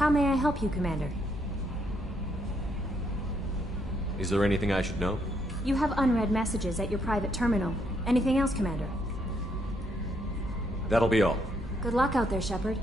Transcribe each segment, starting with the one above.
How may I help you, Commander? Is there anything I should know? You have unread messages at your private terminal. Anything else, Commander? That'll be all. Good luck out there, Shepard.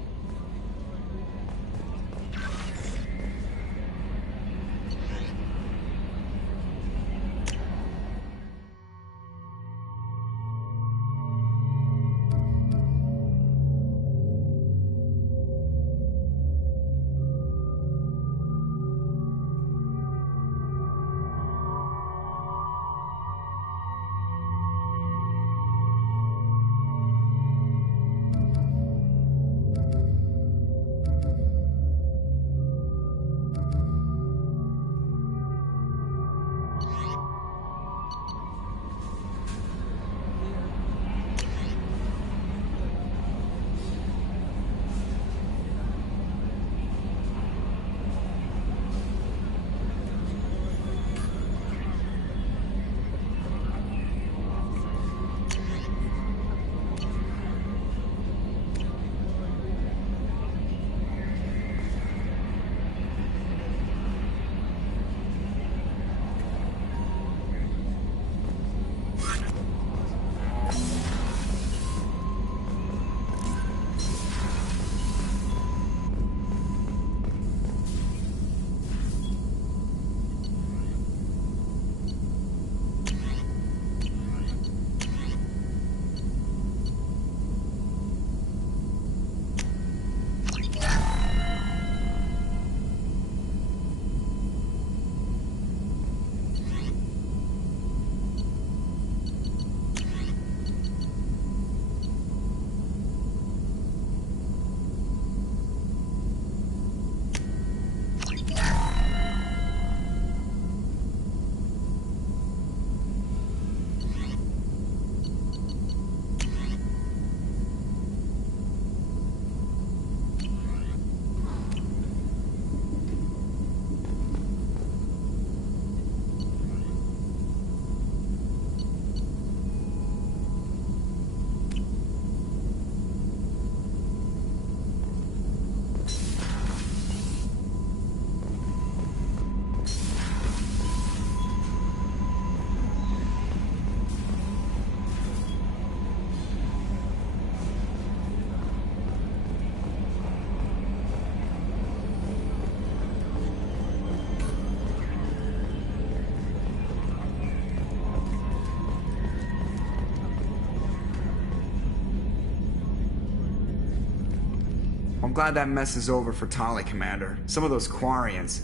I'm glad that mess is over for Tali, Commander. Some of those Quarians.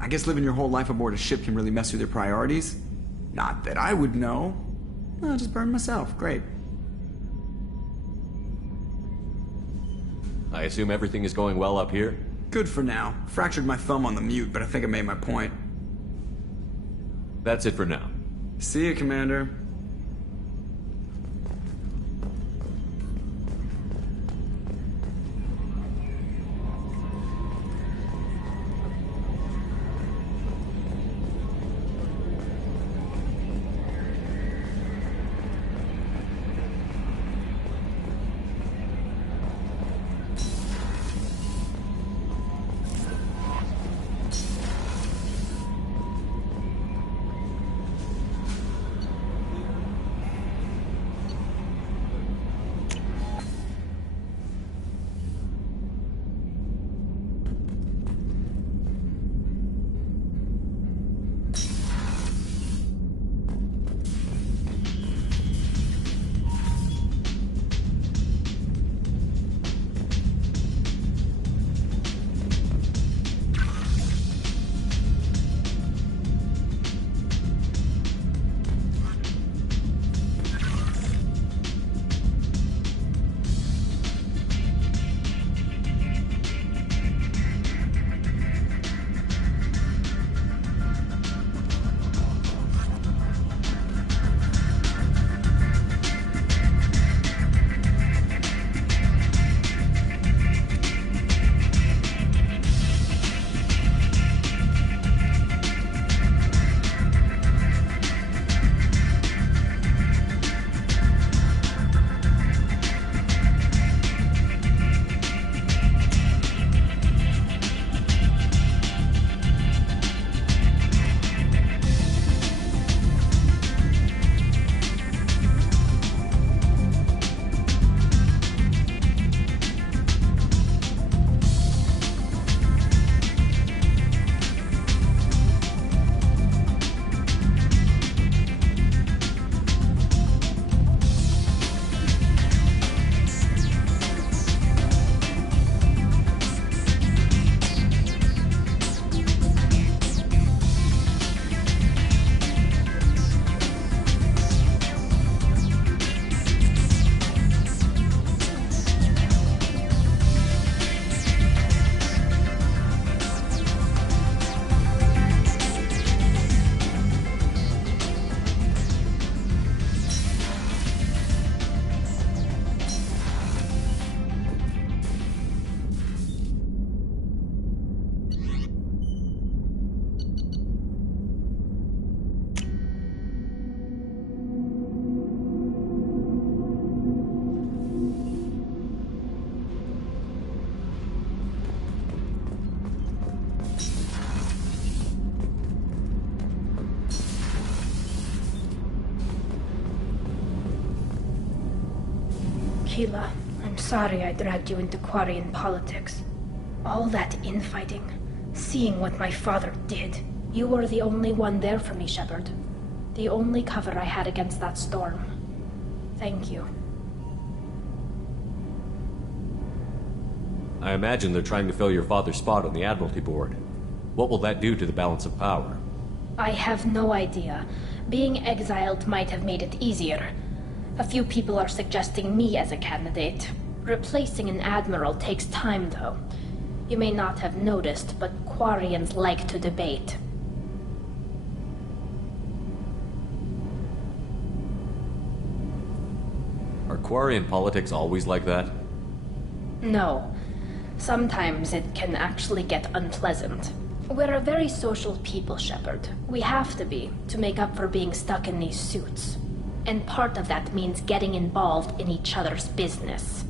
I guess living your whole life aboard a ship can really mess with your priorities. Not that I would know. I'll just burn myself. Great. I assume everything is going well up here? Good for now. Fractured my thumb on the mute, but I think I made my point. That's it for now. See you, Commander. Keela, I'm sorry I dragged you into Quarian politics. All that infighting, seeing what my father did. You were the only one there for me, Shepard. The only cover I had against that storm. Thank you. I imagine they're trying to fill your father's spot on the Admiralty Board. What will that do to the balance of power? I have no idea. Being exiled might have made it easier. A few people are suggesting me as a candidate. Replacing an admiral takes time, though. You may not have noticed, but Quarians like to debate. Are Quarian politics always like that? No. Sometimes it can actually get unpleasant. We're a very social people, Shepard. We have to be, to make up for being stuck in these suits. And part of that means getting involved in each other's business.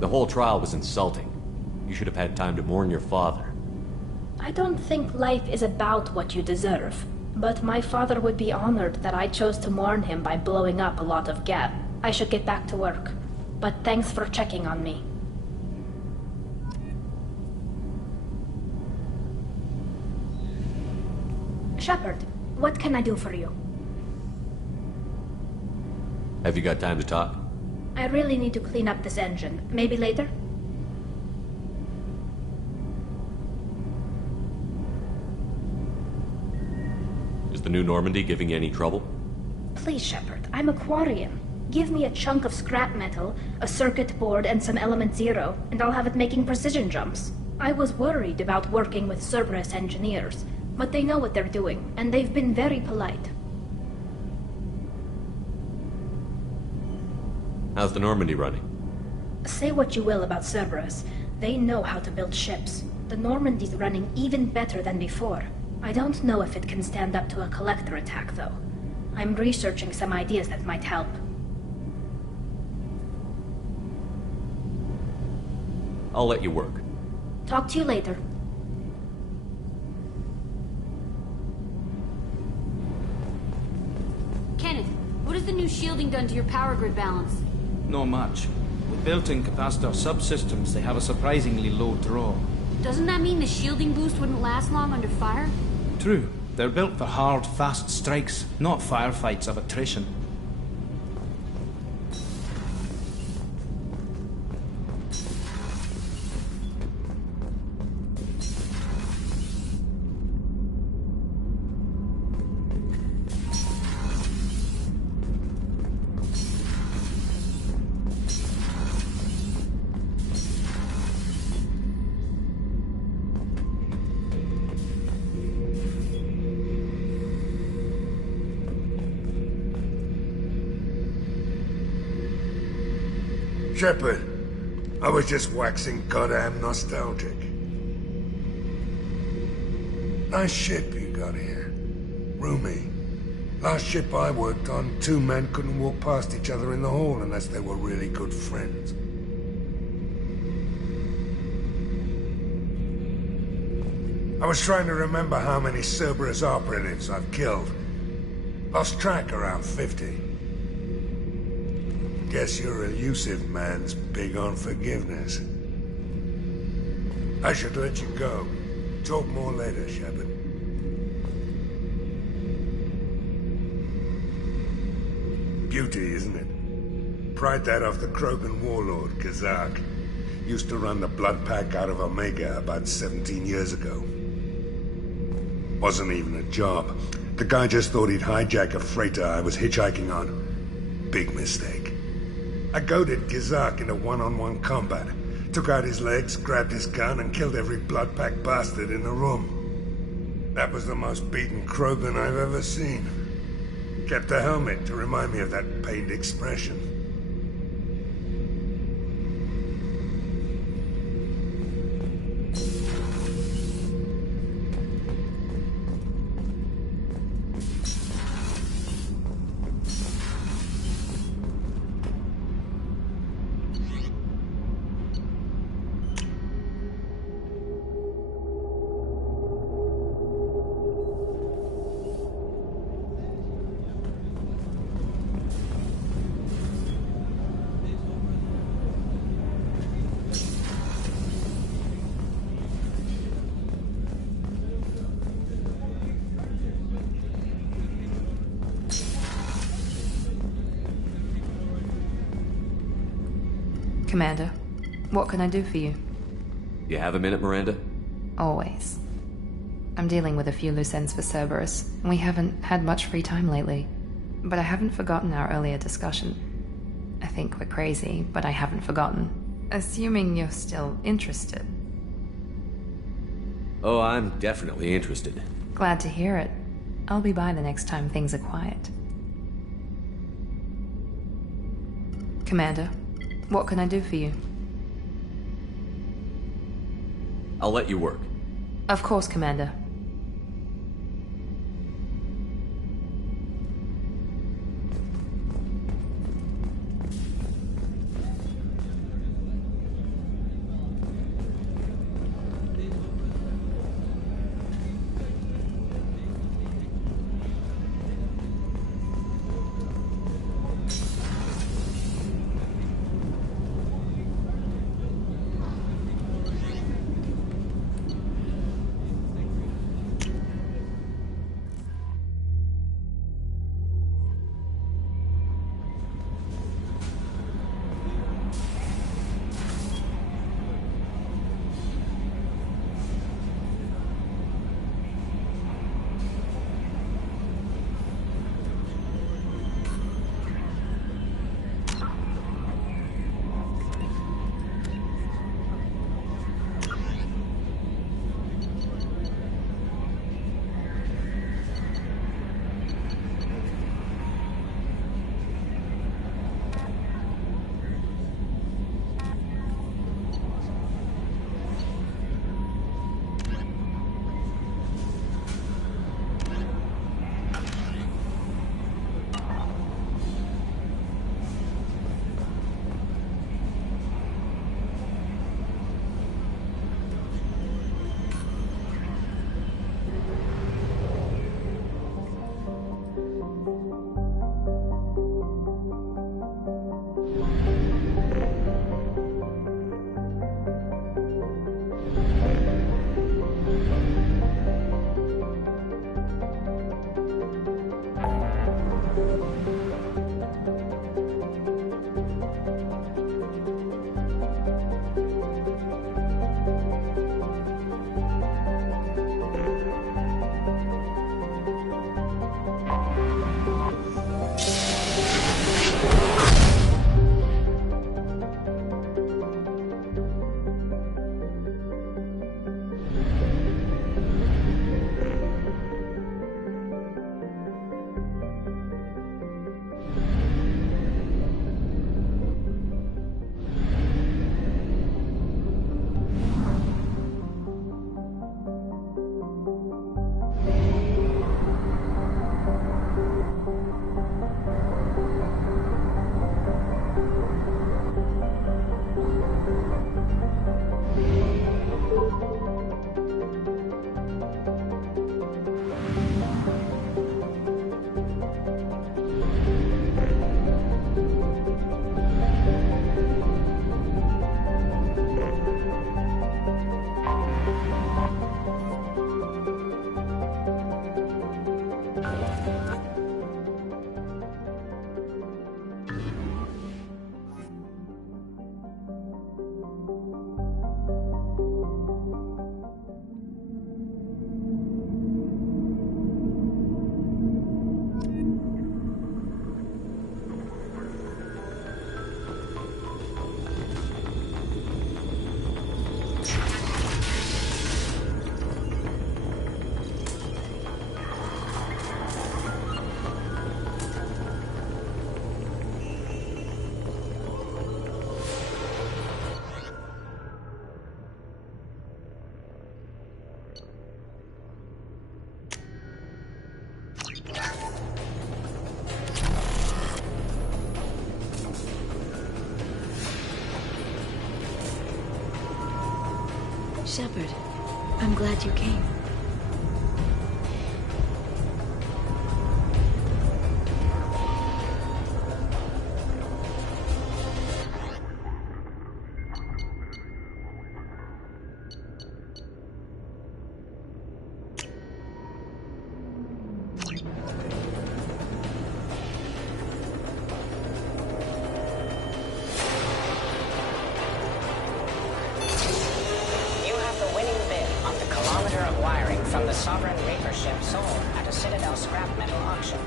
The whole trial was insulting. You should have had time to mourn your father. I don't think life is about what you deserve. But my father would be honored that I chose to mourn him by blowing up a lot of gab. I should get back to work. But thanks for checking on me. Shepard, what can I do for you? Have you got time to talk? I really need to clean up this engine. Maybe later? Is the new Normandy giving you any trouble? Please, Shepard, I'm a Quarian. Give me a chunk of scrap metal, a circuit board, and some element zero, and I'll have it making precision jumps. I was worried about working with Cerberus engineers, but they know what they're doing, and they've been very polite. How's the Normandy running? Say what you will about Cerberus, they know how to build ships. The Normandy's running even better than before. I don't know if it can stand up to a collector attack, though. I'm researching some ideas that might help. I'll let you work. Talk to you later. Kenneth, what has the new shielding done to your power grid balance? Not much. With built-in capacitor subsystems, they have a surprisingly low draw. Doesn't that mean the shielding boost wouldn't last long under fire? True. They're built for hard, fast strikes, not firefights of attrition. Shepard, I was just waxing goddamn nostalgic. Nice ship you got here. Roomy. Last ship I worked on, two men couldn't walk past each other in the hall unless they were really good friends. I was trying to remember how many Cerberus operatives I've killed. Lost track around 50. Guess your elusive man's big on forgiveness. I should let you go. Talk more later, Shepard. Beauty, isn't it? Pried that off the Krogan warlord, Kazak. Used to run the blood pack out of Omega about 17 years ago. Wasn't even a job. The guy just thought he'd hijack a freighter I was hitchhiking on. Big mistake. I goaded Gizak into one-on-one combat. Took out his legs, grabbed his gun, and killed every blood-packed bastard in the room. That was the most beaten Krogan I've ever seen. Kept a helmet to remind me of that pained expression. Commander, what can I do for you? You have a minute, Miranda? Always. I'm dealing with a few loose ends for Cerberus, and we haven't had much free time lately. But I haven't forgotten our earlier discussion. I think we're crazy, but I haven't forgotten. Assuming you're still interested. Oh, I'm definitely interested. Glad to hear it. I'll be by the next time things are quiet. Commander, what can I do for you? I'll let you work. Of course, Commander. Shepard, I'm glad you came. Citadel scrap metal auction.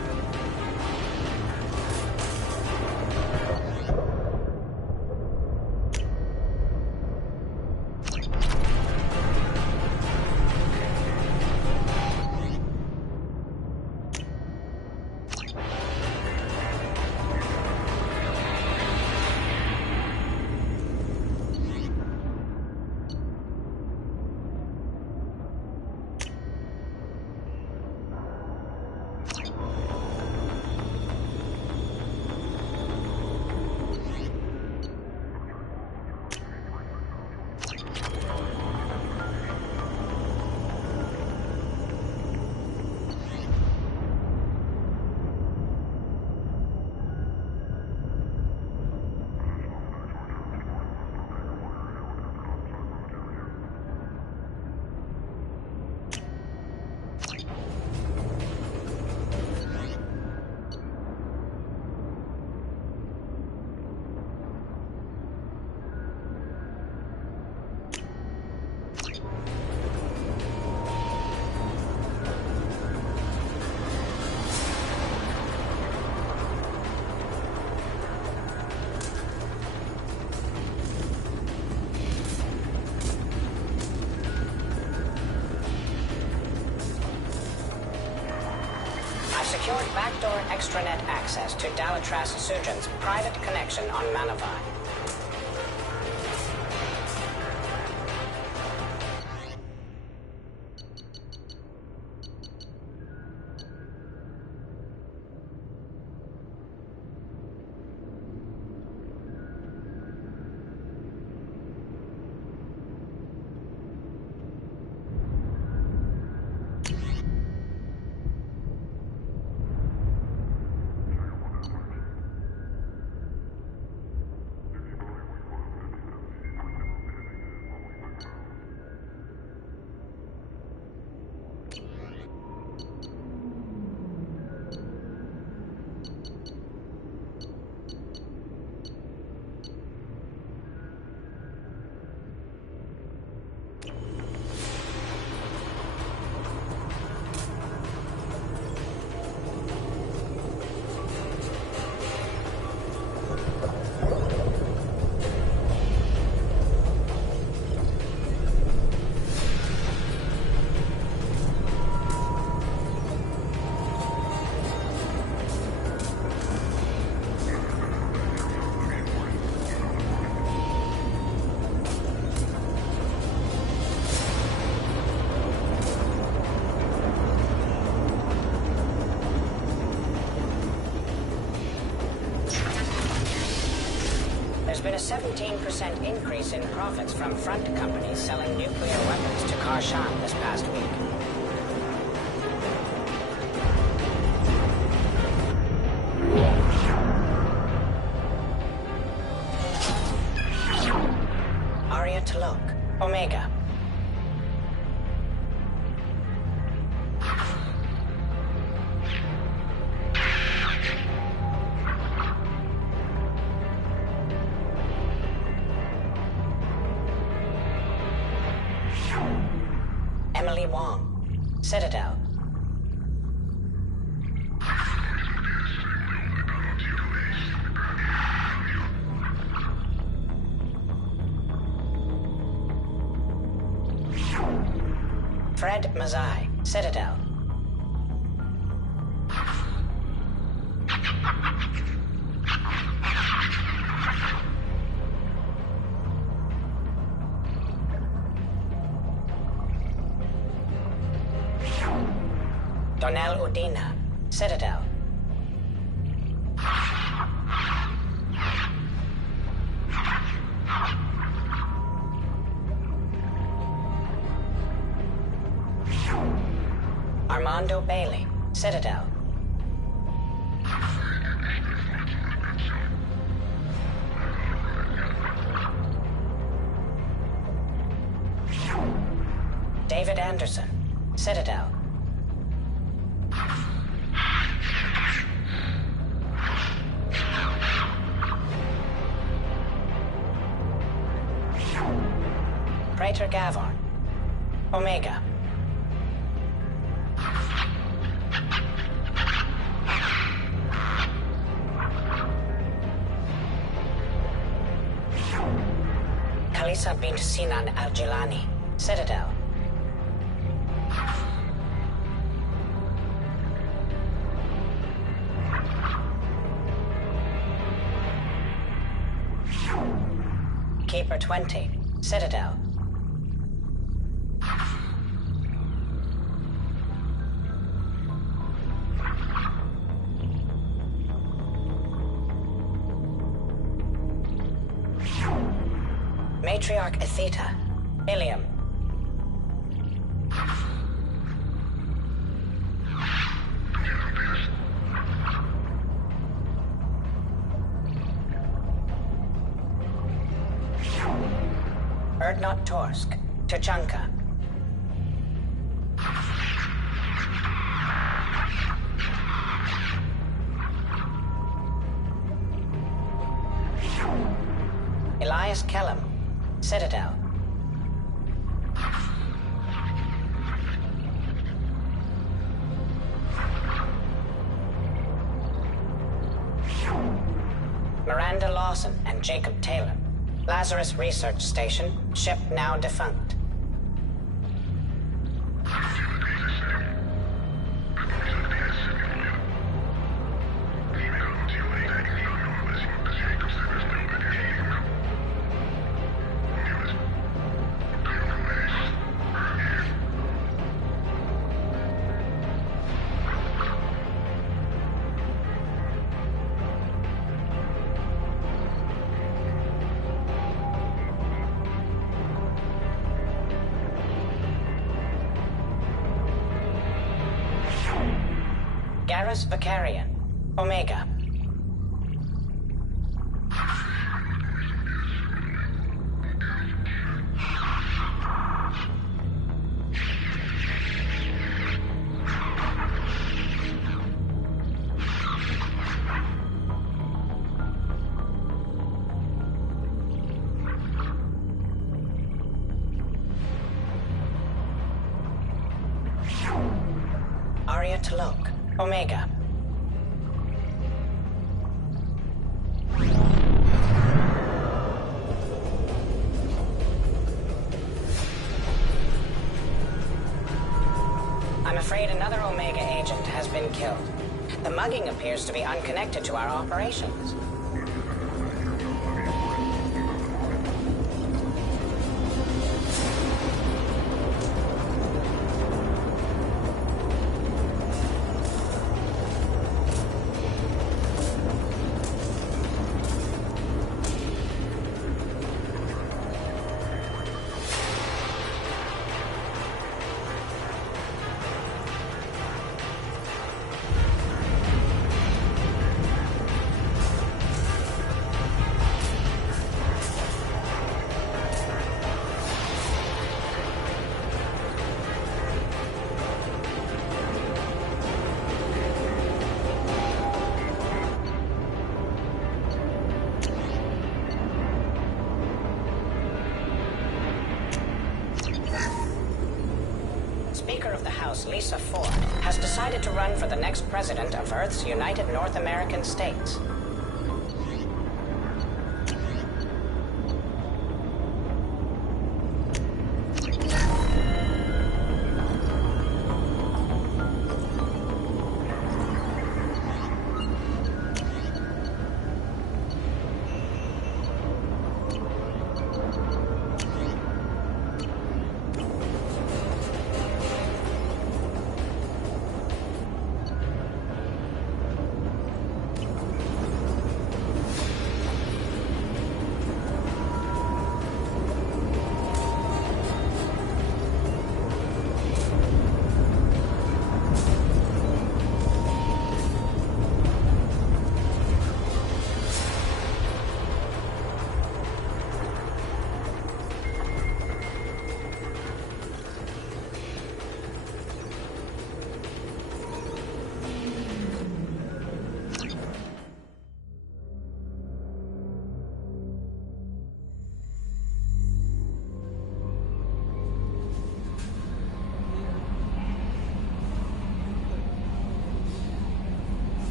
Secured backdoor extranet access to Dalatras Sujan's private connection on Manavai. There's been a 17% increase in profits from front companies selling nuclear weapons to Karshan this past week. Arya Talok, Omega. Emily Wong, Citadel. Fred Mazai, Citadel. Donnell Udina, Citadel. Armando Bailey, Citadel. David Anderson, Citadel. Praetor Gavon, Omega. Raisa bint Sinan al-Jilani, Citadel. Keeper 20, Citadel. Matriarch Atheta, Ilium. Erdnot Torsk, Tuchanka. Elias Kellum, Citadel. Miranda Lawson and Jacob Taylor. Lazarus Research Station, ship now defunct. Garrus Vicarian, Omega. Arya T'Loak, Omega. I'm afraid another Omega agent has been killed. The mugging appears to be unconnected to our operations. Speaker of the House, Lisa Ford, has decided to run for the next president of Earth's United North American States.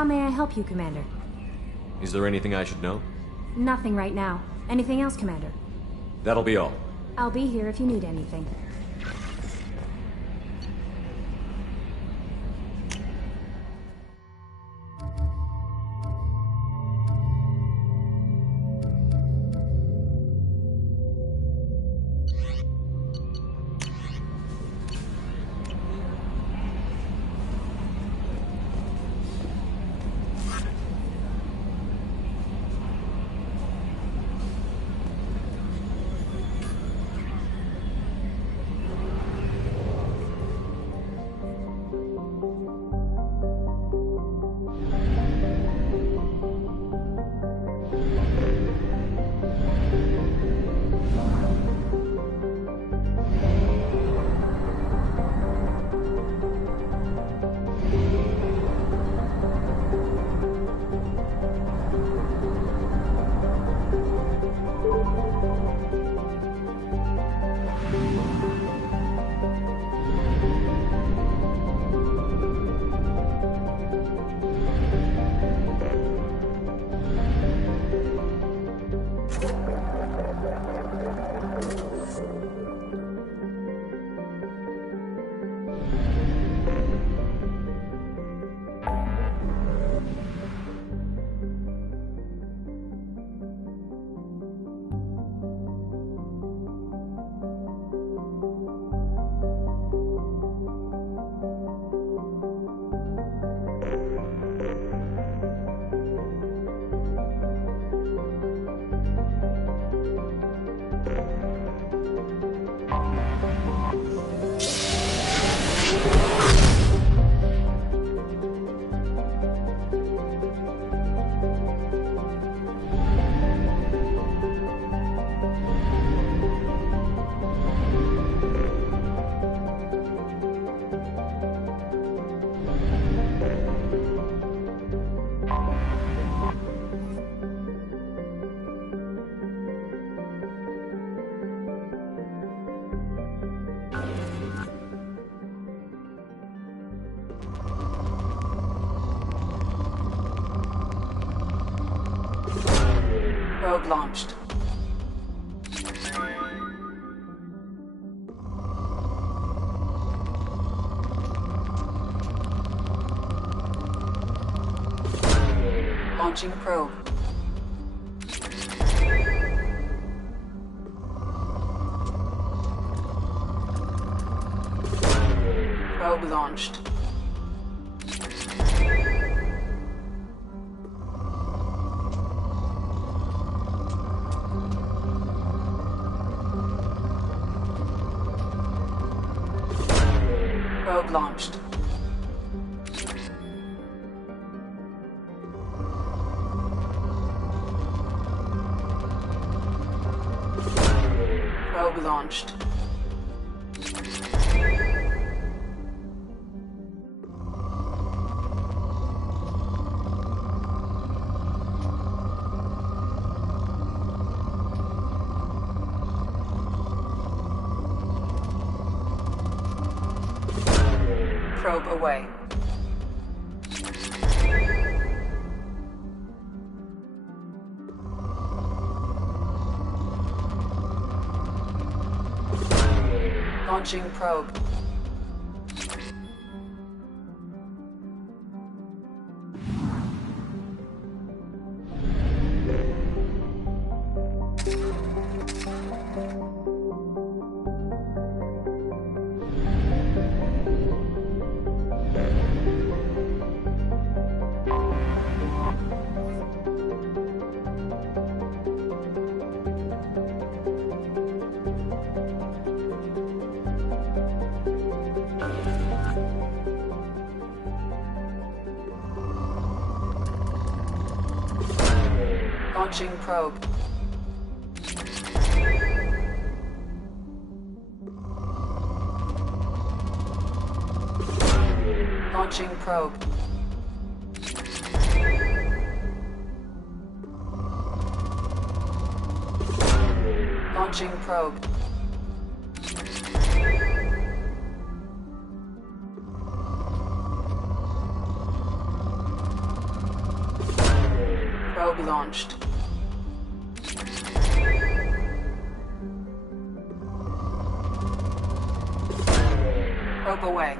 How may I help you, Commander? Is there anything I should know? Nothing right now. Anything else, Commander? That'll be all. I'll be here if you need anything. Probe launched. Launching probe. Probe launched. Probe launched. Probe launched. Probe away. Launching probe. Launching probe. Launching probe. Launching probe. Probe launched. Probe away.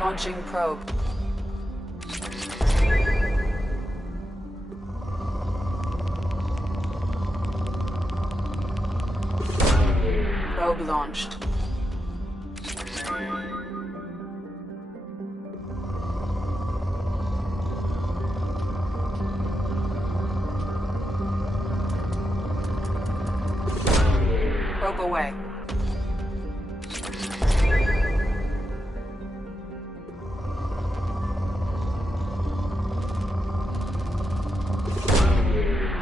Launching probe. Probe launched. Probe away.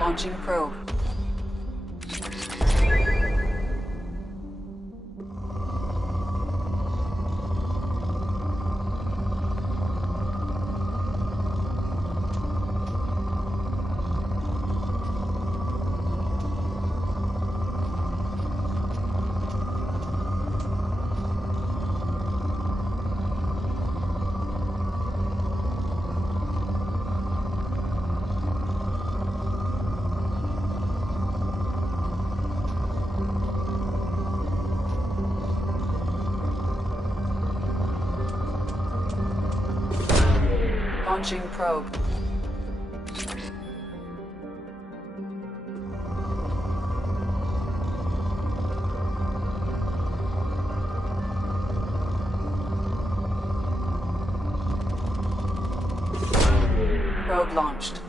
Launching probe. Launching probe. Probe launched.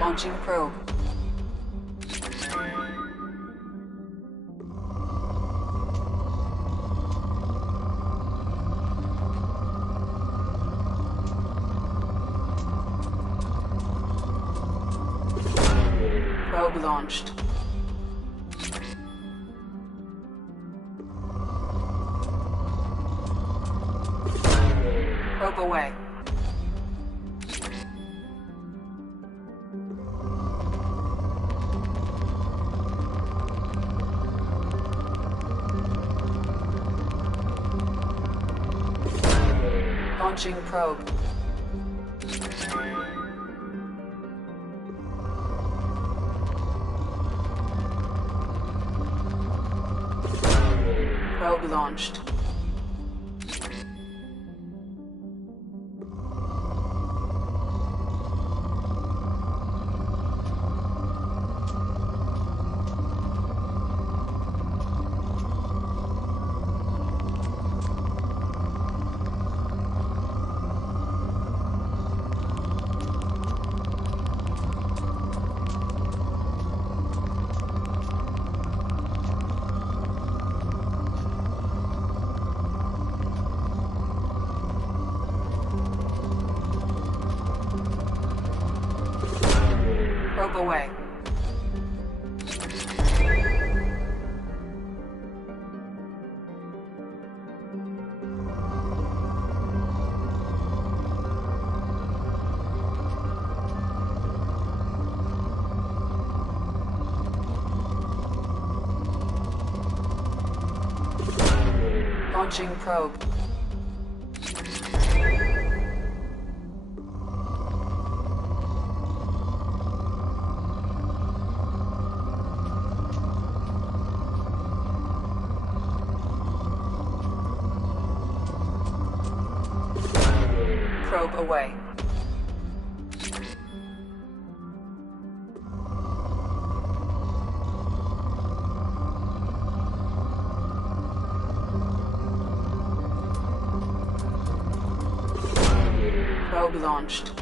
Launching probe. Probe launched. Probe away. Launching probe. Probe launched. Probe away. Launching probe. Probe away. Probe launched.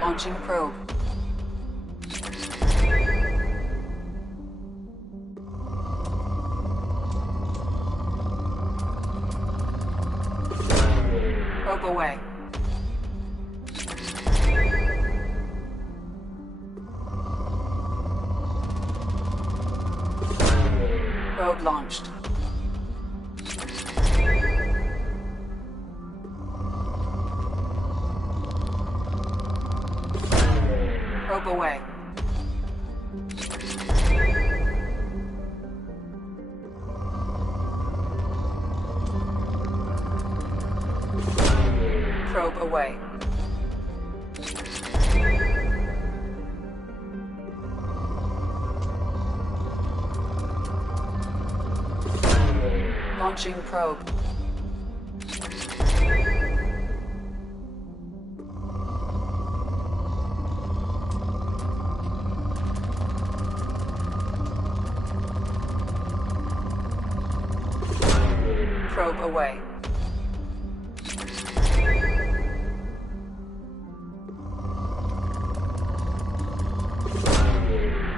Launching probe. Probe away. Probe launched. Probe away. Probe away. Launching probe. Probe away.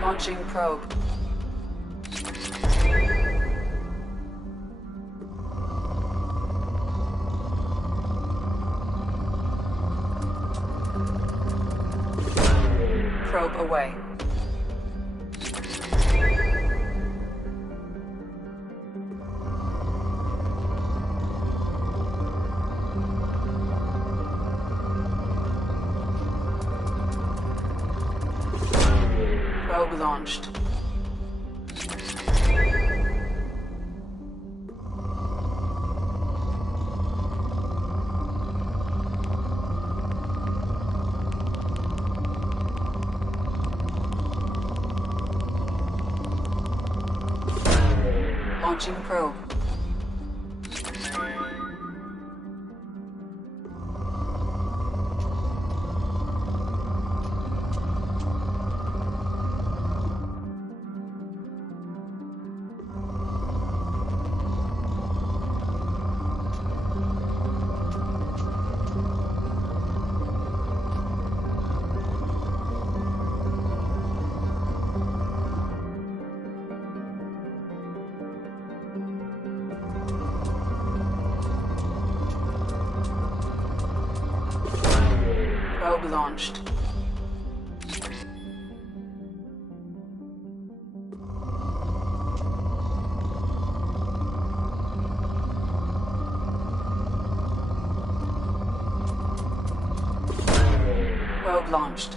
Launching probe. Probe away. Probe launched. Launching probe. Probe launched. Probe launched.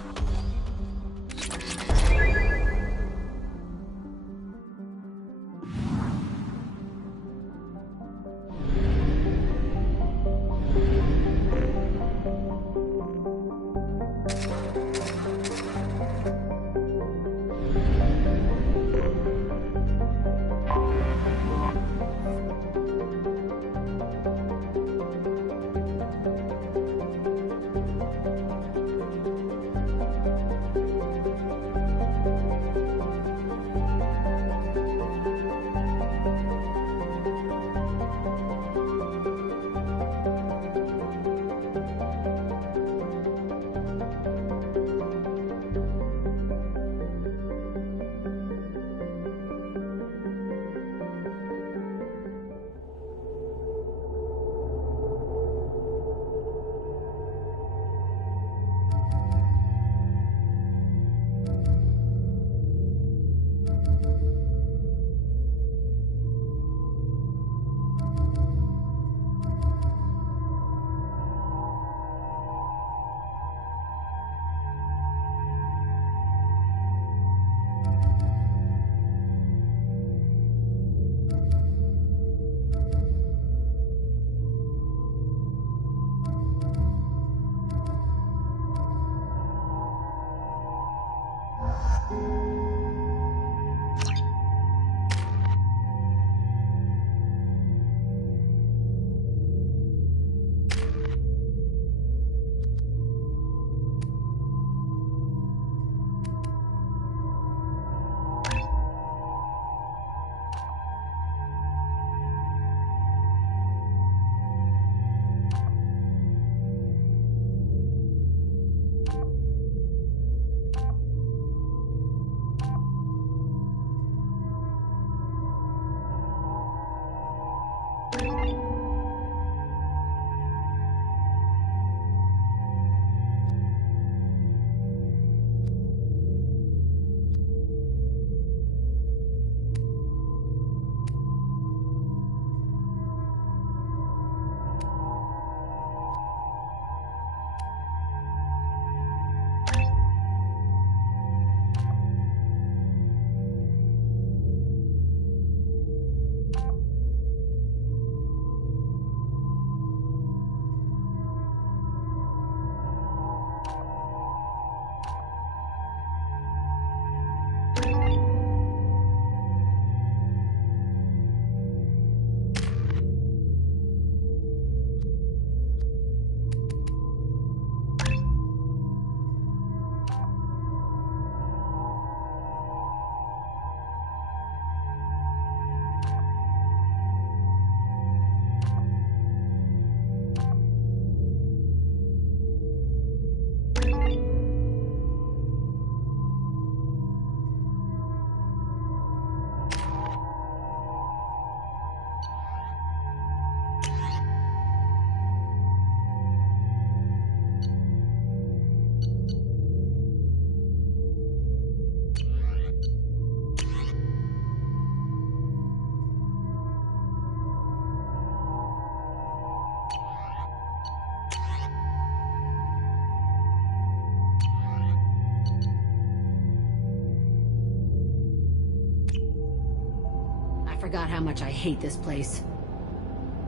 forgot how much I hate this place.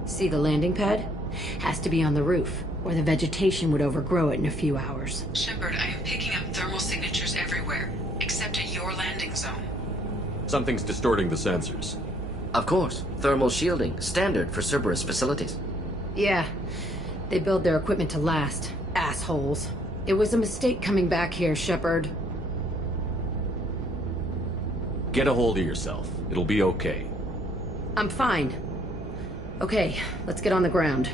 See the landing pad? Has to be on the roof, or the vegetation would overgrow it in a few hours. Shepard, I am picking up thermal signatures everywhere, except at your landing zone. Something's distorting the sensors. Of course. Thermal shielding, standard for Cerberus facilities. Yeah. They build their equipment to last. Assholes. It was a mistake coming back here, Shepard. Get a hold of yourself. It'll be okay. I'm fine. Okay, let's get on the ground.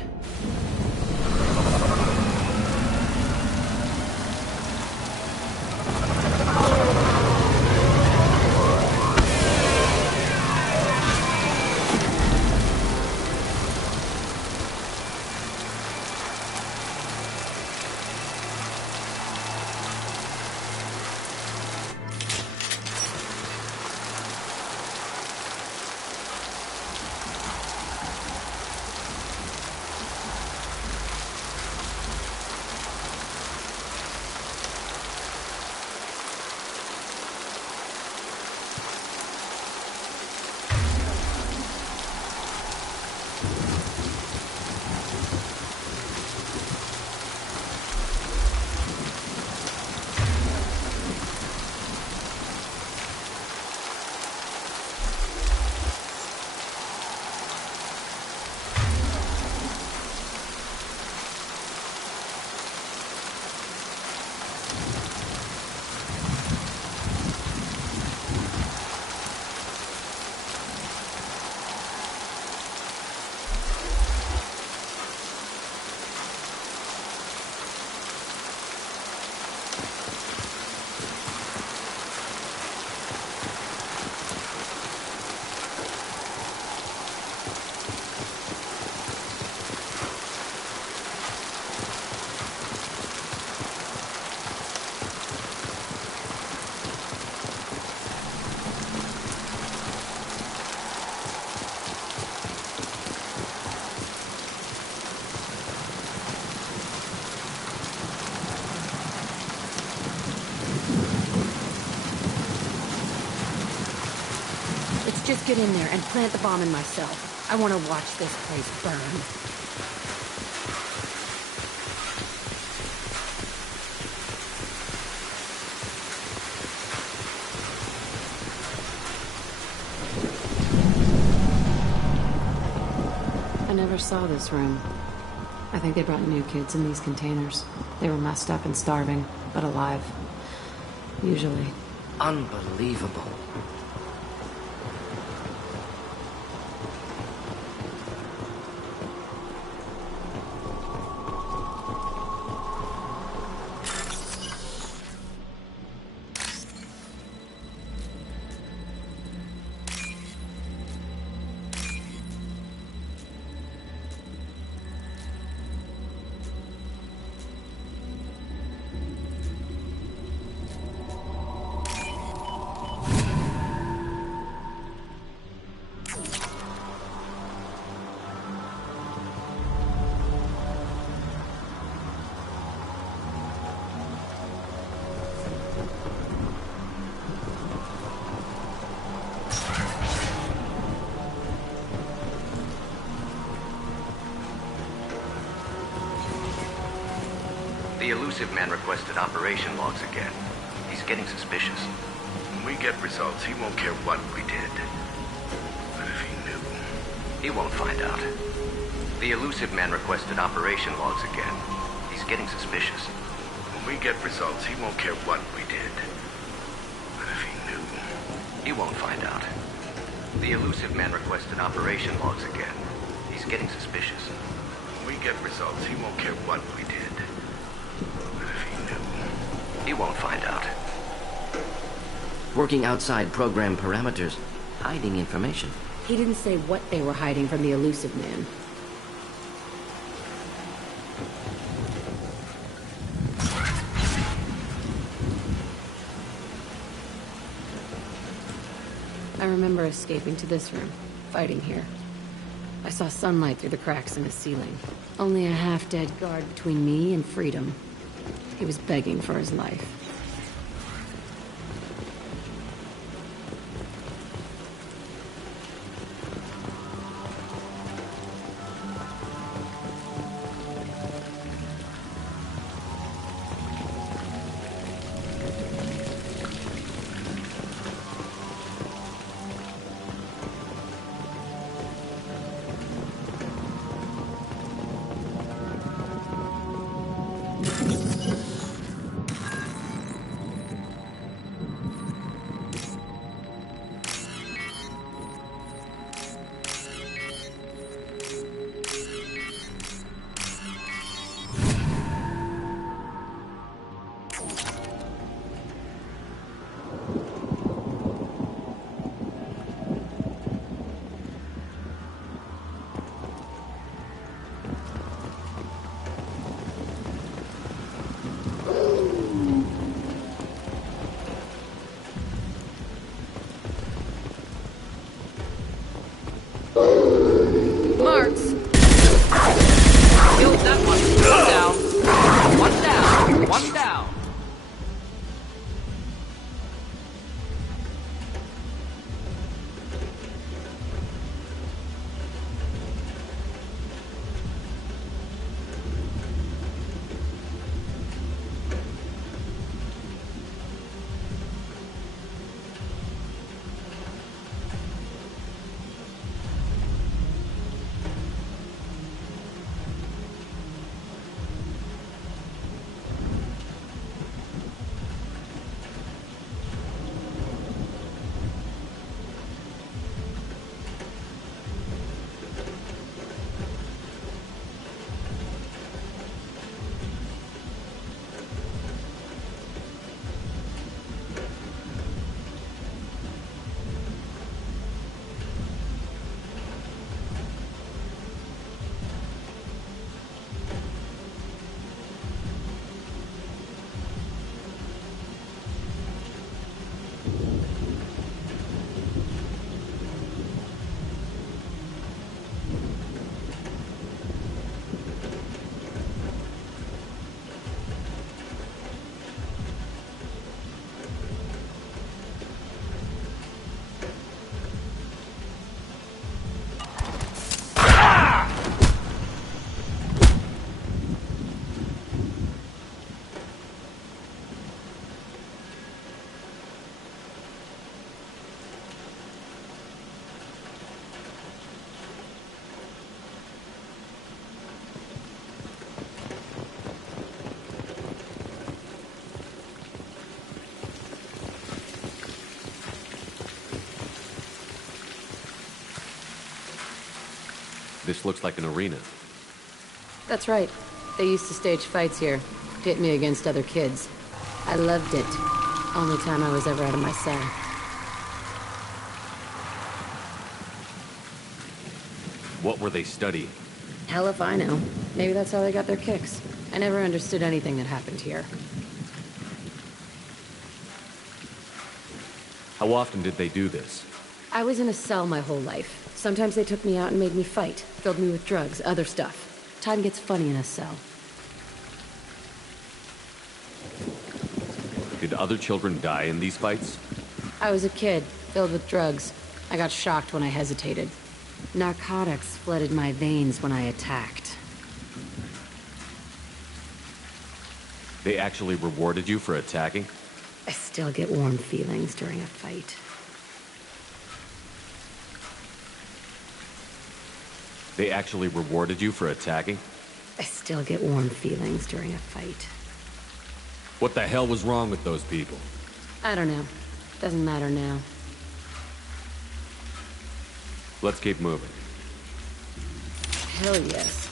Just get in there and plant the bomb in myself. I want to watch this place burn. I never saw this room. I think they brought new kids in these containers. They were messed up and starving, but alive. Usually. Unbelievable. The elusive man requested operation logs again. He's getting suspicious. When we get results, he won't care what we did. But if he knew... He won't find out. The elusive man requested operation logs again. He's getting suspicious. When we get results, he won't care what we did. But if he knew... He won't find out. The elusive man requested operation logs again. He's getting suspicious. When we get results, he won't care what we did. But if he knew... He won't find out. Working outside program parameters, hiding information. He didn't say what they were hiding from the elusive man. I remember escaping to this room, fighting here. I saw sunlight through the cracks in the ceiling. Only a half-dead guard between me and freedom. He was begging for his life. This looks like an arena. That's right. They used to stage fights here. Pit me against other kids. I loved it. Only time I was ever out of my cell. What were they studying? Hell if I know. Maybe that's how they got their kicks. I never understood anything that happened here. How often did they do this? I was in a cell my whole life. Sometimes they took me out and made me fight. Filled me with drugs, other stuff. Time gets funny in a cell. Did other children die in these fights? I was a kid, filled with drugs. I got shocked when I hesitated. Narcotics flooded my veins when I attacked. They actually rewarded you for attacking? I still get warm feelings during a fight. They actually rewarded you for attacking? I still get warm feelings during a fight. What the hell was wrong with those people? I don't know. Doesn't matter now. Let's keep moving. Hell yes.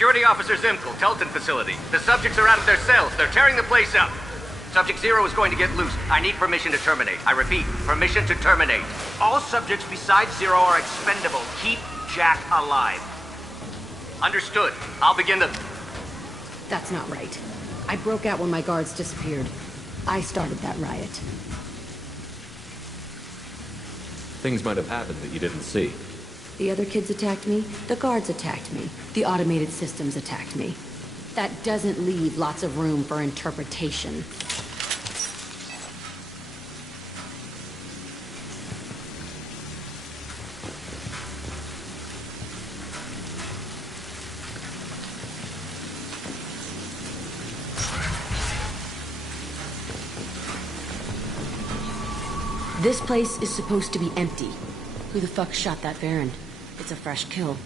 Security Officer Zimkel, Telton facility. The subjects are out of their cells. They're tearing the place up. Subject Zero is going to get loose. I need permission to terminate. I repeat, permission to terminate. All subjects besides Zero are expendable. Keep Jack alive. Understood. I'll begin the... That's not right. I broke out when my guards disappeared. I started that riot. Things might have happened that you didn't see. The other kids attacked me, the guards attacked me, the automated systems attacked me. That doesn't leave lots of room for interpretation. This place is supposed to be empty. Who the fuck shot that Baron? It's a fresh kill.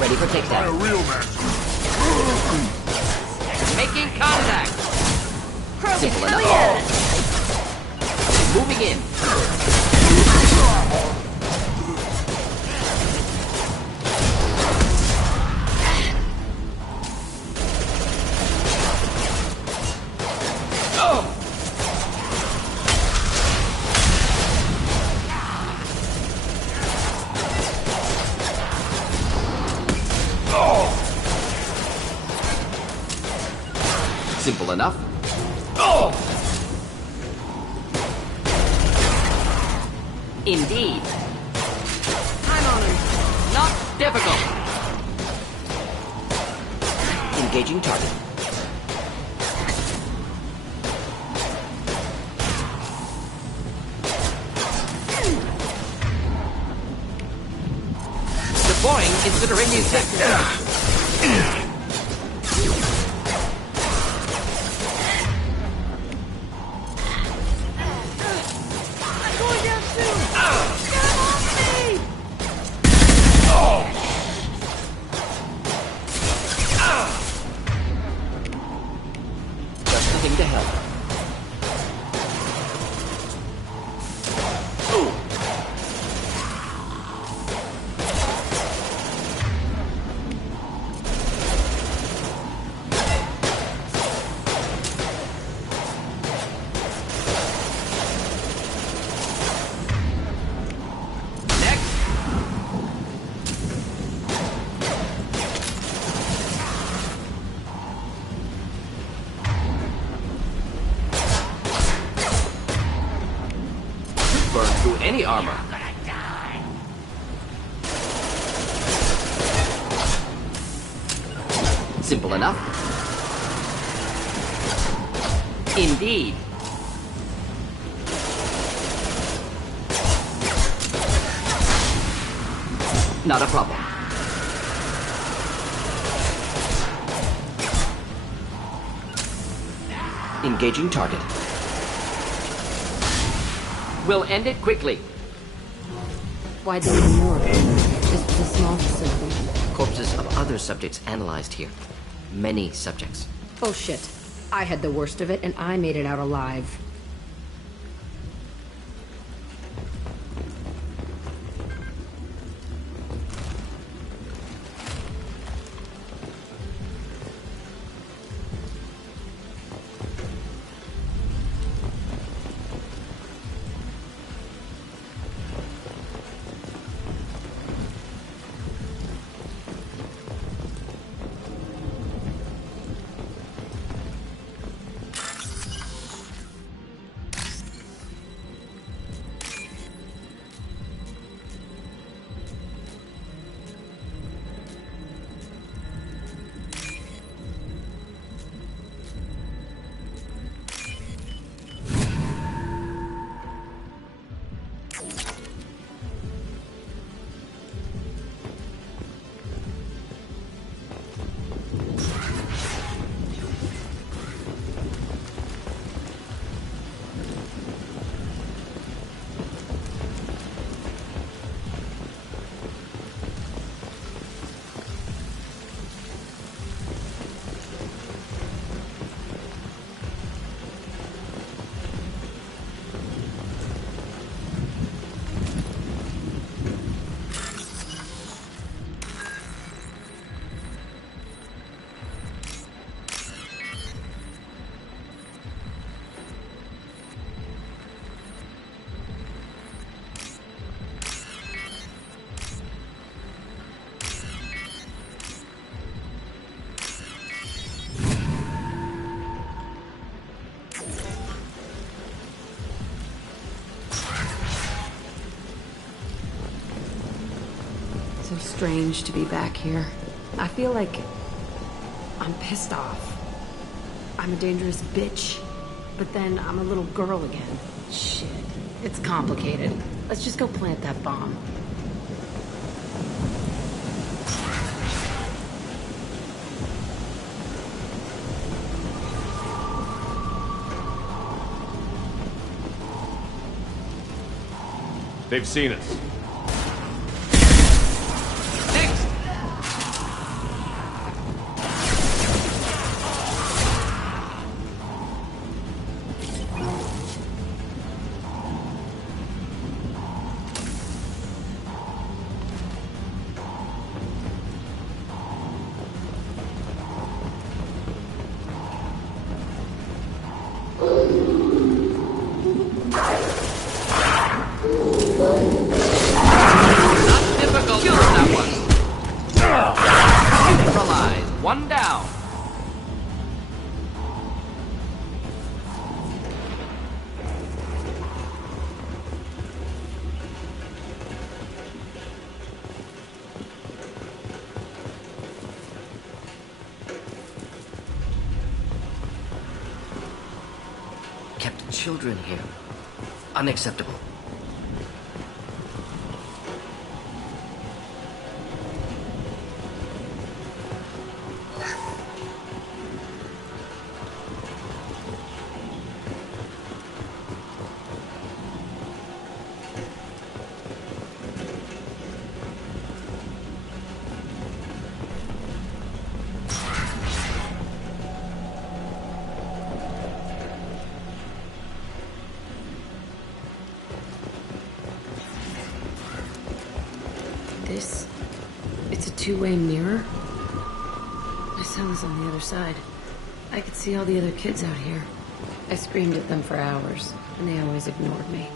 Ready for takedown. A real man. Making contact. Simple enough. Moving in. Simple enough. Oh! Indeed. I'm on him. Not difficult. Engaging target. Deploying incinerating tech. Just the thing to help. Burn through any armor. Simple enough. Indeed. Not a problem. Engaging target. We'll end it quickly. Why'd they need more? This was a small facility. Corpses of other subjects analyzed here. Many subjects. Bullshit. I had the worst of it, and I made it out alive. So strange to be back here. I feel like I'm pissed off. I'm a dangerous bitch, but then I'm a little girl again. Shit. It's complicated. Let's just go plant that bomb. They've seen us. children here. Unacceptable. It's a two-way mirror? My cell is on the other side. I could see all the other kids out here. I screamed at them for hours, and they always ignored me.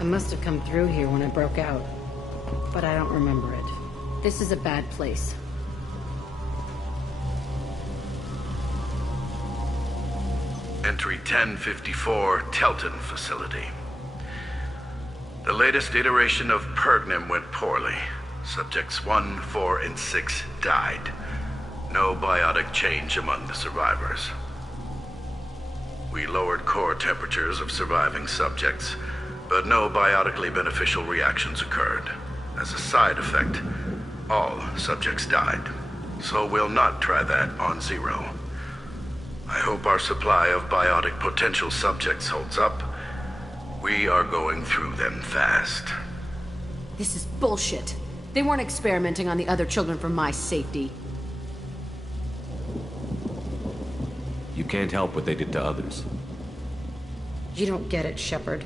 I must have come through here when I broke out, but I don't remember it. This is a bad place. Entry 1054, Telton facility. The latest iteration of Pergnum went poorly. Subjects 1, 4, and 6 died. No biotic change among the survivors. We lowered core temperatures of surviving subjects, but no biotically beneficial reactions occurred. As a side effect, all subjects died. So we'll not try that on Zero. I hope our supply of biotic potential subjects holds up. We are going through them fast. This is bullshit. They weren't experimenting on the other children for my safety. You can't help what they did to others. You don't get it, Shepard.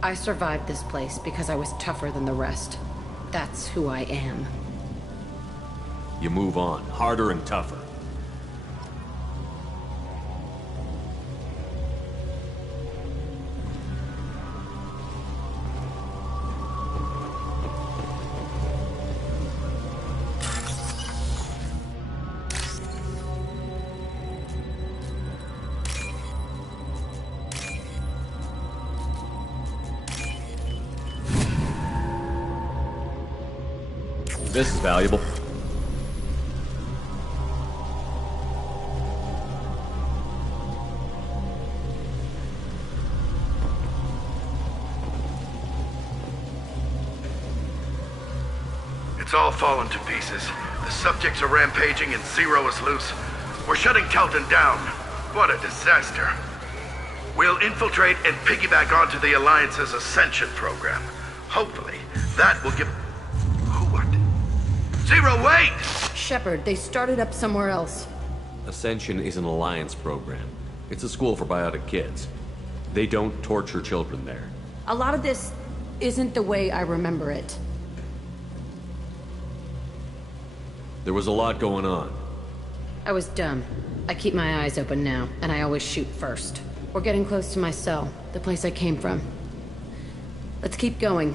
I survived this place because I was tougher than the rest. That's who I am. You move on, harder and tougher. This is valuable. It's all fallen to pieces. The subjects are rampaging and Zero is loose. We're shutting Telton down. What a disaster. We'll infiltrate and piggyback onto the Alliance's Ascension program. Hopefully, that will give... Zero, wait! Shepard, they started up somewhere else. Ascension is an Alliance program. It's a school for biotic kids. They don't torture children there. A lot of this isn't the way I remember it. There was a lot going on. I was dumb. I keep my eyes open now, and I always shoot first. We're getting close to my cell, the place I came from. Let's keep going.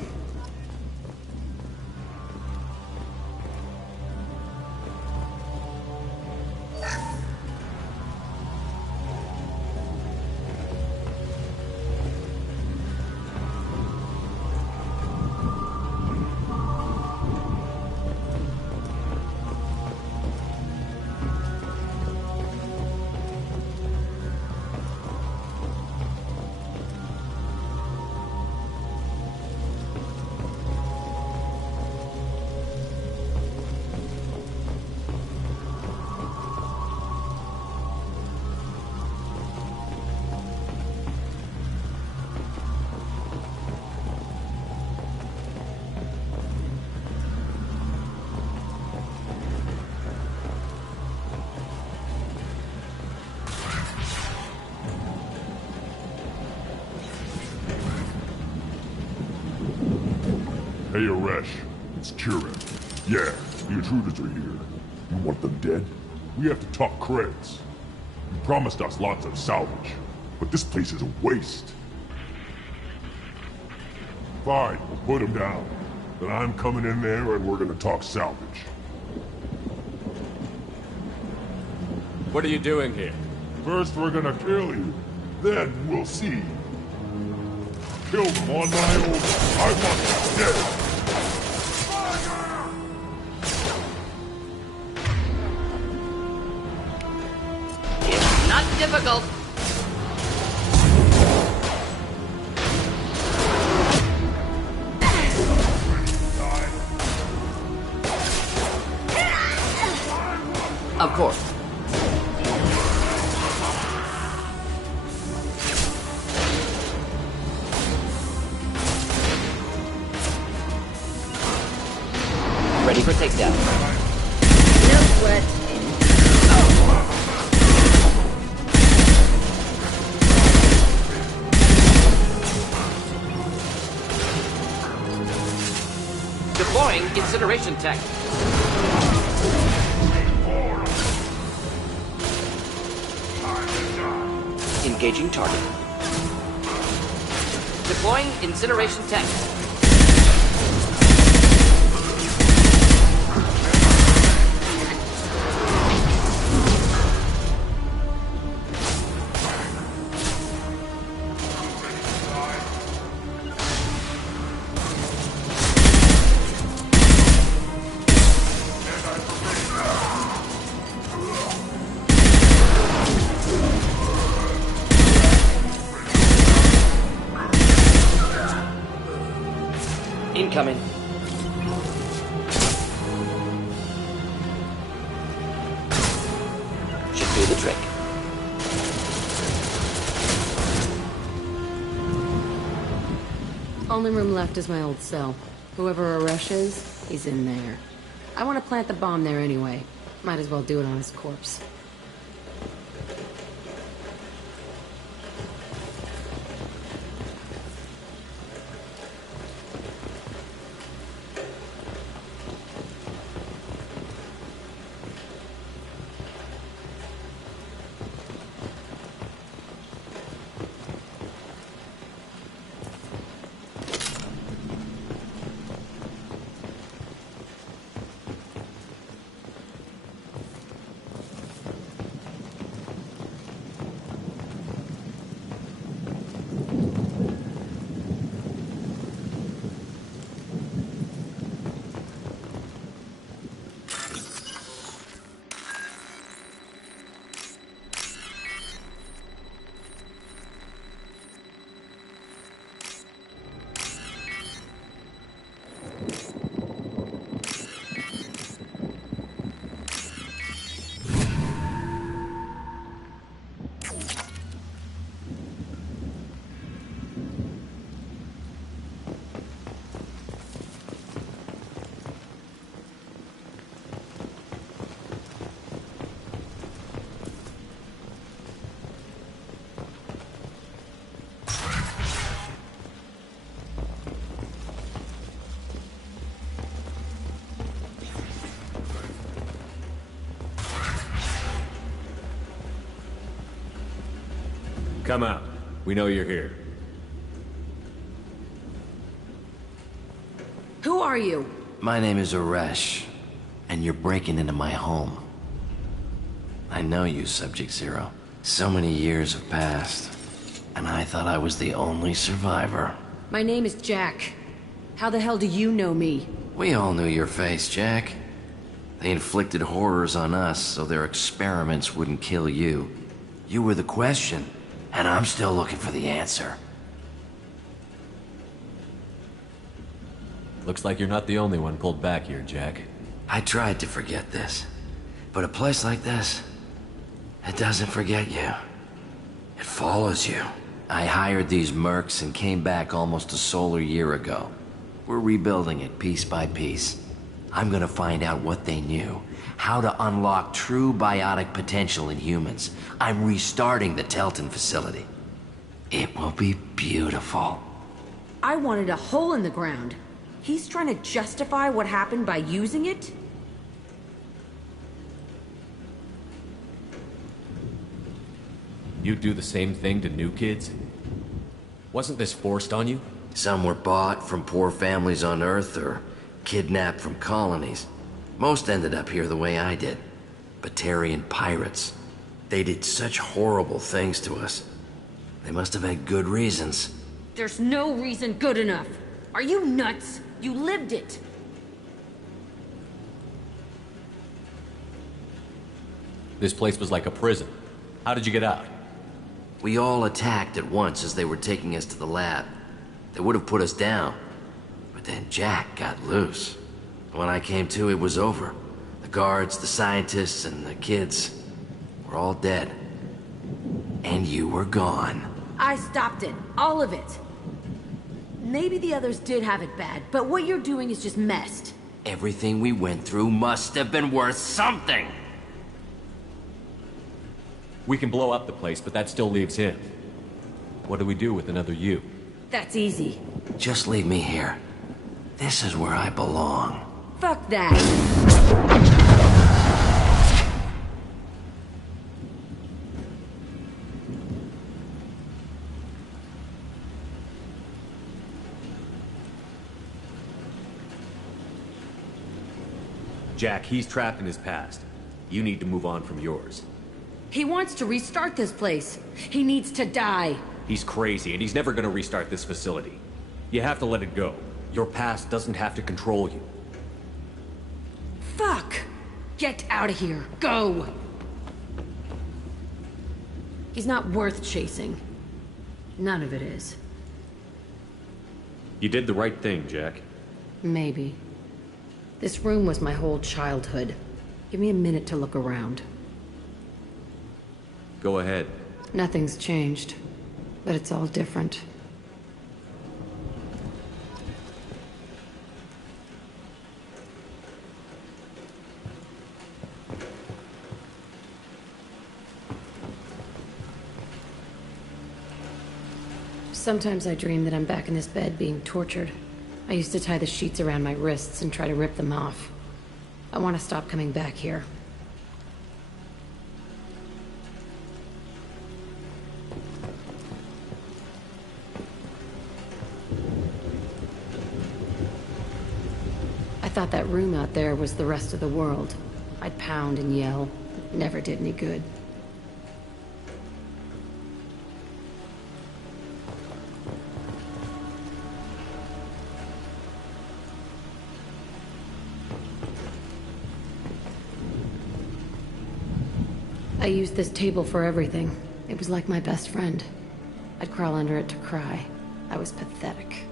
Hey, Aresh. It's Kieran. Yeah, the intruders are here. You want them dead? We have to talk credits. You promised us lots of salvage, but this place is a waste. Fine, we'll put them down. then I'm coming in there and we're gonna talk salvage. What are you doing here? First we're gonna kill you, then we'll see. Kill them on my own. I want them dead. It's not difficult. Of course. Ready for takedown. No sweat. Deploying incineration tech. Engaging target. Deploying incineration tech. Incoming. Should do the trick. Only room left is my old cell. Whoever Aresh is, he's in there. I want to plant the bomb there anyway. Might as well do it on his corpse. Come out. We know you're here. Who are you? My name is Aresh, and you're breaking into my home. I know you, Subject Zero. So many years have passed, and I thought I was the only survivor. My name is Jack. How the hell do you know me? We all knew your face, Jack. They inflicted horrors on us so their experiments wouldn't kill you. You were the question, and I'm still looking for the answer. Looks like you're not the only one pulled back here, Jack. I tried to forget this, but a place like this, it doesn't forget you. It follows you. I hired these mercs and came back almost a solar year ago. We're rebuilding it piece by piece. I'm gonna find out what they knew, how to unlock true biotic potential in humans. I'm restarting the Telton facility. It will be beautiful. I wanted a hole in the ground. He's trying to justify what happened by using it? You'd do the same thing to new kids? Wasn't this forced on you? Some were bought from poor families on Earth, or kidnapped from colonies. Most ended up here the way I did. Batarian pirates. They did such horrible things to us. They must have had good reasons. There's no reason good enough. Are you nuts? You lived it. This place was like a prison. How did you get out? We all attacked at once as they were taking us to the lab. They would have put us down. But then Jack got loose. When I came to, it was over. The guards, the scientists, and the kids were all dead. And you were gone. I stopped it. All of it. Maybe the others did have it bad, but what you're doing is just messed. Everything we went through must have been worth something. We can blow up the place, but that still leaves him. What do we do with another you? That's easy. Just leave me here. This is where I belong. Fuck that. Jack, he's trapped in his past. You need to move on from yours. He wants to restart this place. He needs to die. He's crazy, and he's never gonna restart this facility. You have to let it go. Your past doesn't have to control you. Fuck! Get out of here. Go! He's not worth chasing. None of it is. You did the right thing, Jack. Maybe. This room was my whole childhood. Give me a minute to look around. Go ahead. Nothing's changed, but it's all different. Sometimes I dream that I'm back in this bed being tortured. I used to tie the sheets around my wrists and try to rip them off. I want to stop coming back here. I thought that room out there was the rest of the world. I'd pound and yell. It never did any good. I used this table for everything. It was like my best friend. I'd crawl under it to cry. I was pathetic.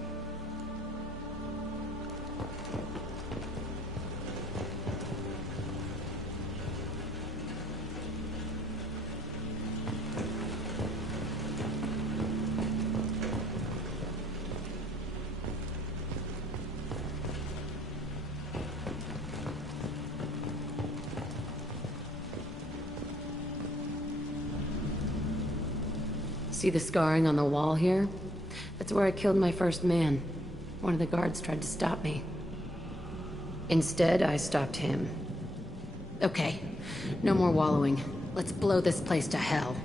See the scarring on the wall here? That's where I killed my first man. One of the guards tried to stop me. Instead, I stopped him. Okay, no more wallowing. Let's blow this place to hell.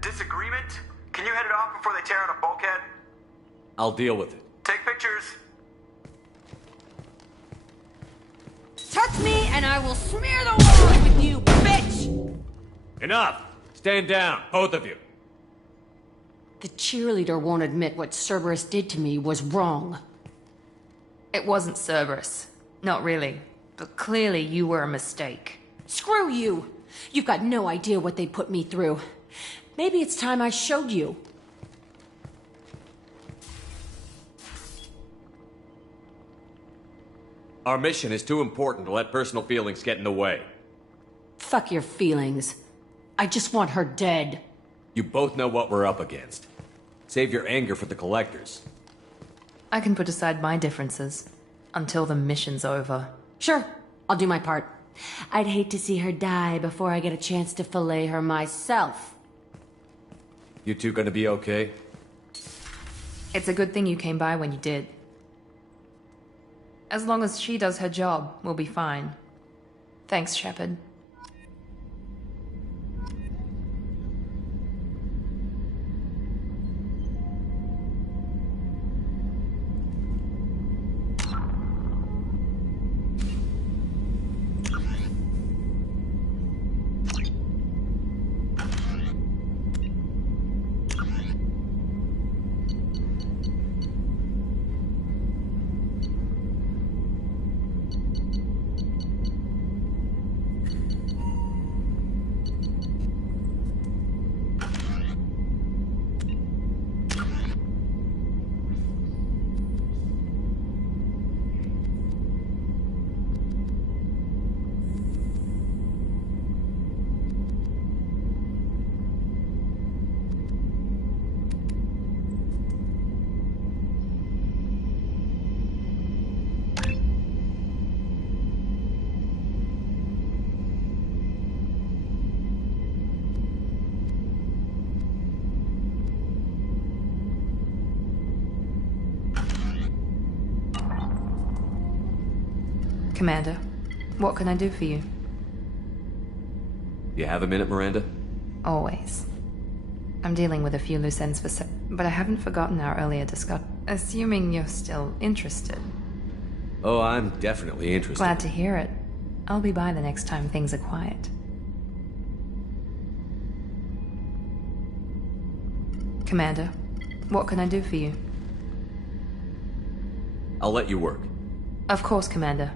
Disagreement? Can you head it off before they tear out a bulkhead? I'll deal with it. Take pictures. Touch me! will smear the walls with you, bitch! Enough! Stand down, both of you. The cheerleader won't admit what Cerberus did to me was wrong. It wasn't Cerberus. Not really. But clearly you were a mistake. Screw you! You've got no idea what they put me through. Maybe it's time I showed you. Our mission is too important to let personal feelings get in the way. Fuck your feelings. I just want her dead. You both know what we're up against. Save your anger for the collectors. I can put aside my differences until the mission's over. Sure, I'll do my part. I'd hate to see her die before I get a chance to fillet her myself. You two gonna be okay? It's a good thing you came by when you did. As long as she does her job, we'll be fine. Thanks, Shepard. Commander, what can I do for you? You have a minute, Miranda? Always. I'm dealing with a few loose ends but I haven't forgotten our earlier discussion. Assuming you're still interested. Oh, I'm definitely interested. Glad to hear it. I'll be by the next time things are quiet. Commander, what can I do for you? I'll let you work. Of course, Commander.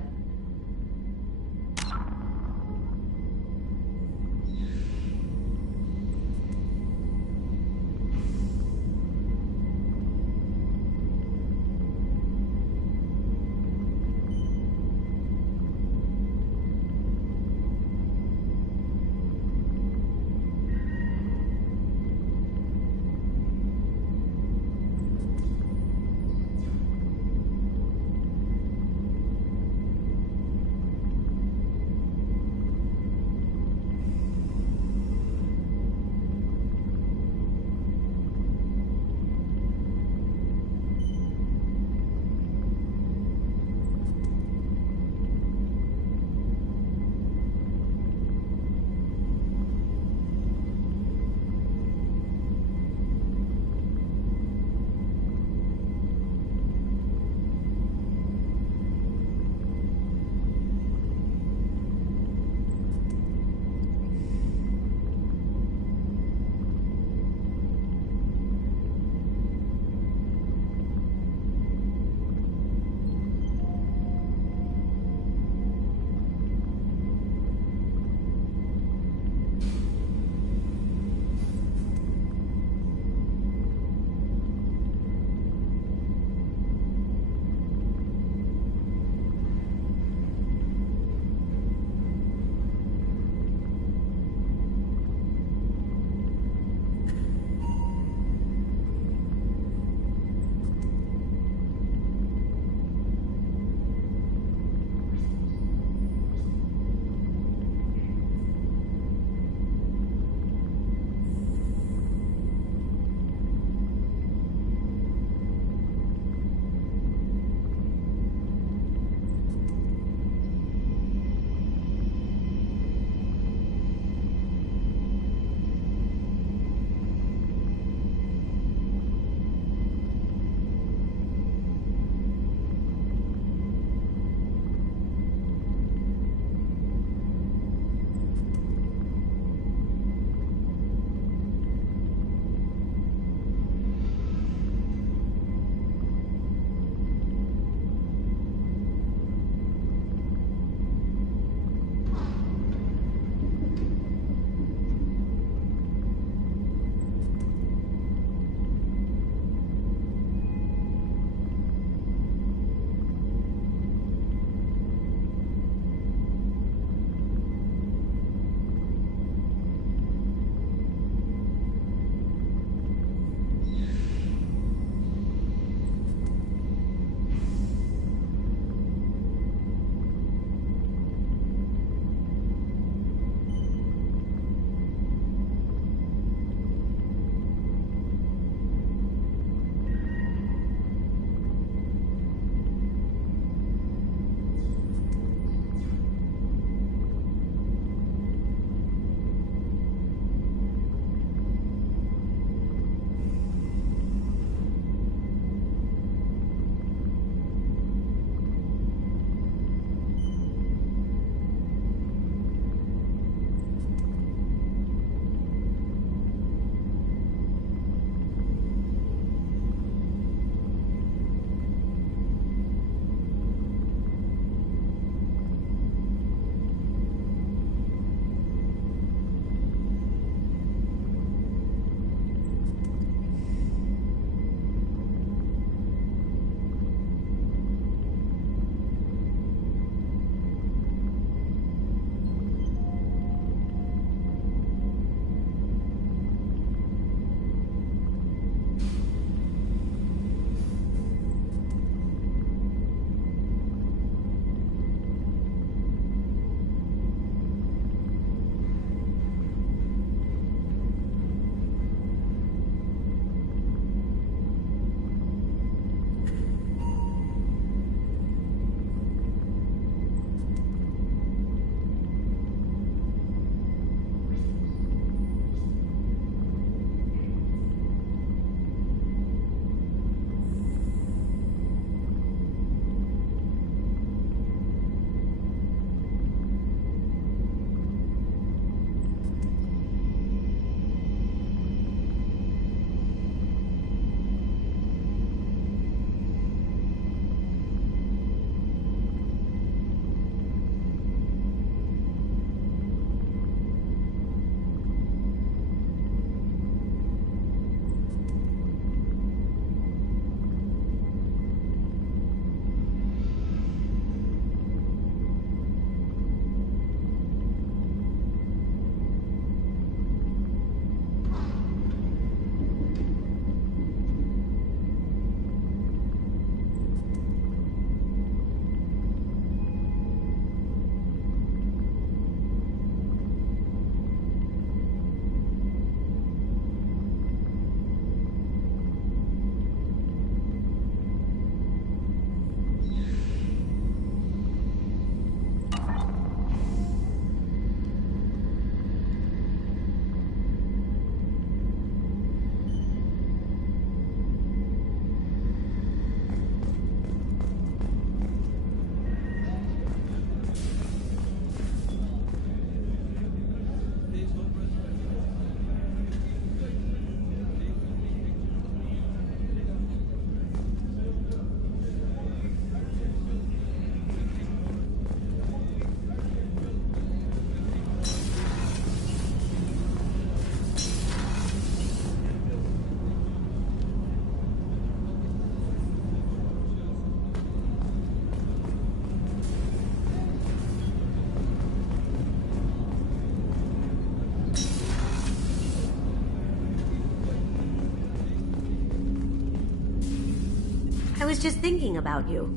I was just thinking about you.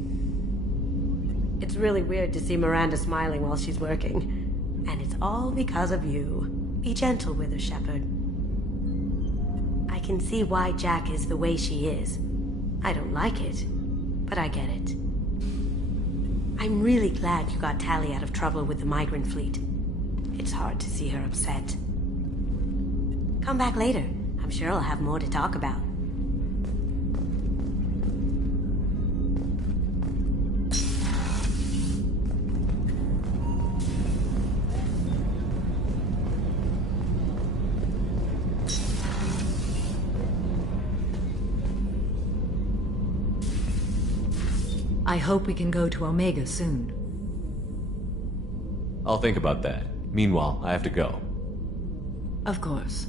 It's really weird to see Miranda smiling while she's working. And it's all because of you. Be gentle with her, Shepard. I can see why Jack is the way she is. I don't like it, but I get it. I'm really glad you got Tally out of trouble with the migrant fleet. It's hard to see her upset. Come back later. I'm sure I'll have more to talk about. I hope we can go to Omega soon. I'll think about that. Meanwhile, I have to go. Of course.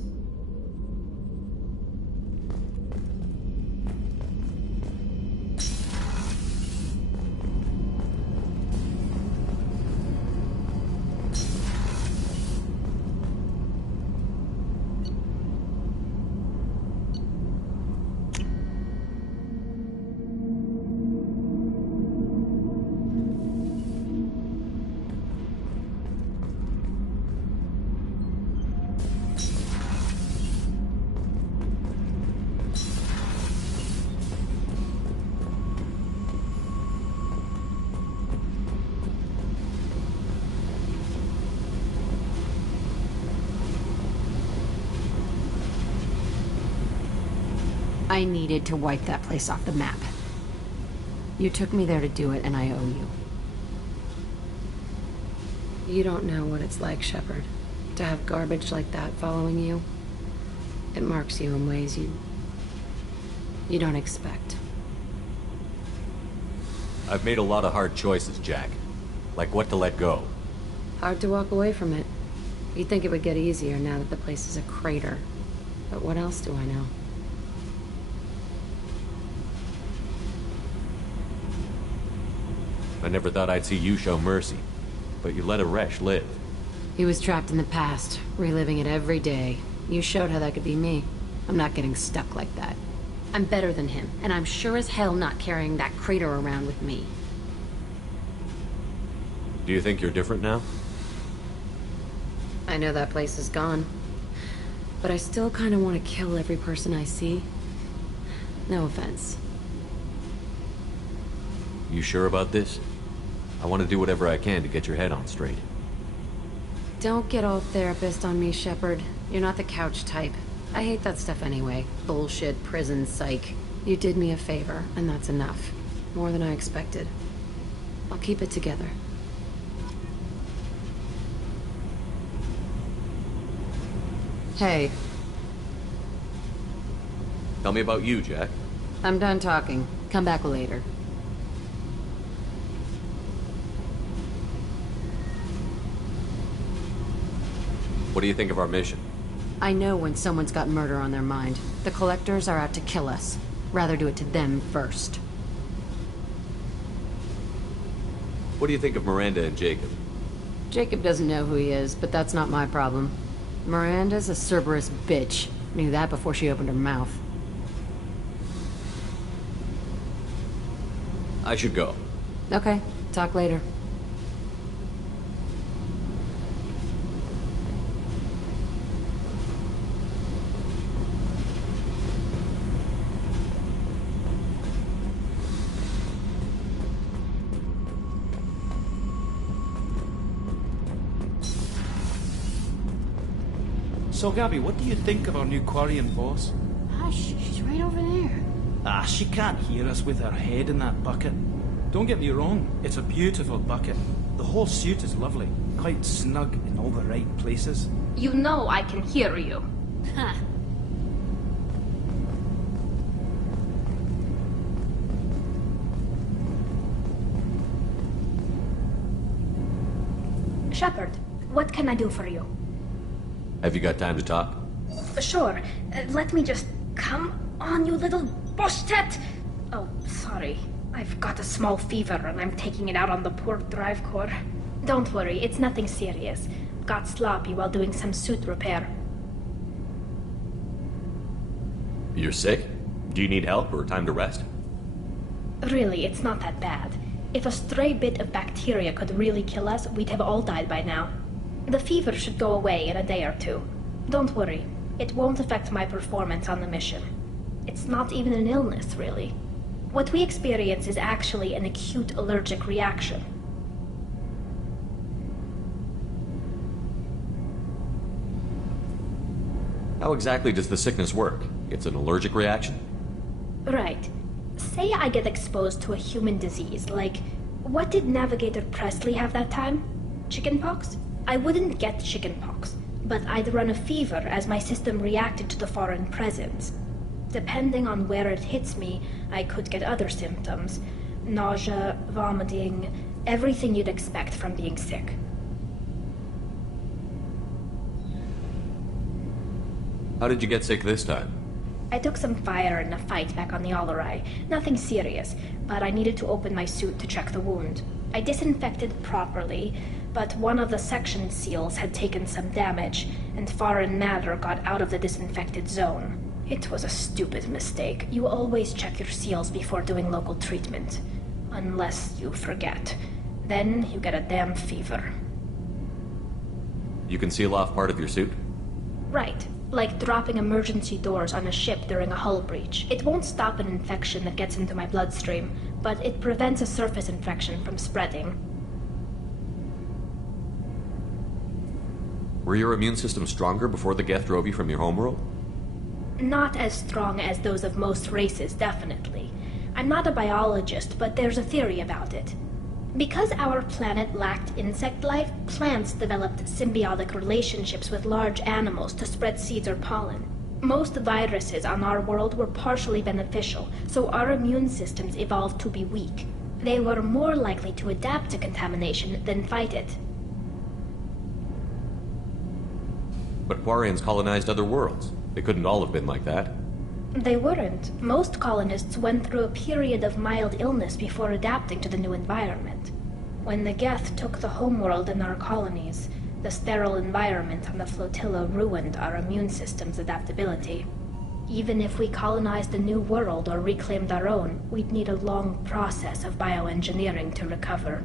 I needed to wipe that place off the map. You took me there to do it, and I owe you. You don't know what it's like, Shepard, to have garbage like that following you. It marks you in ways you don't expect. I've made a lot of hard choices, Jack. Like what to let go. Hard to walk away from it. You'd think it would get easier now that the place is a crater. But what else do I know? I never thought I'd see you show mercy, but you let Aresh live. He was trapped in the past, reliving it every day. You showed how that could be me. I'm not getting stuck like that. I'm better than him, and I'm sure as hell not carrying that crater around with me. Do you think you're different now? I know that place is gone, but I still kind of want to kill every person I see. No offense. You sure about this? I want to do whatever I can to get your head on straight. Don't get all therapist on me, Shepard. You're not the couch type. I hate that stuff anyway. Bullshit, prison, psych. You did me a favor, and that's enough. More than I expected. I'll keep it together. Hey. Tell me about you, Jack. I'm done talking. Come back later. What do you think of our mission? I know when someone's got murder on their mind. The Collectors are out to kill us. Rather do it to them first. What do you think of Miranda and Jacob? Jacob doesn't know who he is, but that's not my problem. Miranda's a Cerberus bitch. Knew that before she opened her mouth. I should go. Okay, talk later. So, Gabby, what do you think of our new Quarian boss? Hush, she's right over there. Ah, she can't hear us with her head in that bucket. Don't get me wrong, it's a beautiful bucket. The whole suit is lovely, quite snug in all the right places. You know I can hear you. Huh. Shepard, what can I do for you? Have you got time to talk? Sure. Let me just... Come on, you little bush-tet! Oh, sorry. I've got a small fever and I'm taking it out on the poor drive core. Don't worry, it's nothing serious. Got sloppy while doing some suit repair. You're sick? Do you need help or time to rest? Really, it's not that bad. If a stray bit of bacteria could really kill us, we'd have all died by now. The fever should go away in a day or two. Don't worry, it won't affect my performance on the mission. It's not even an illness, really. What we experience is actually an acute allergic reaction. How exactly does the sickness work? It's an allergic reaction? Right. Say I get exposed to a human disease, like, what did Navigator Presley have that time? Chickenpox? I wouldn't get chickenpox, but I'd run a fever as my system reacted to the foreign presence. Depending on where it hits me, I could get other symptoms. Nausea, vomiting, everything you'd expect from being sick. How did you get sick this time? I took some fire in a fight back on the Allerai. Nothing serious, but I needed to open my suit to check the wound. I disinfected properly, but one of the section seals had taken some damage, and foreign matter got out of the disinfected zone. It was a stupid mistake. You always check your seals before doing local treatment. Unless you forget. Then you get a damn fever. You can seal off part of your suit? Right. Like dropping emergency doors on a ship during a hull breach. It won't stop an infection that gets into my bloodstream, but it prevents a surface infection from spreading. Were your immune system stronger before the Geth drove you from your homeworld? Not as strong as those of most races, definitely. I'm not a biologist, but there's a theory about it. Because our planet lacked insect life, plants developed symbiotic relationships with large animals to spread seeds or pollen. Most viruses on our world were partially beneficial, so our immune systems evolved to be weak. They were more likely to adapt to contamination than fight it. But Quarians colonized other worlds. They couldn't all have been like that. They weren't. Most colonists went through a period of mild illness before adapting to the new environment. When the Geth took the homeworld in our colonies, the sterile environment on the flotilla ruined our immune system's adaptability. Even if we colonized a new world or reclaimed our own, we'd need a long process of bioengineering to recover.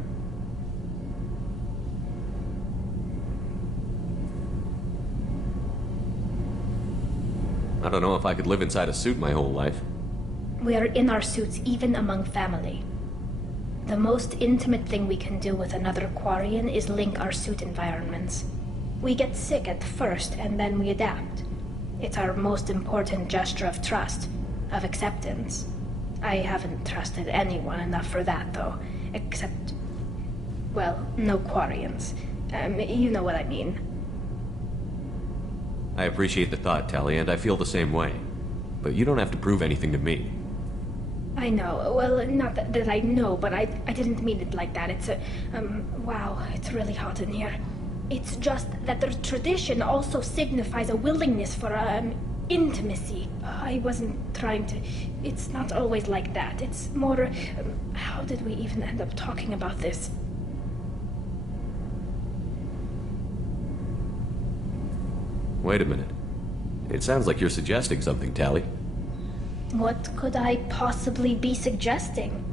I don't know if I could live inside a suit my whole life. We are in our suits even among family. The most intimate thing we can do with another Quarian is link our suit environments. We get sick at first, and then we adapt. It's our most important gesture of trust, of acceptance. I haven't trusted anyone enough for that, though. Except, well, no Quarians. You know what I mean. I appreciate the thought, Tally, and I feel the same way. But you don't have to prove anything to me. I know. Well, not that I know, but I didn't mean it like that. It's wow, it's really hot in here. It's just that the tradition also signifies a willingness for, intimacy. I wasn't trying to... It's not always like that. It's more... how did we even end up talking about this? Wait a minute. It sounds like you're suggesting something, Tally. What could I possibly be suggesting?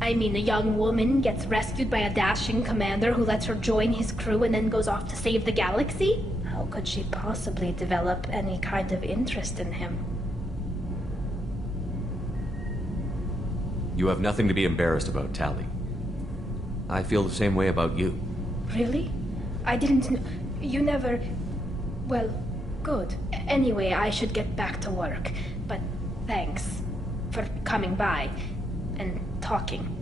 I mean, a young woman gets rescued by a dashing commander who lets her join his crew and then goes off to save the galaxy? How could she possibly develop any kind of interest in him? You have nothing to be embarrassed about, Tally. I feel the same way about you. Really? I didn't know... You never... Well, good. Anyway, I should get back to work. But thanks for coming by and talking.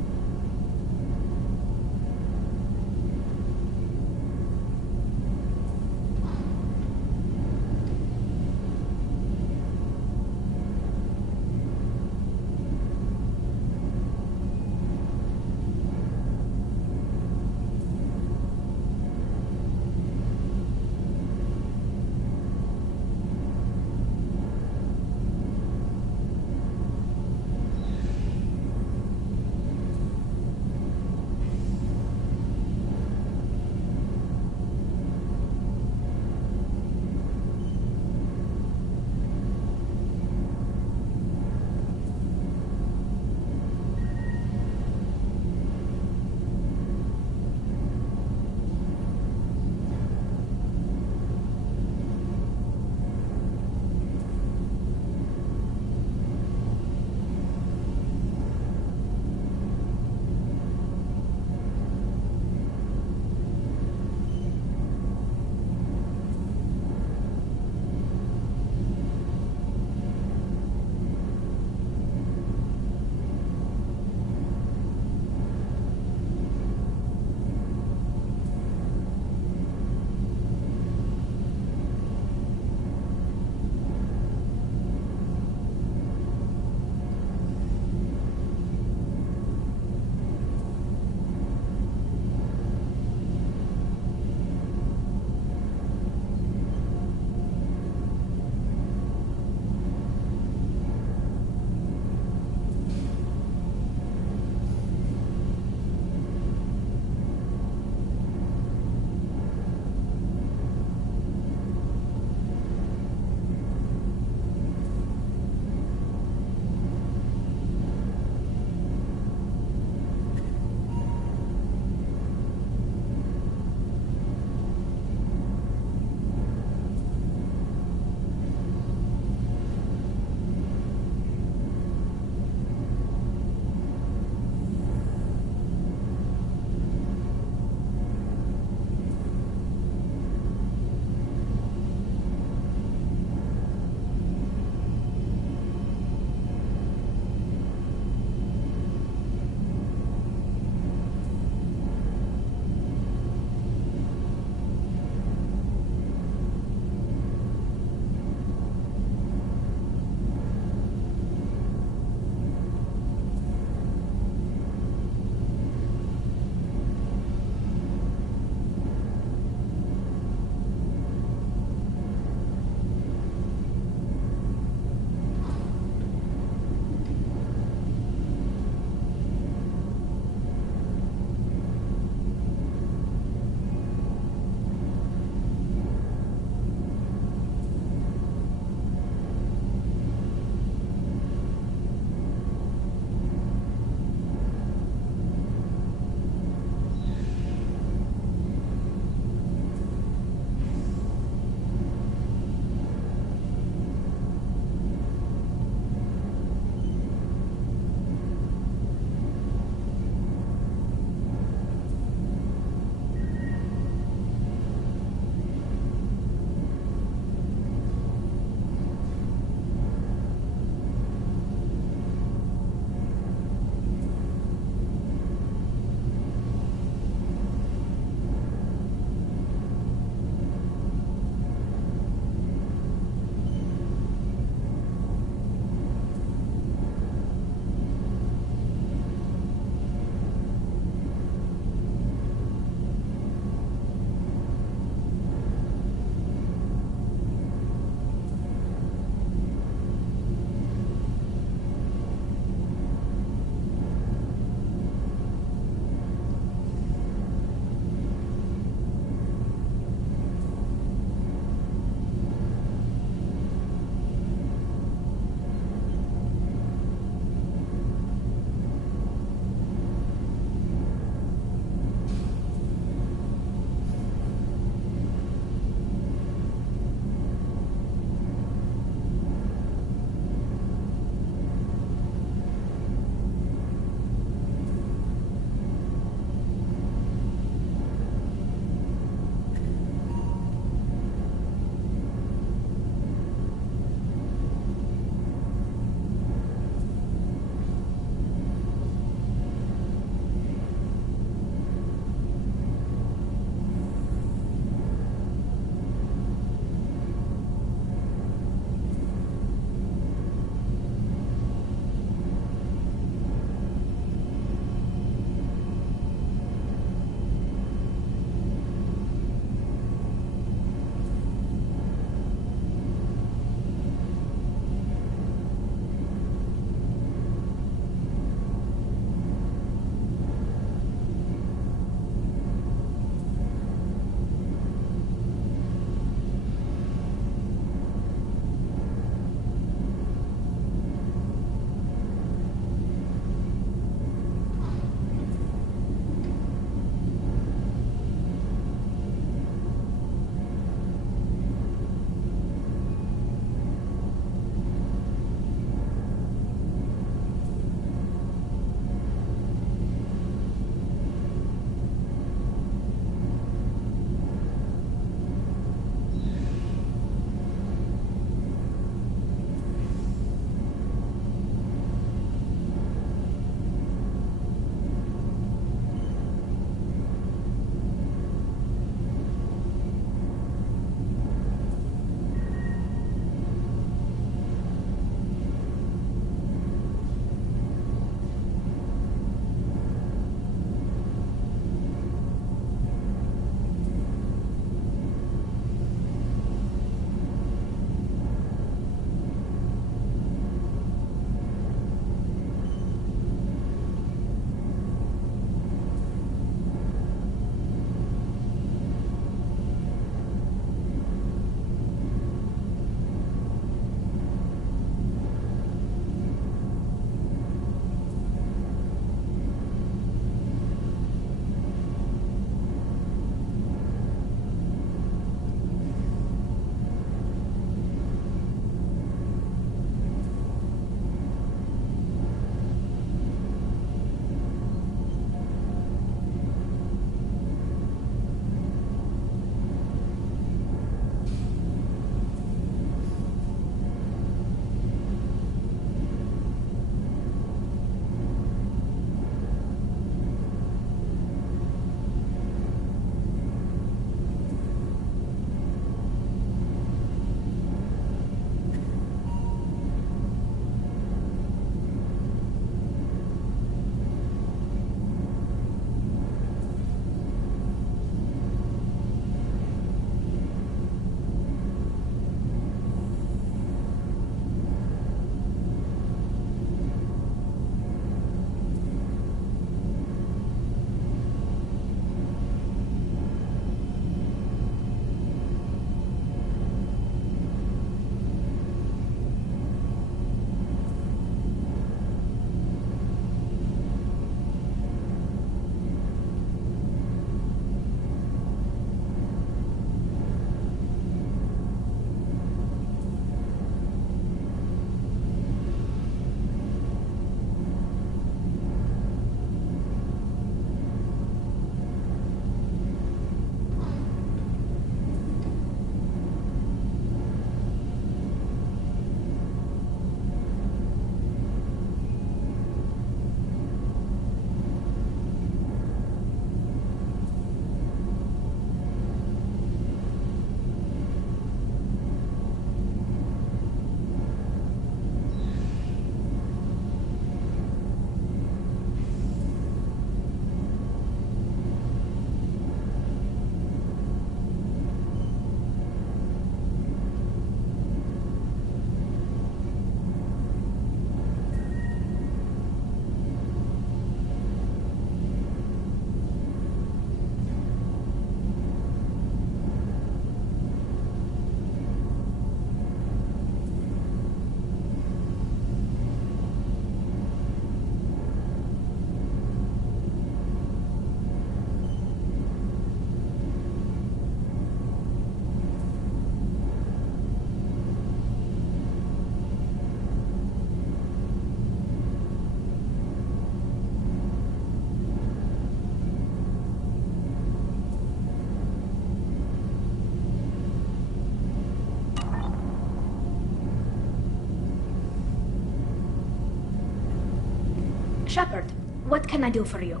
Shepard, what can I do for you?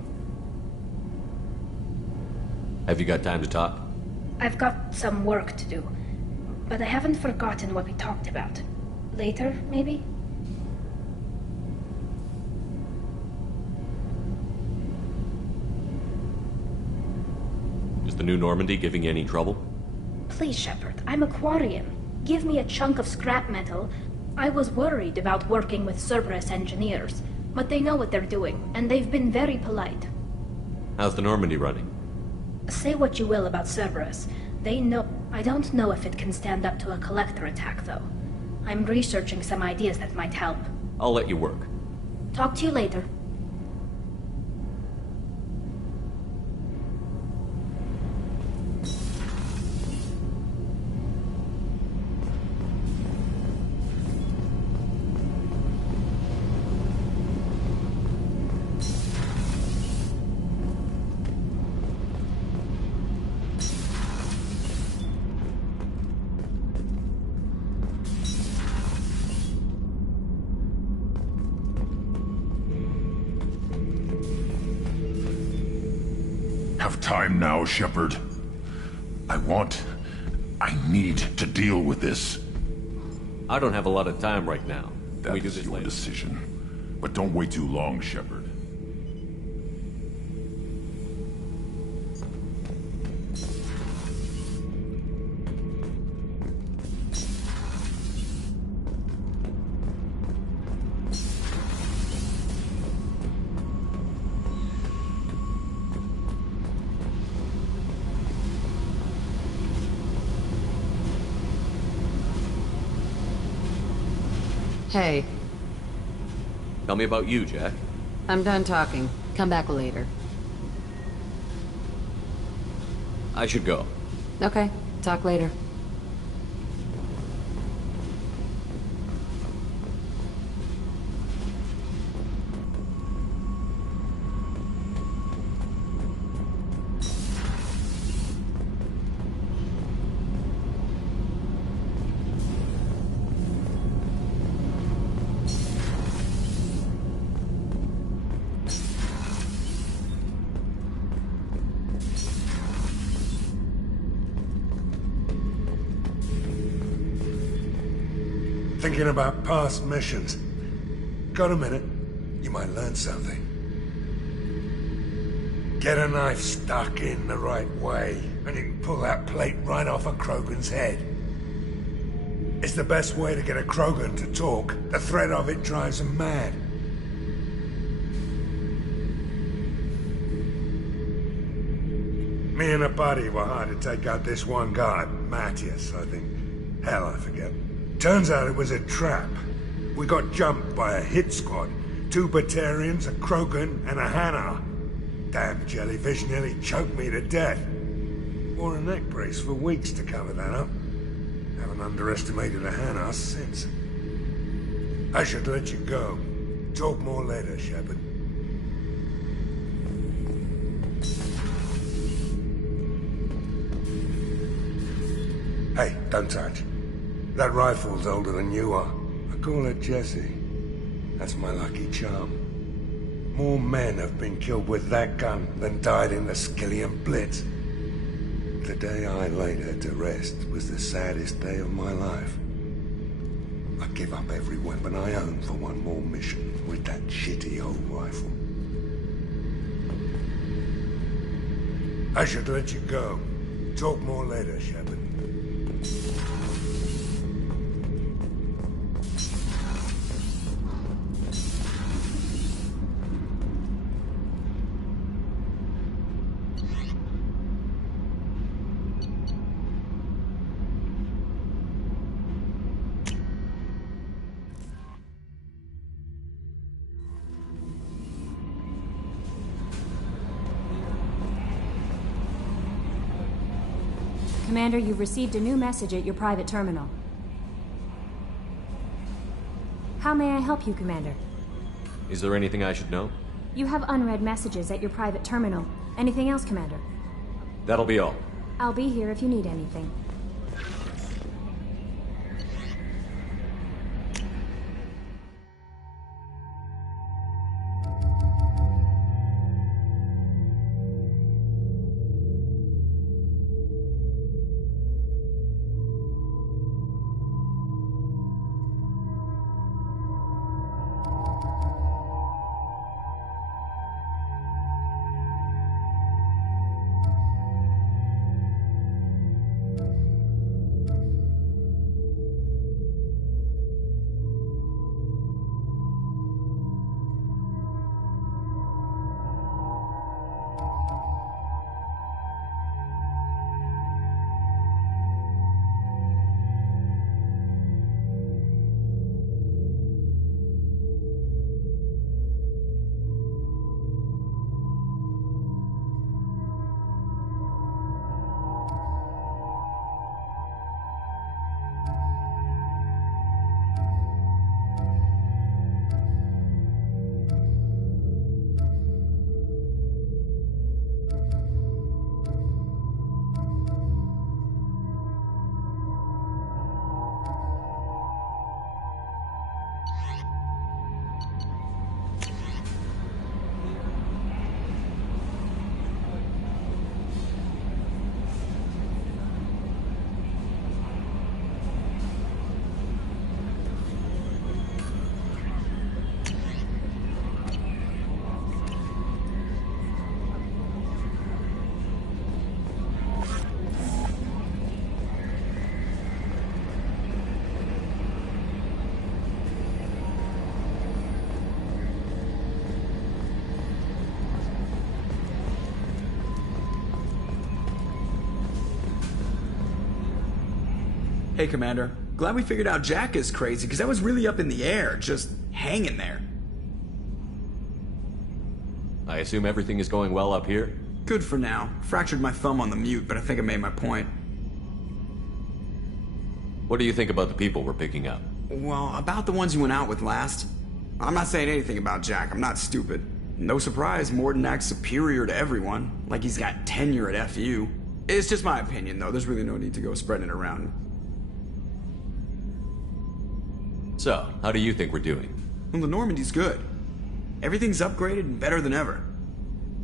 Have you got time to talk? I've got some work to do, but I haven't forgotten what we talked about. Later, maybe? Is the new Normandy giving you any trouble? Please, Shepard, I'm a Quarian. Give me a chunk of scrap metal. I was worried about working with Cerberus engineers, but they know what they're doing, and they've been very polite. How's the Normandy running? Say what you will about Cerberus. They know. I don't know if it can stand up to a collector attack, though. I'm researching some ideas that might help. I'll let you work. Talk to you later. Have time now, Shepard. I need to deal with this. I don't have a lot of time right now. Can we do That's this your later? decision. But don't wait too long, Shepard. Hey, Tell me about you, Jack. I'm done talking. Come back later. I should go. Okay, talk later. Thinking about past missions. Got a minute? You might learn something. Get a knife stuck in the right way, and you can pull that plate right off a Krogan's head. It's the best way to get a Krogan to talk. The threat of it drives them mad. Me and a buddy were hard to take out this one guy, Matthias, I think. Hell, I forget. Turns out it was a trap. We got jumped by a hit squad. 2 Batarians, a Krogan, and a Hanar. Damn jellyfish nearly choked me to death. Wore a neck brace for weeks to cover that up. Haven't underestimated a Hanar since. I should let you go. Talk more later, Shepard. Hey, don't touch. That rifle's older than you are. I call it Jesse. That's my lucky charm. More men have been killed with that gun than died in the Skillian Blitz. The day I laid her to rest was the saddest day of my life. I give up every weapon I own for one more mission with that shitty old rifle. I should let you go. Talk more later, Shepard. Commander, you've received a new message at your private terminal. How may I help you, Commander? Is there anything I should know? You have unread messages at your private terminal. Anything else, Commander? That'll be all. I'll be here if you need anything. Hey, Commander. Glad we figured out Jack is crazy, because that was really up in the air, just hanging there. I assume everything is going well up here? Good for now. Fractured my thumb on the mute, but I think I made my point. What do you think about the people we're picking up? Well, about the ones you went out with last. I'm not saying anything about Jack, I'm not stupid. No surprise, Morden acts superior to everyone, like he's got tenure at FU. It's just my opinion, though. There's really no need to go spreading it around. So, how do you think we're doing? Well, the Normandy's good. Everything's upgraded and better than ever.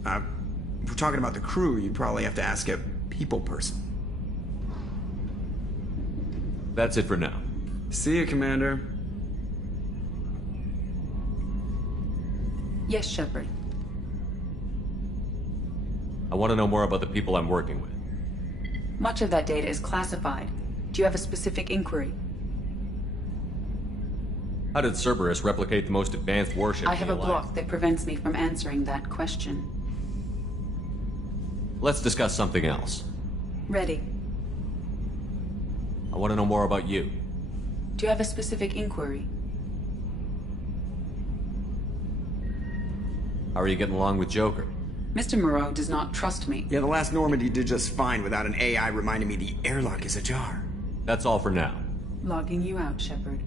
If we're talking about the crew, you'd probably have to ask a people person. That's it for now. See you, Commander. Yes, Shepard. I want to know more about the people I'm working with. Much of that data is classified. Do you have a specific inquiry? How did Cerberus replicate the most advanced warship? I have a block that prevents me from answering that question. Let's discuss something else. Ready. I want to know more about you. Do you have a specific inquiry? How are you getting along with Joker? Mr. Moreau does not trust me. Yeah, the last Normandy did just fine without an AI reminding me the airlock is ajar. That's all for now. Logging you out, Shepard.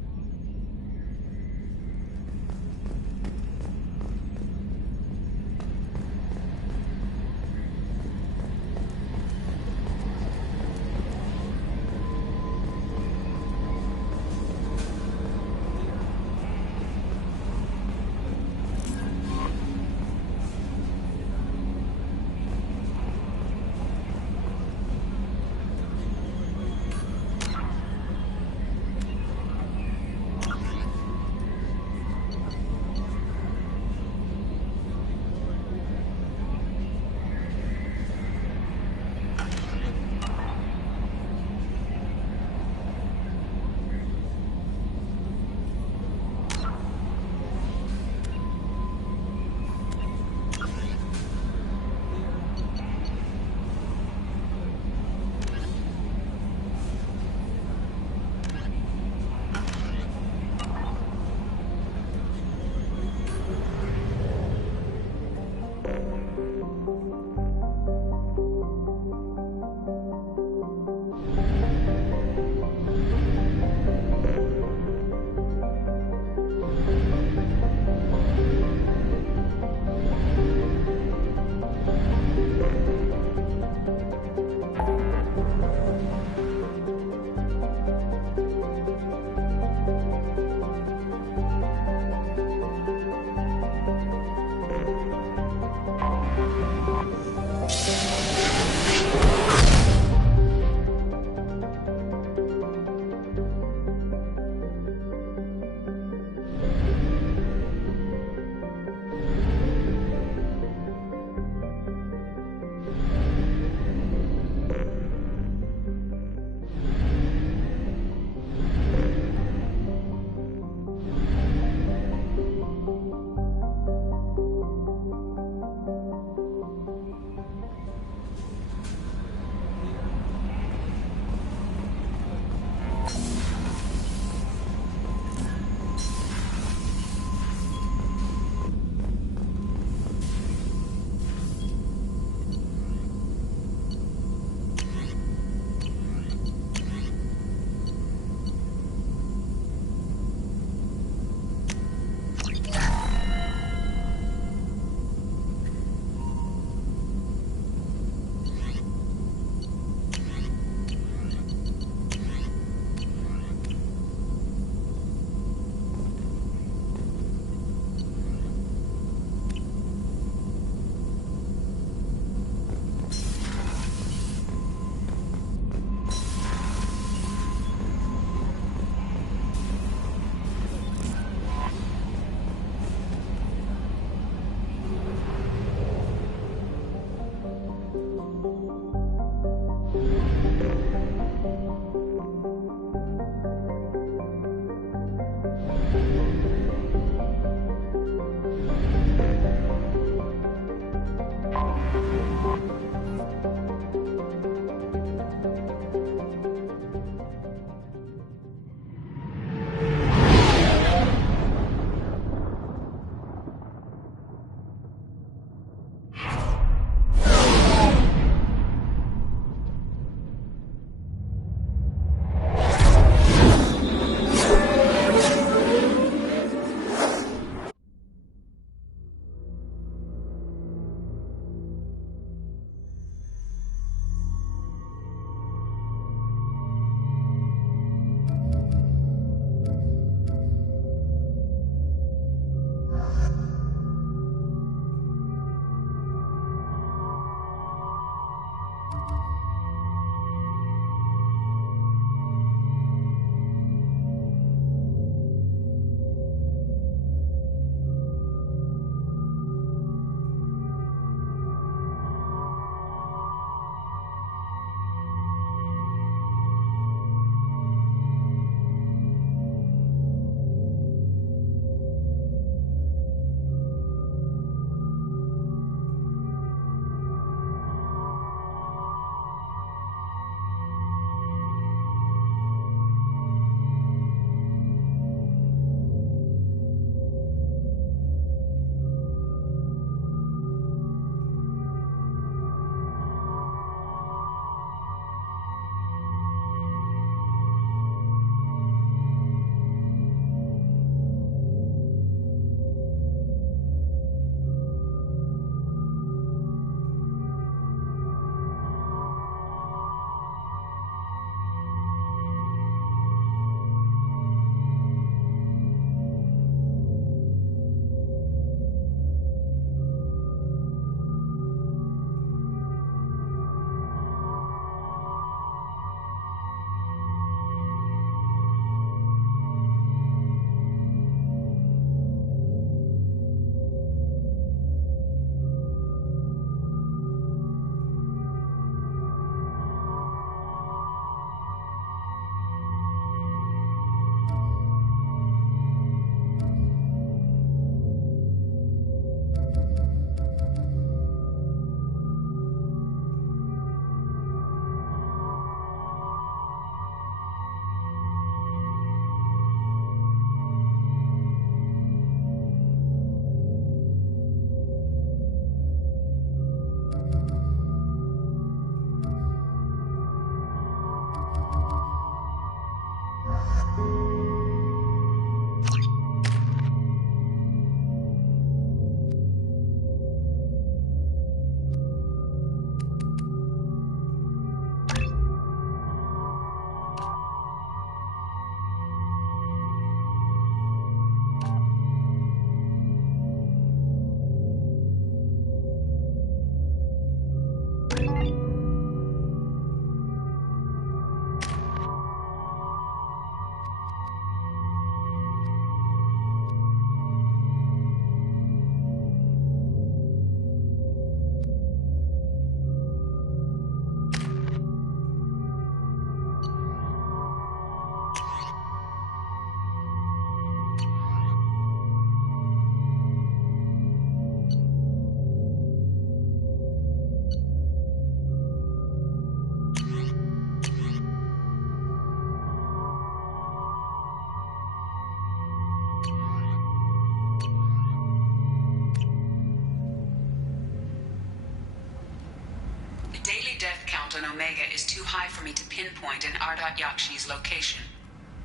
in Omega is too high for me to pinpoint an Ardat Yakshi's location.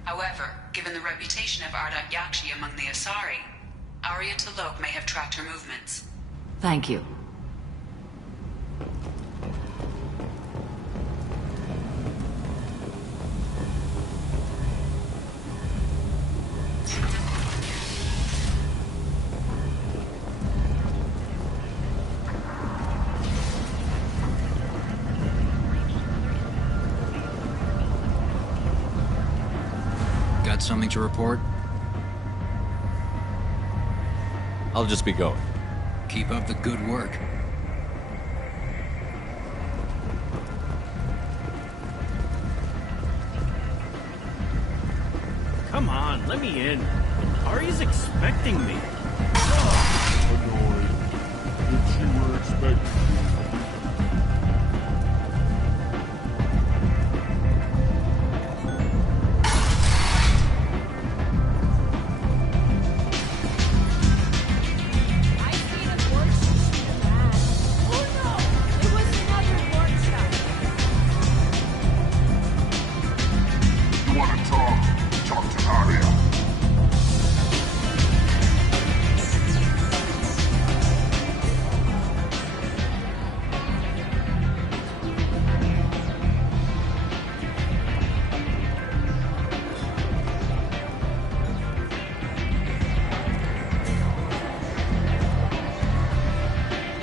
However, given the reputation of Ardat Yakshi among the Asari, Arya T'Loak may have tracked her movements. Thank you. Got something to report? I'll just be going. Keep up the good work. Come on, let me in. Ari's expecting me. Annoying. If she were expecting you want to talk to Arya.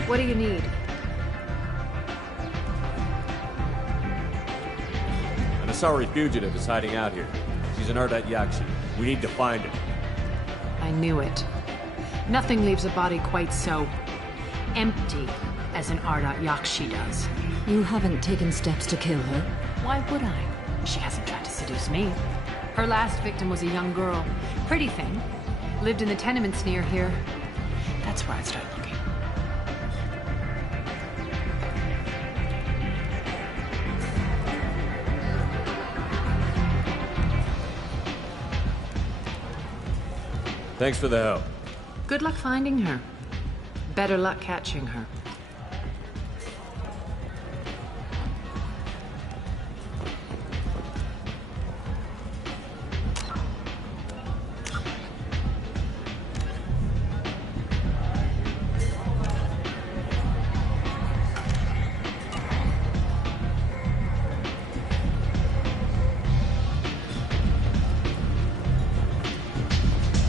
What do you need? An Asari fugitive is hiding out here. She's an Ardat Yakshi. We need to find her. I knew it. Nothing leaves a body quite so empty as an Ardat Yakshi does. You haven't taken steps to kill her? Why would I? She hasn't tried to seduce me. Her last victim was a young girl. Pretty thing. Lived in the tenements near here. That's where I started looking. Thanks for the help. Good luck finding her. Better luck catching her.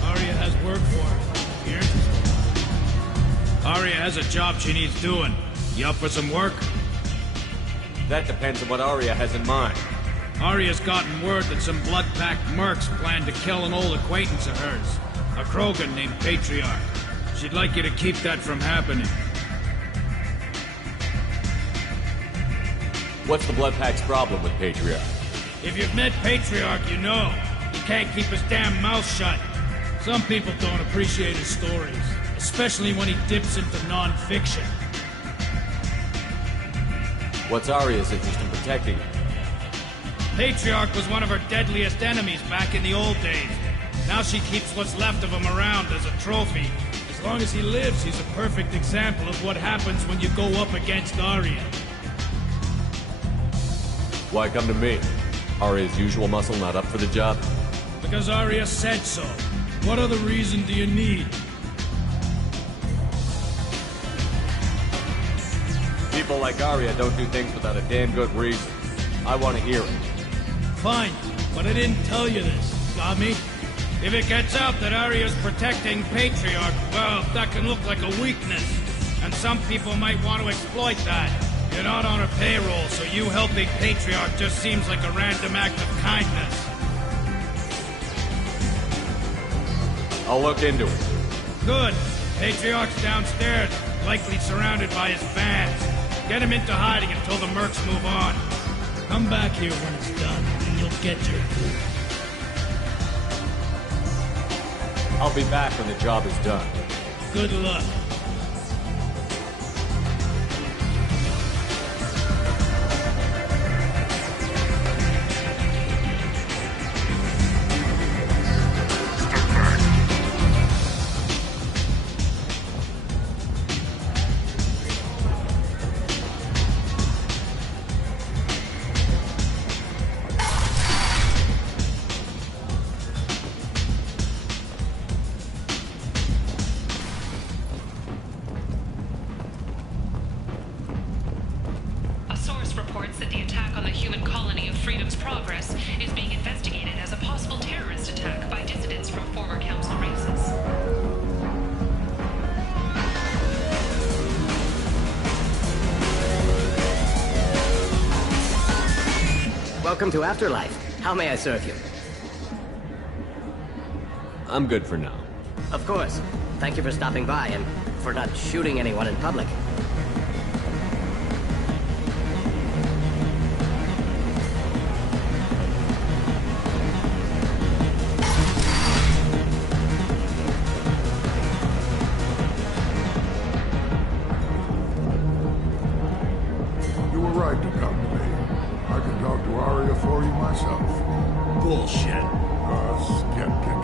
Arya has work for her. You interested? Arya has a job she needs doing. You up for some work? That depends on what Arya has in mind. Arya's gotten word that some blood-packed mercs plan to kill an old acquaintance of hers, a Krogan named Patriarch. She'd like you to keep that from happening. What's the Bloodpack's problem with Patriarch? If you've met Patriarch, you know. He can't keep his damn mouth shut. Some people don't appreciate his stories, especially when he dips into non-fiction. What's Arya's interest in protecting him? Patriarch was one of her deadliest enemies back in the old days. Now she keeps what's left of him around as a trophy. As long as he lives, he's a perfect example of what happens when you go up against Arya. Why come to me? Arya's usual muscle not up for the job? Because Arya said so. What other reason do you need? People like Arya don't do things without a damn good reason. I want to hear it. Fine, but I didn't tell you this. Got me? If it gets out that Arya's protecting Patriarch, well, that can look like a weakness. And some people might want to exploit that. You're not on her payroll, so you helping Patriarch just seems like a random act of kindness. I'll look into it. Good. Patriarch's downstairs, likely surrounded by his fans. Get him into hiding until the mercs move on. Come back here when it's done, and you'll get your food. I'll be back when the job is done. Good luck. Welcome to Afterlife. How may I serve you? I'm good for now. Of course. Thank you for stopping by and for not shooting anyone in public. You were right to come to me. I can talk to Arya for you myself. Bullshit. Skeptic.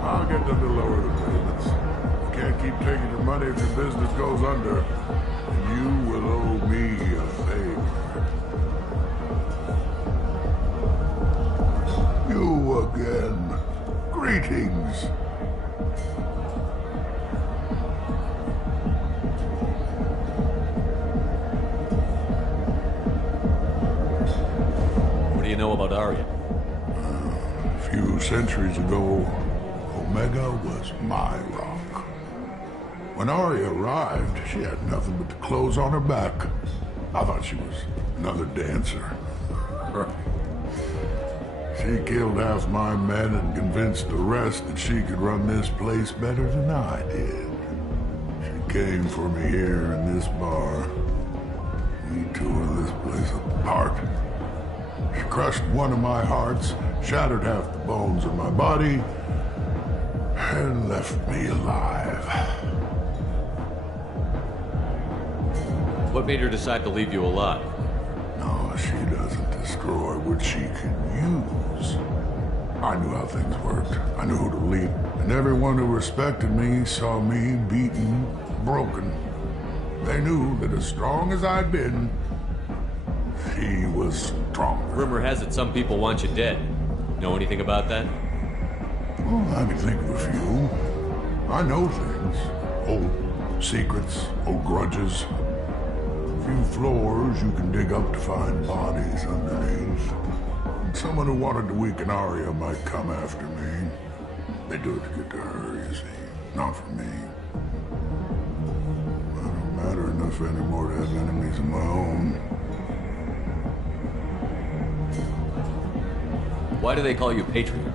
I'll get them to lower the payments. You can't keep taking your money if your business goes under. And you will owe me a favor. You again. Greetings. What do you know about Arya? A few centuries ago, Omega was my rock. When Arya arrived, she had nothing but the clothes on her back. I thought she was another dancer. She killed half my men and convinced the rest that she could run this place better than I did. She came for me here in this bar. We tore this place apart. She crushed one of my hearts, shattered half the bones in my body, and left me alive. What made her decide to leave you alive? No, she doesn't destroy what she can use. I knew how things worked. I knew who to lead. And everyone who respected me saw me beaten, broken. They knew that as strong as I'd been, she was stronger. Rumor has it some people want you dead. Know anything about that? Well, I can think of a few. I know things. Old secrets, old grudges. A few floors you can dig up to find bodies underneath. And someone who wanted to weaken Arya might come after me. They do it to get to her, you see. Not for me. I don't matter enough anymore to have enemies of my own. Why do they call you Patriarch?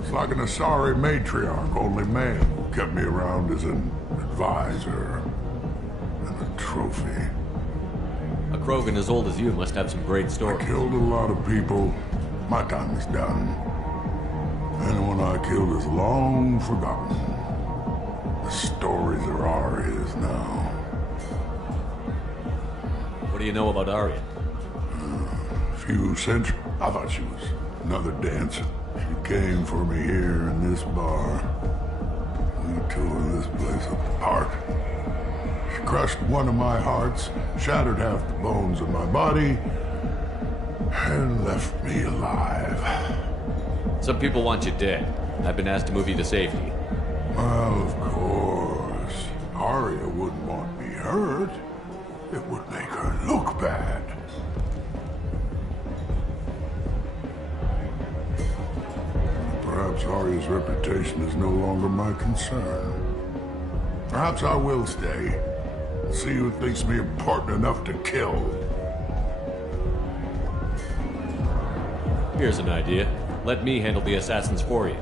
It's like an Asari matriarch, only man. Kept me around as an advisor and a trophy. A Krogan as old as you must have some great stories. I killed a lot of people. My time is done. Anyone I killed is long forgotten. The stories are Arya's now. What do you know about Arya? A few centuries. I thought she was another dancer. She came for me here in this bar. We tore this place apart. She crushed one of my hearts, shattered half the bones in my body, and left me alive. Some people want you dead. I've been asked to move you to safety. Well, of course. Arya wouldn't want me hurt. It would make her look bad. Perhaps Arya's reputation is no longer my concern. Perhaps I will stay. See who thinks me important enough to kill. Here's an idea. Let me handle the assassins for you.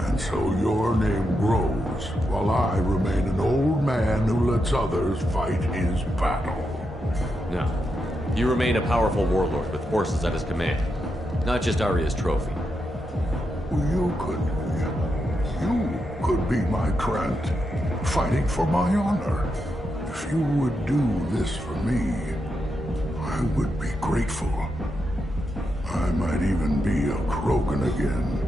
And so your name grows, while I remain an old man who lets others fight his battle. No. You remain a powerful warlord with forces at his command. Not just Arya's trophy. You could be my Trent, fighting for my honor. If you would do this for me, I would be grateful. I might even be a Krogan again.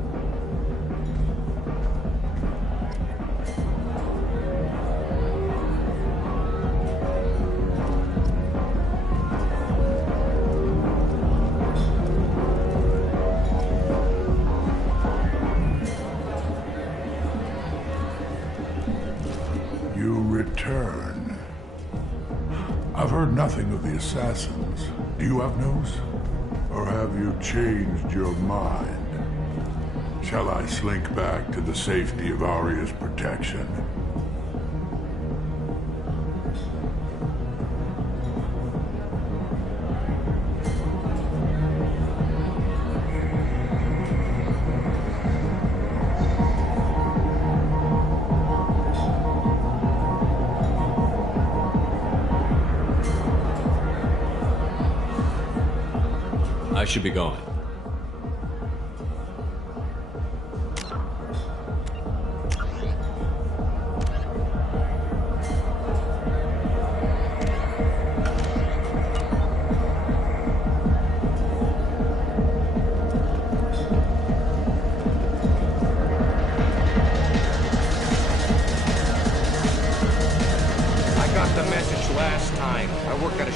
Return. I've heard nothing of the assassins. Do you have news? Or have you changed your mind? Shall I slink back to the safety of Arya's protection? I should be going.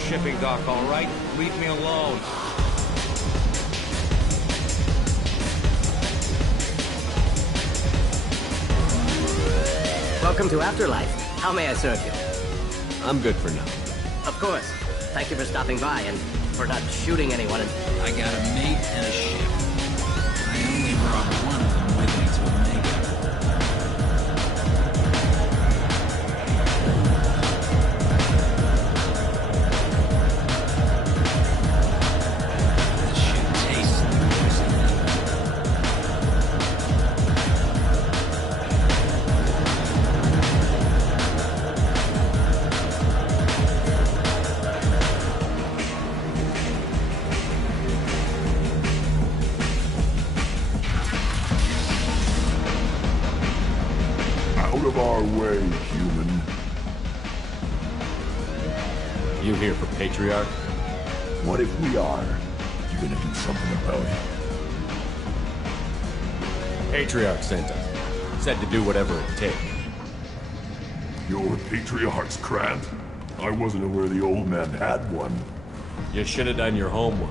Shipping dock, all right? Leave me alone. Welcome to Afterlife. How may I serve you? I'm good for now. Of course. Thank you for stopping by and for not shooting anyone. I got a mate and a ship. I only brought one of them with me to Omega. Out of our way, human. You here for Patriarch? What if we are? You gonna do something about it? Patriarch sent us. Said to do whatever it takes. You're Patriarch's Grant? I wasn't aware the old man had one. You should have done your homework.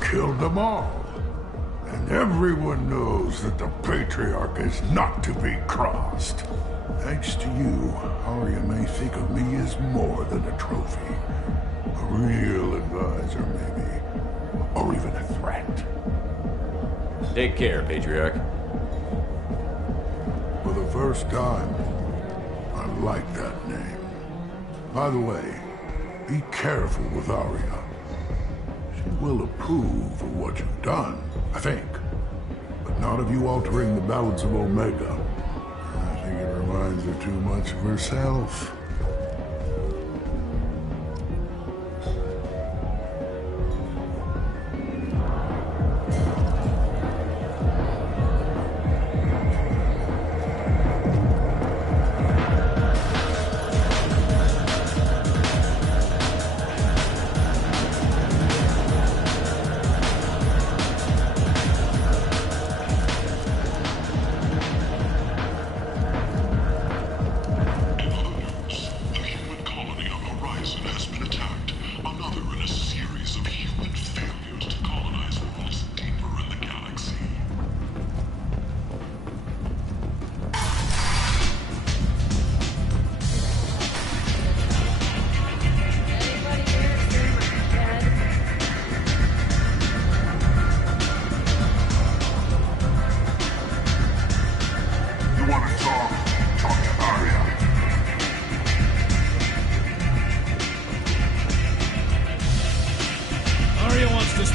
Killed them all. And everyone knows that the Patriarch is not to be crossed. Thanks to you, Arya may think of me as more than a trophy. A real advisor, maybe. Or even a threat. Take care, Patriarch. For the first time, I like that name. By the way, be careful with Arya. She will approve of what you've done, I think. But not of you altering the balance of Omega. I think it reminds her too much of herself.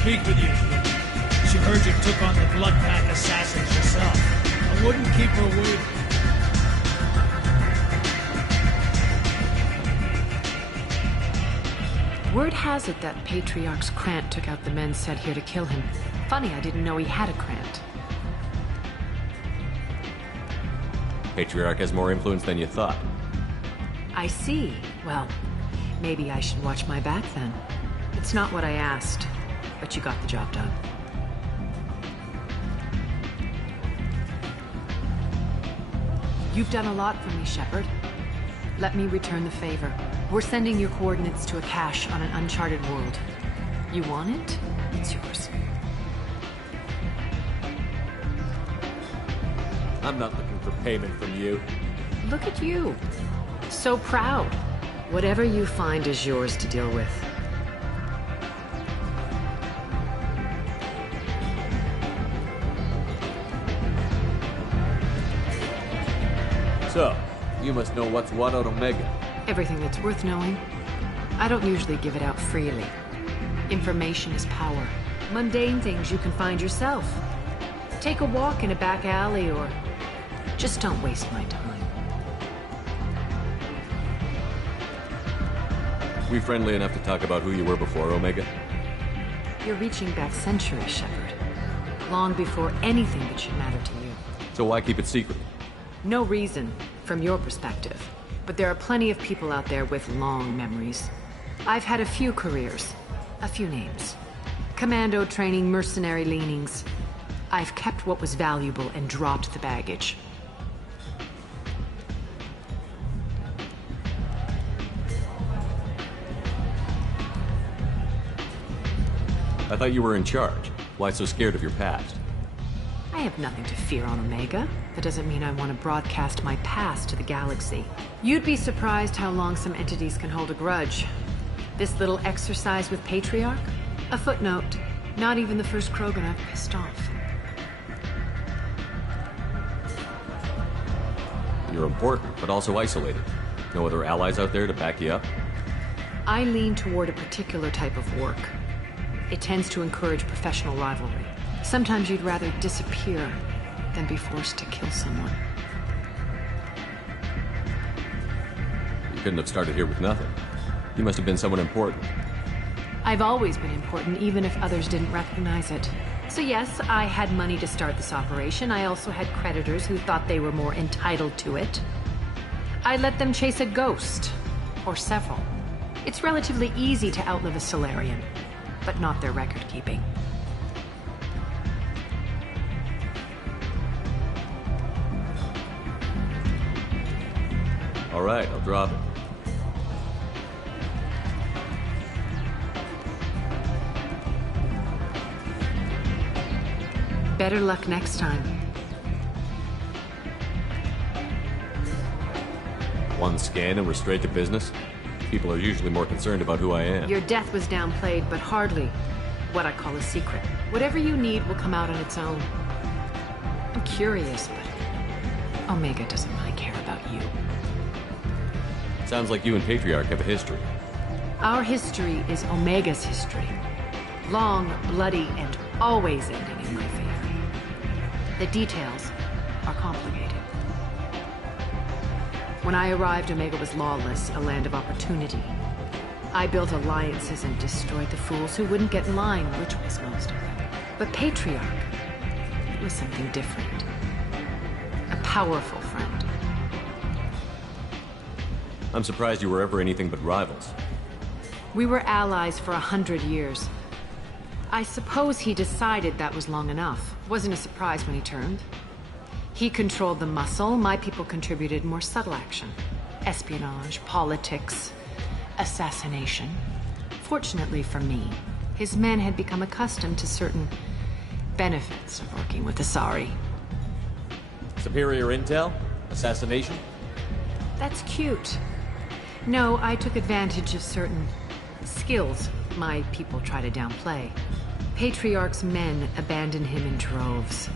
Speak with you. She heard you took on the Blood Pack assassins yourself. I wouldn't keep her waiting. Word has it that Patriarch's Krant took out the men sent here to kill him. Funny, I didn't know he had a Krant. Patriarch has more influence than you thought. I see. Well, maybe I should watch my back then. It's not what I asked. But you got the job done. You've done a lot for me, Shepard. Let me return the favor. We're sending your coordinates to a cache on an uncharted world. You want it? It's yours. I'm not looking for payment from you. Look at you. So proud. Whatever you find is yours to deal with. So, you must know what's what out Omega. Everything that's worth knowing. I don't usually give it out freely. Information is power. Mundane things you can find yourself. Take a walk in a back alley or just don't waste my time. We friendly enough to talk about who you were before Omega? You're reaching back centuries, Shepard. Long before anything that should matter to you. So why keep it secret? No reason, from your perspective. But there are plenty of people out there with long memories. I've had a few careers, a few names. Commando training, mercenary leanings. I've kept what was valuable and dropped the baggage. I thought you were in charge. Why so scared of your past? I have nothing to fear on Omega. That doesn't mean I want to broadcast my past to the galaxy. You'd be surprised how long some entities can hold a grudge. This little exercise with Patriarch? A footnote. Not even the first Krogan I've pissed off. You're important, but also isolated. No other allies out there to back you up? I lean toward a particular type of work. It tends to encourage professional rivalry. Sometimes you'd rather disappear than be forced to kill someone. You couldn't have started here with nothing. You must have been someone important. I've always been important, even if others didn't recognize it. So yes, I had money to start this operation. I also had creditors who thought they were more entitled to it. I let them chase a ghost, or several. It's relatively easy to outlive a Solarian, but not their record-keeping. All right, I'll drop it. Better luck next time. One scan and we're straight to business? People are usually more concerned about who I am. Your death was downplayed, but hardly what I call a secret. Whatever you need will come out on its own. I'm curious, but Omega doesn't really care about you. Sounds like you and Patriarch have a history. Our history is Omega's history. Long, bloody, and always ending in my favor. The details are complicated. When I arrived, Omega was lawless, a land of opportunity. I built alliances and destroyed the fools who wouldn't get in line, which was most of them. But Patriarch was something different. A powerful friend. I'm surprised you were ever anything but rivals. We were allies for 100 years. I suppose he decided that was long enough. Wasn't a surprise when he turned. He controlled the muscle, my people contributed more subtle action. Espionage, politics, assassination. Fortunately for me, his men had become accustomed to certain benefits of working with Asari. Superior intel? Assassination? That's cute. No, I took advantage of certain skills my people try to downplay. Patriarch's men abandoned him in droves.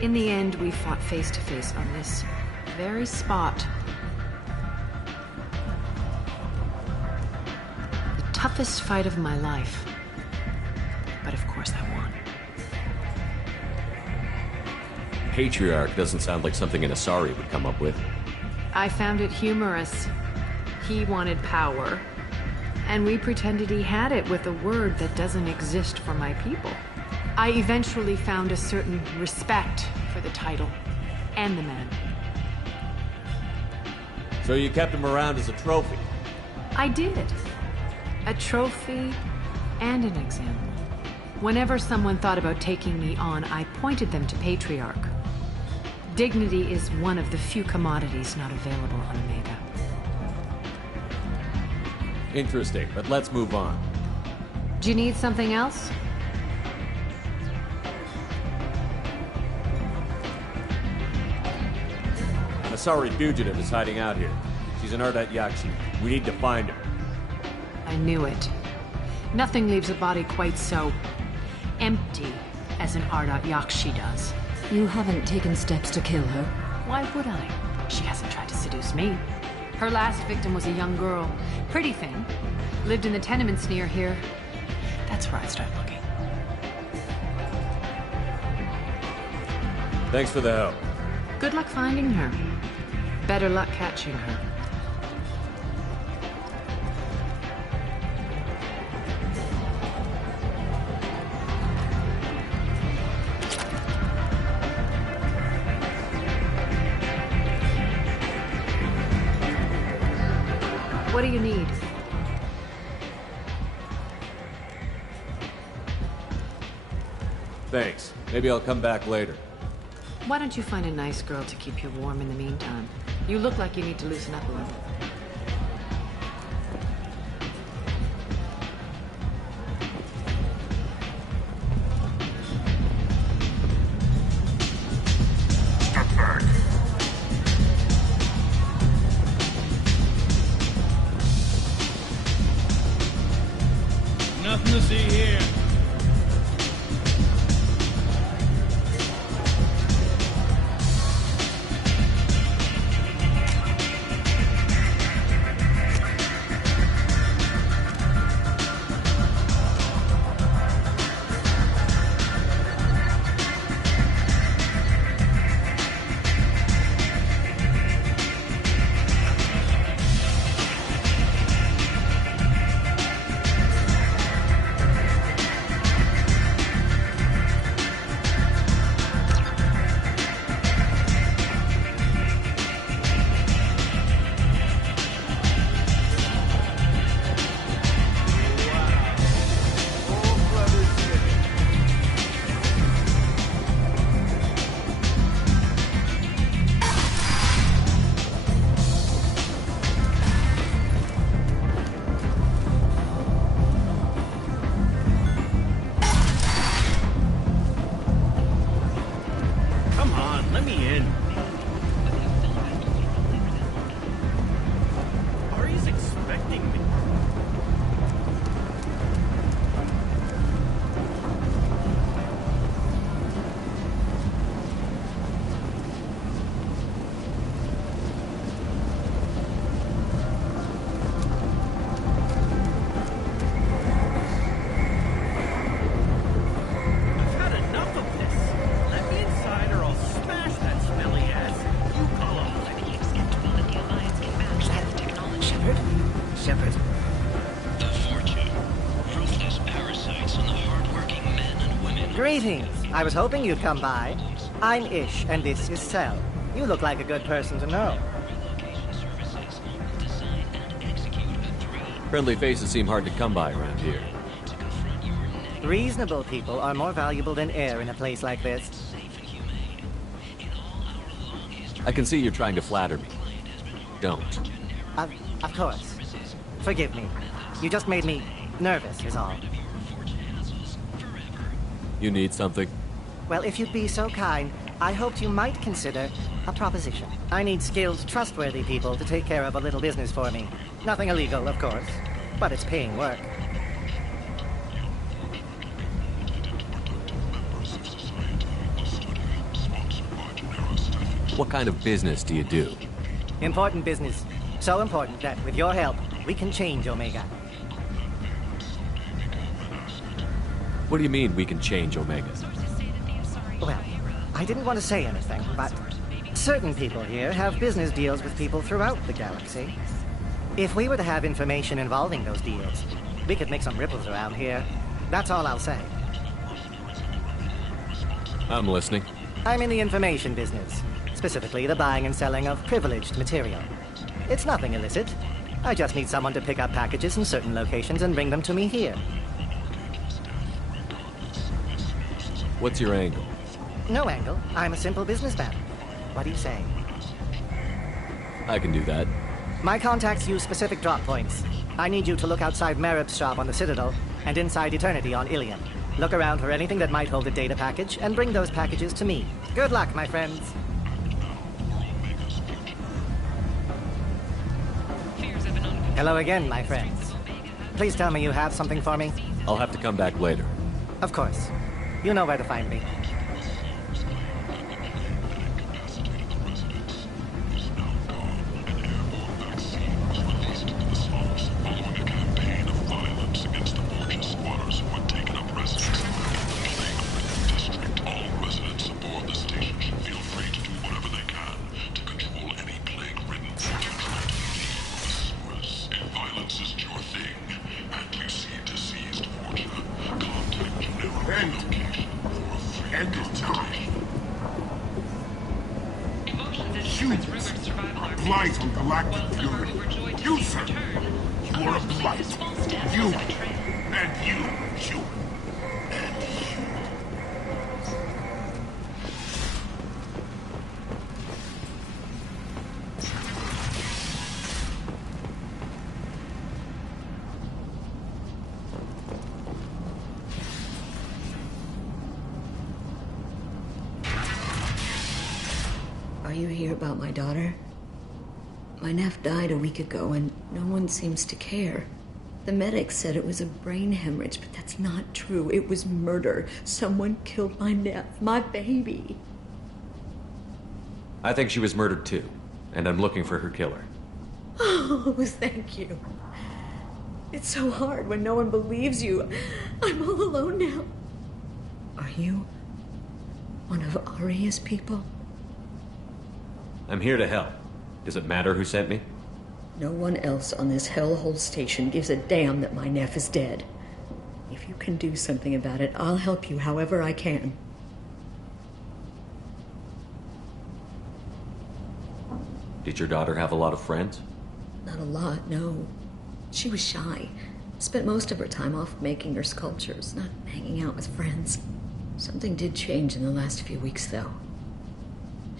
In the end, we fought face to face on this very spot. The toughest fight of my life. But of course I won. Patriarch doesn't sound like something an Asari would come up with. I found it humorous. He wanted power, and we pretended he had it with a word that doesn't exist for my people. I eventually found a certain respect for the title and the man. So you kept him around as a trophy? I did. A trophy and an example. Whenever someone thought about taking me on, I pointed them to Patriarch. Dignity is one of the few commodities not available on Omega. Interesting, but let's move on. Do you need something else? An Asari fugitive is hiding out here. She's She's in Ardat Yakshi. We need to find her. I knew it. Nothing leaves a body quite so empty as an Ardat Yakshi does. You haven't taken steps to kill her? Why would I? She hasn't tried to seduce me. Her last victim was a young girl. Pretty thing. Lived in the tenements near here. That's where I start looking. Thanks for the help. Good luck finding her. Better luck catching her. What do you need? Thanks. Maybe I'll come back later. Why don't you find a nice girl to keep you warm in the meantime? You look like you need to loosen up a little. Nothing to see here. Greetings. I was hoping you'd come by. I'm Ish, and this is Cell. You look like a good person to know. Friendly faces seem hard to come by around here. Reasonable people are more valuable than air in a place like this. I can see you're trying to flatter me. Don't. Of course. Forgive me. You just made me nervous, is all. You need something? Well, if you'd be so kind, I hoped you might consider a proposition. I need skilled, trustworthy people to take care of a little business for me. Nothing illegal, of course, but it's paying work. What kind of business do you do? Important business. So important that, with your help, we can change Omega. What do you mean we can change Omega? Well, I didn't want to say anything, but certain people here have business deals with people throughout the galaxy. If we were to have information involving those deals, we could make some ripples around here. That's all I'll say. I'm listening. I'm in the information business, specifically the buying and selling of privileged material. It's nothing illicit. I just need someone to pick up packages in certain locations and bring them to me here. What's your angle? No angle. I'm a simple businessman. What do you say? I can do that. My contacts use specific drop points. I need you to look outside Merib's shop on the Citadel and inside Eternity on Ilion. Look around for anything that might hold a data package and bring those packages to me. Good luck, my friends. Hello again, my friends. Please tell me you have something for me. I'll have to come back later. Of course. You know where to find me. End it now. Humans are a blight on galactic fury. You, sir, you are a blight. You, and you, human. Are you here about my daughter? My nephew died a week ago and no one seems to care. The medics said it was a brain hemorrhage, but that's not true. It was murder. Someone killed my nephew, my baby. I think she was murdered too, and I'm looking for her killer. Oh, thank you. It's so hard when no one believes you. I'm all alone now. Are you one of Aria's people? I'm here to help. Does it matter who sent me? No one else on this hellhole station gives a damn that my nephew is dead. If you can do something about it, I'll help you however I can. Did your daughter have a lot of friends? Not a lot, no. She was shy. Spent most of her time off making her sculptures, not hanging out with friends. Something did change in the last few weeks, though.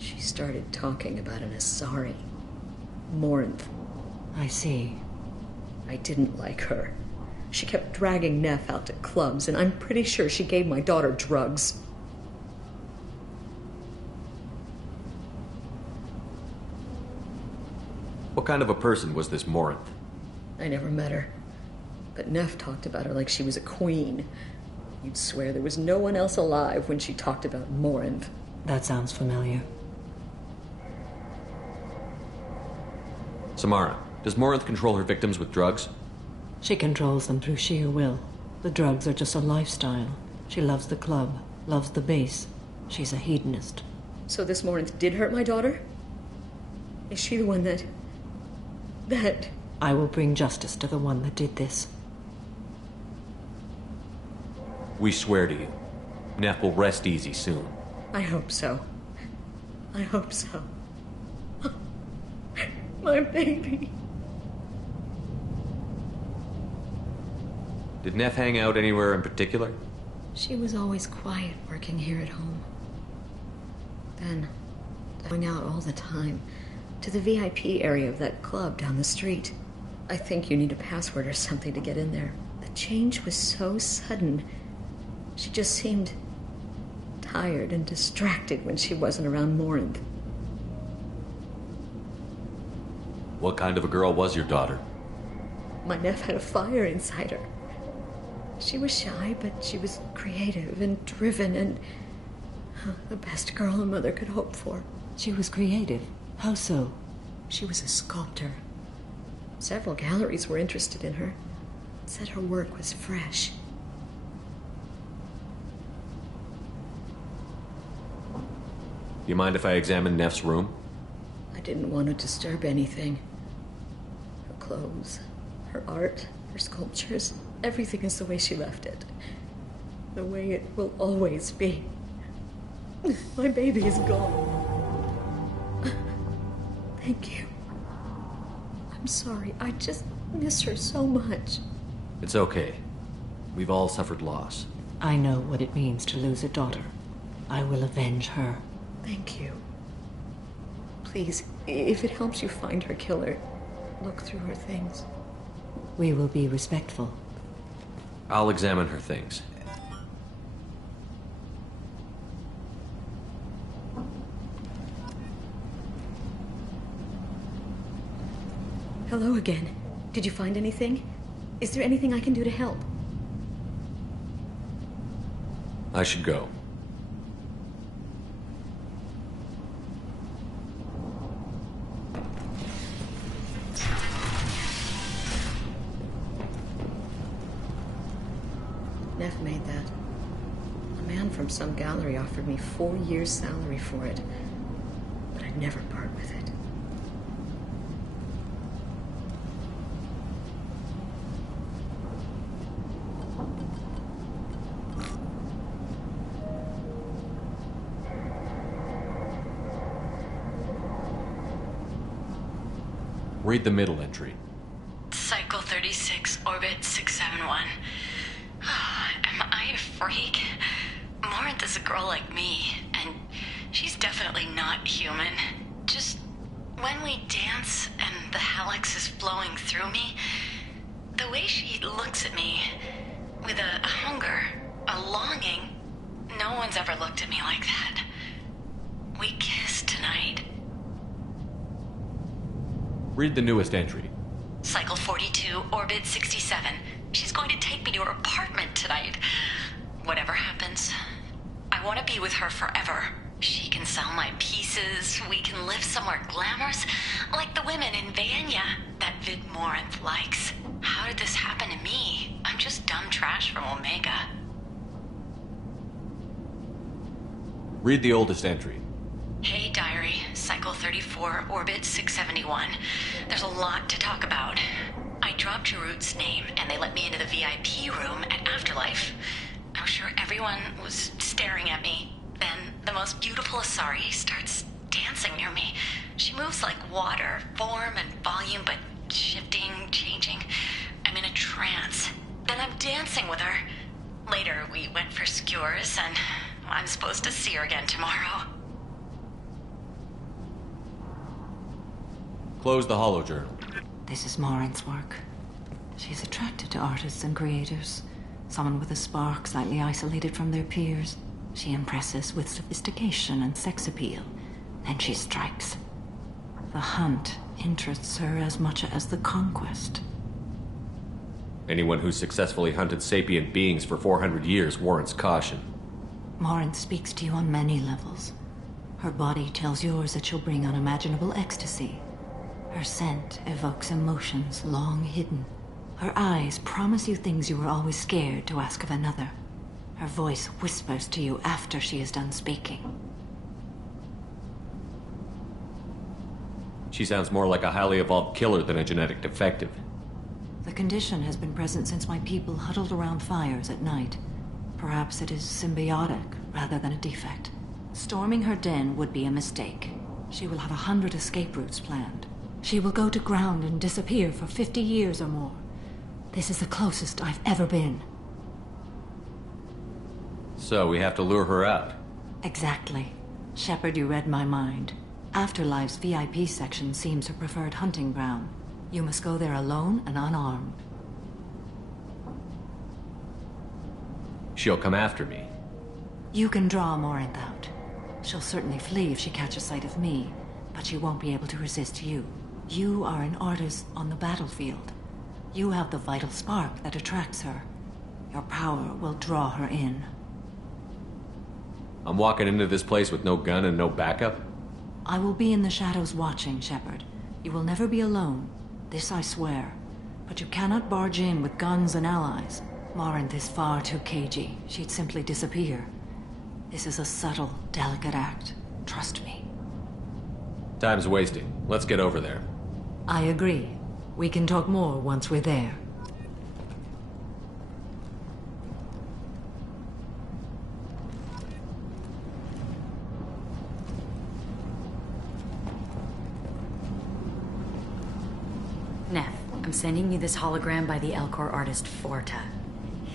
She started talking about an Asari. Morinth. I see. I didn't like her. She kept dragging Neff out to clubs, and I'm pretty sure she gave my daughter drugs. What kind of a person was this Morinth? I never met her. But Neff talked about her like she was a queen. You'd swear there was no one else alive when she talked about Morinth. That sounds familiar. Samara, does Morinth control her victims with drugs? She controls them through sheer will. The drugs are just a lifestyle. She loves the club, loves the base. She's a hedonist. So this Morinth did hurt my daughter? Is she the one that... I will bring justice to the one that did this. We swear to you. Neff will rest easy soon. I hope so. I hope so. My baby. Did Neff hang out anywhere in particular? She was always quiet working here at home. Then, going out all the time to the VIP area of that club down the street. I think you need a password or something to get in there. The change was so sudden. She just seemed tired and distracted when she wasn't around Morinth. What kind of a girl was your daughter? My nephew had a fire inside her. She was shy, but she was creative and driven and the best girl a mother could hope for. She was creative. How so? She was a sculptor. Several galleries were interested in her. Said her work was fresh. You mind if I examine Neff's room? I didn't want to disturb anything. Her clothes, her art, her sculptures, everything is the way she left it. The way it will always be. My baby is gone. Thank you. I'm sorry. I just miss her so much. It's okay. We've all suffered loss. I know what it means to lose a daughter. I will avenge her. Thank you. Please, if it helps you find her killer, look through her things. We will be respectful. I'll examine her things. Hello again. Did you find anything? Is there anything I can do to help? I should go. Neff made that. A man from some gallery offered me 4 years' salary for it, but I'd never part with it. Read the middle entry. Cycle 36, orbit 671. Am I a freak? Morinth is a girl like me, and she's definitely not human. Just when we dance and the helix is flowing through me, the way she looks at me with a hunger, a longing, no one's ever looked at me like that. We kissed tonight. Read the newest entry. Cycle 42, orbit 67. She's going to take me to her apartment tonight. Whatever happens, I want to be with her forever. She can sell my pieces. We can live somewhere glamorous, like the women in Vanya that Vid Morinth likes. How did this happen to me? I'm just dumb trash from Omega. Read the oldest entry. Hey, diary. Cycle 34, orbit 671. There's a lot to talk about. I dropped Jarut's name, and they let me into the VIP room at Afterlife. I'm sure everyone was staring at me. Then the most beautiful Asari starts dancing near me. She moves like water, form and volume, but shifting, changing. I'm in a trance. Then I'm dancing with her. Later, we went for skewers, and I'm supposed to see her again tomorrow. Close the holojournal. This is Morinth's work. She's attracted to artists and creators. Someone with a spark, slightly isolated from their peers. She impresses with sophistication and sex appeal. Then she strikes. The hunt interests her as much as the conquest. Anyone who's successfully hunted sapient beings for 400 years warrants caution. Morinth speaks to you on many levels. Her body tells yours that she'll bring unimaginable ecstasy. Her scent evokes emotions long hidden. Her eyes promise you things you were always scared to ask of another. Her voice whispers to you after she is done speaking. She sounds more like a highly evolved killer than a genetic defective. The condition has been present since my people huddled around fires at night. Perhaps it is symbiotic rather than a defect. Storming her den would be a mistake. She will have 100 escape routes planned. She will go to ground and disappear for 50 years or more. This is the closest I've ever been. So we have to lure her out. Exactly. Shepard, you read my mind. Afterlife's VIP section seems her preferred hunting ground. You must go there alone and unarmed. She'll come after me. You can draw Morinth out. She'll certainly flee if she catches sight of me, but she won't be able to resist you. You are an artist on the battlefield. You have the vital spark that attracts her. Your power will draw her in. I'm walking into this place with no gun and no backup? I will be in the shadows watching, Shepard. You will never be alone. This I swear. But you cannot barge in with guns and allies. Morinth is far too cagey. She'd simply disappear. This is a subtle, delicate act. Trust me. Time's wasting. Let's get over there. I agree. We can talk more once we're there. Neff, I'm sending you this hologram by the Elcor artist Forta.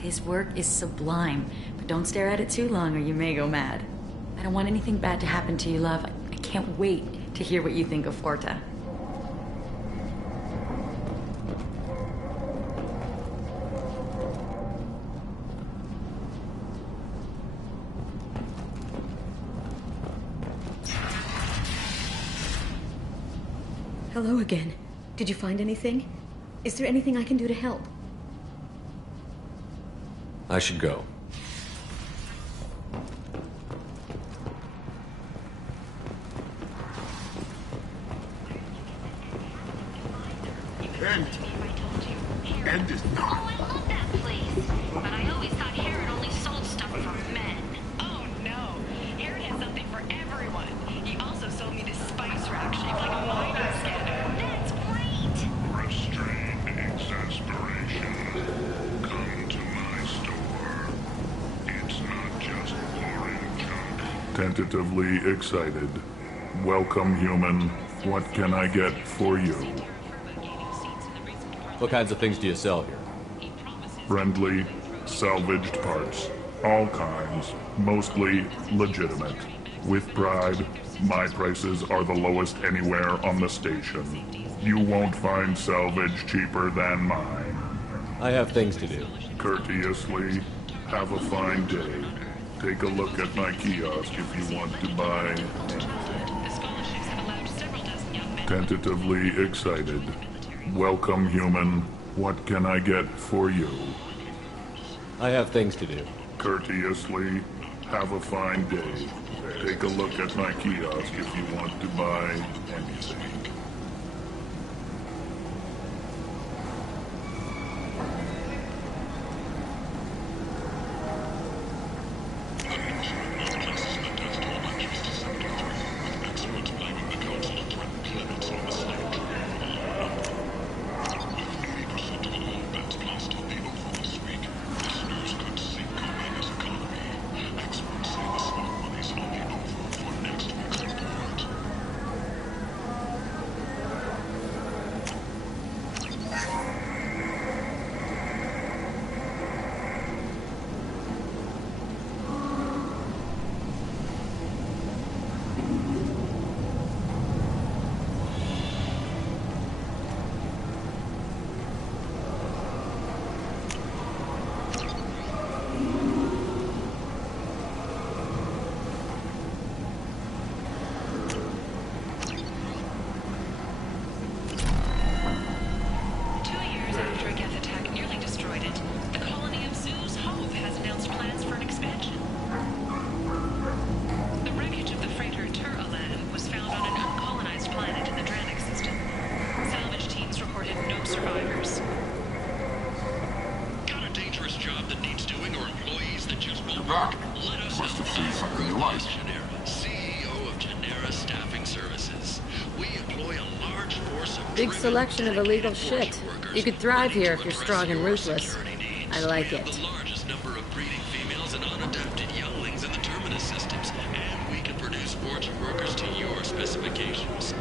His work is sublime, but don't stare at it too long or you may go mad. I don't want anything bad to happen to you, love. I can't wait to hear what you think of Forta. Hello again. Did you find anything? Is there anything I can do to help? I should go. End is not. Oh, I love that place. But I always thought Herod only sold stuff for men. Oh no, Herod has something for everyone. He also sold me this spice rack shaped like a mining scanner. That's great. Restrained exasperation. Come to my store. It's not just boring junk. Tentatively excited. Welcome, human. What can I get for you? What kinds of things do you sell here? Friendly, salvaged parts. All kinds. Mostly legitimate. With pride, my prices are the lowest anywhere on the station. You won't find salvage cheaper than mine. I have things to do. Courteously, have a fine day. Take a look at my kiosk if you want to buy anything. Tentatively excited. Welcome, human. What can I get for you? I have things to do. Courteously, have a fine day. Take a look at my kiosk if you want to buy anything. Big selection of illegal shit. You could thrive here if you're strong and ruthless. I like it. The largest number of breeding females and unadapted younglings in the terminus systems, and we can produce orchard workers to your specifications.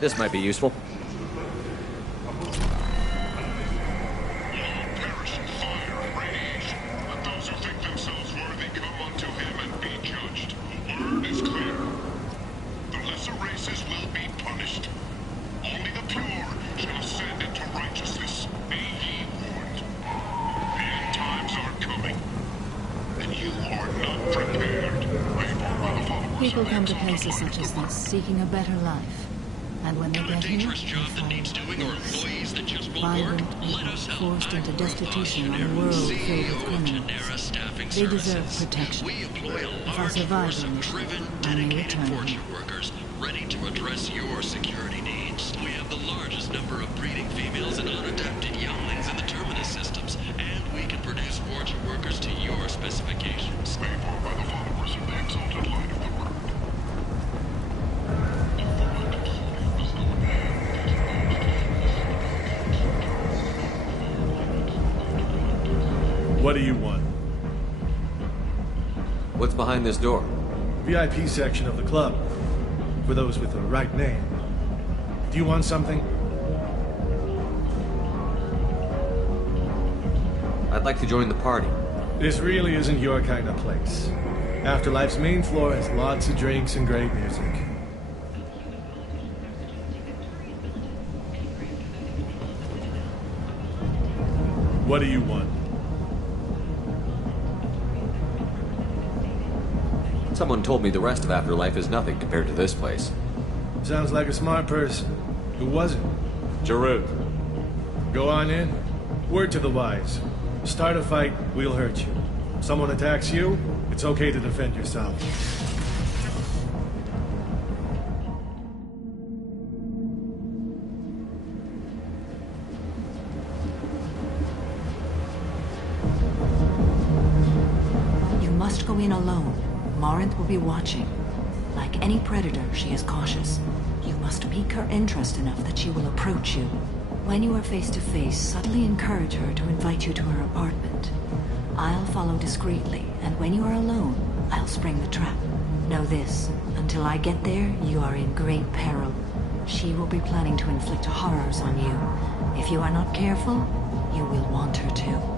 This might be useful. People come to places such as this seeking a better life. And when they get here, they violent people forced into destitution on a world filled with criminals. They deserve protection. If I survive the mission, I may return here. Workers ready to address your security needs. We have the largest number of breeding females and unadapted younglings in the terminus systems, and we can produce orchard workers to your specifications. Paid for by the followers of the exalted line of the word. What do you want? What's behind this door? VIP section of the club. For those with the right name. Do you want something? I'd like to join the party. This really isn't your kind of place. Afterlife's main floor has lots of drinks and great music. What do you want? Someone told me the rest of Afterlife is nothing compared to this place. Sounds like a smart person. Who was it? Jarut. Go on in. Word to the wise. Start a fight, we'll hurt you. Someone attacks you, it's okay to defend yourself. You must go in alone. Morinth will be watching. Like any predator, she is cautious. You must pique her interest enough that she will approach you. When you are face to face, subtly encourage her to invite you to her apartment. I'll follow discreetly, and when you are alone, I'll spring the trap. Know this, until I get there, you are in great peril. She will be planning to inflict horrors on you. If you are not careful, you will want her to.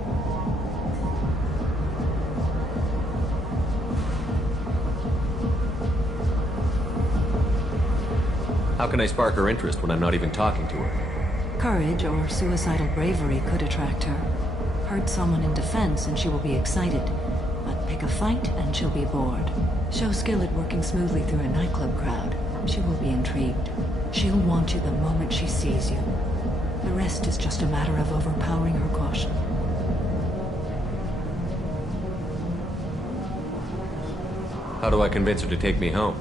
How can I spark her interest when I'm not even talking to her? Courage or suicidal bravery could attract her. Hurt someone in defense and she will be excited. But pick a fight and she'll be bored. Show skill at working smoothly through a nightclub crowd. She will be intrigued. She'll want you the moment she sees you. The rest is just a matter of overpowering her caution. How do I convince her to take me home?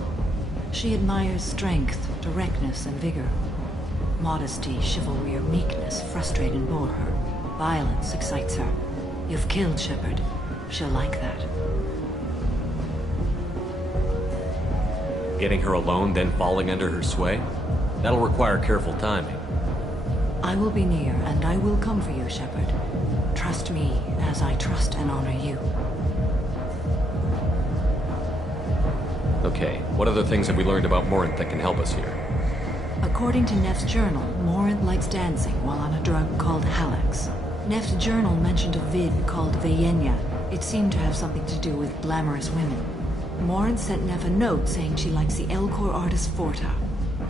She admires strength, directness, and vigor. Modesty, chivalry, or meekness frustrate and bore her. Violence excites her. You've killed Shepard. She'll like that. Getting her alone, then falling under her sway? That'll require careful timing. I will be near, and I will come for you, Shepard. Trust me as I trust and honor you. Okay, what other things have we learned about Morinth that can help us here? According to Neff's journal, Morinth likes dancing while on a drug called Halax. Neff's journal mentioned a vid called Vayenya. It seemed to have something to do with glamorous women. Morinth sent Neff a note saying she likes the Elcor artist Forta.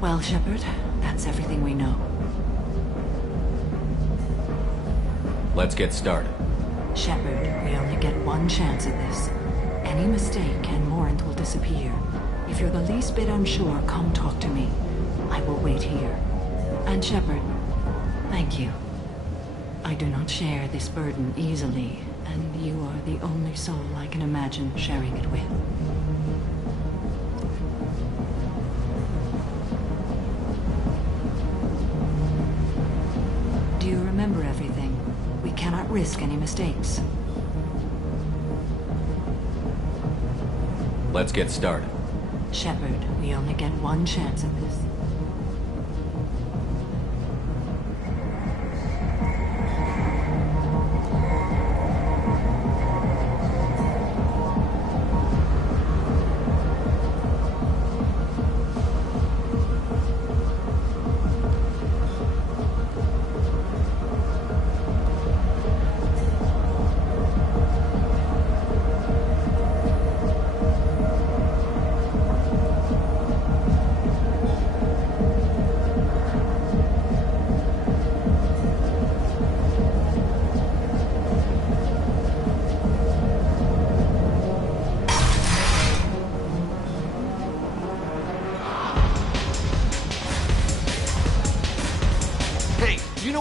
Well, Shepard, that's everything we know. Let's get started. Shepard, we only get one chance at this. Any mistake and Morinth will disappear. If you're the least bit unsure, come talk to me. I will wait here. And Shepard, thank you. I do not share this burden easily, and you are the only soul I can imagine sharing it with. Do you remember everything? We cannot risk any mistakes. Let's get started. Shepard, we only get one chance at this.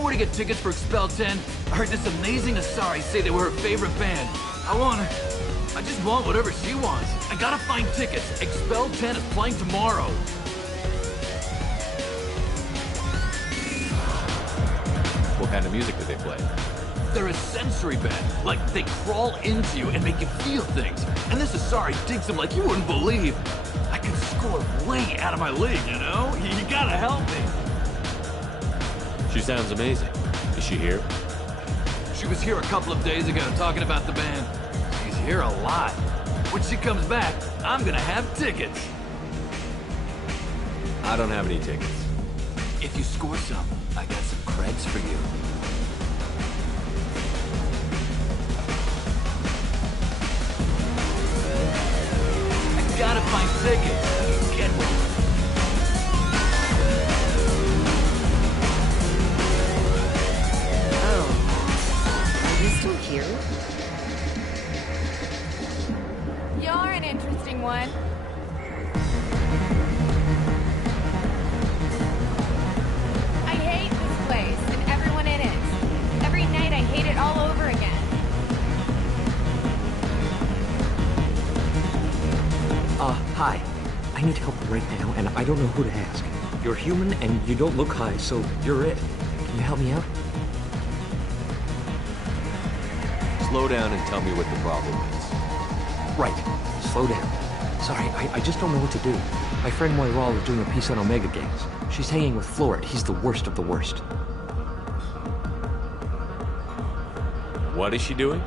To get tickets for Expel 10. I heard this amazing Asari say they were her favorite band. I just want whatever she wants. I gotta find tickets. Expel 10 is playing tomorrow. What kind of music do they play? They're a sensory band. Like, they crawl into you and make you feel things. And this Asari digs them like you wouldn't believe. I could score way out of my league, you know? You gotta help me. She sounds amazing. Is she here? She was here a couple of days ago talking about the band. She's here a lot. When she comes back, I'm gonna have tickets. I don't have any tickets. If you score some, I got some creds for you. tickets. Get one. Oh. Are you still here? You're an interesting one. I hate this place and everyone in it. Every night I hate it all over again. Hi. I need help right now, and I don't know who to ask. You're human, and you don't look high, so you're it. Can you help me out? Slow down and tell me what the problem is. Right. Slow down. Sorry, I just don't know what to do. My friend Moiral is doing a piece on Omega Gangs. She's hanging with Florid. He's the worst of the worst. What is she doing?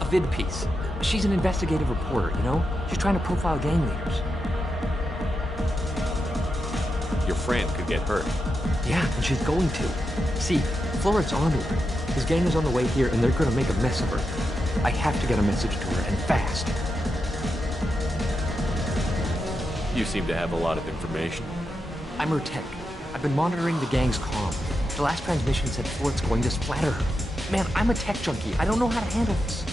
A vid piece. She's an investigative reporter, you know? She's trying to profile gang leaders. Your friend could get hurt. Yeah, and she's going to. See, Florid's onto her. His gang is on the way here, and they're gonna make a mess of her. I have to get a message to her, and fast. You seem to have a lot of information. I'm her tech. I've been monitoring the gang's comm. The last transmission said Florid's going to splatter her. Man, I'm a tech junkie. I don't know how to handle this.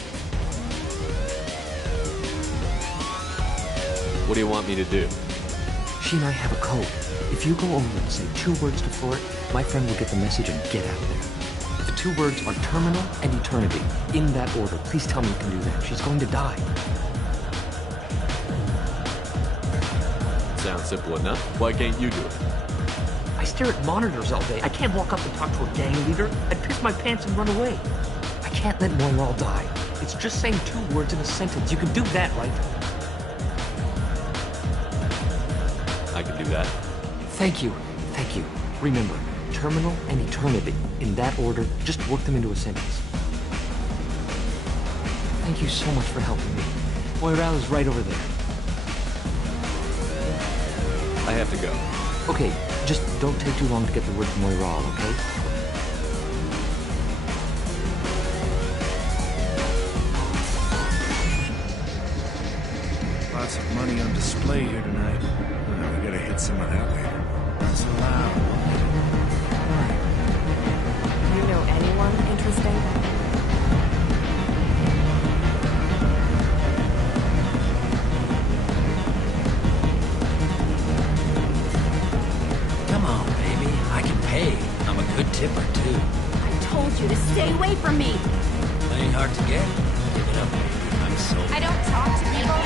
What do you want me to do? She and I have a code. If you go over and say 2 words to Florid, my friend will get the message and get out of there. The 2 words are terminal and eternity. In that order. Please tell me you can do that. She's going to die. Sounds simple enough. Why can't you do it? I stare at monitors all day. I can't walk up and talk to a gang leader. I'd piss my pants and run away. I can't let Moiral die. It's just saying 2 words in a sentence. You can do that, right? I can do that. Thank you. Thank you. Remember, terminal and eternity. In that order, just work them into a sentence. Thank you so much for helping me. Moiral is right over there. I have to go. Okay, just don't take too long to get the word from Moiral, okay? Lots of money on display here tonight. Well, we gotta hit some of that later. Not so loud. You know anyone interesting? Come on, baby. I can pay. I'm a good tipper, too. I told you to stay away from me. Ain't hard to get. Give it up, baby. I'm sold. I don't talk to people.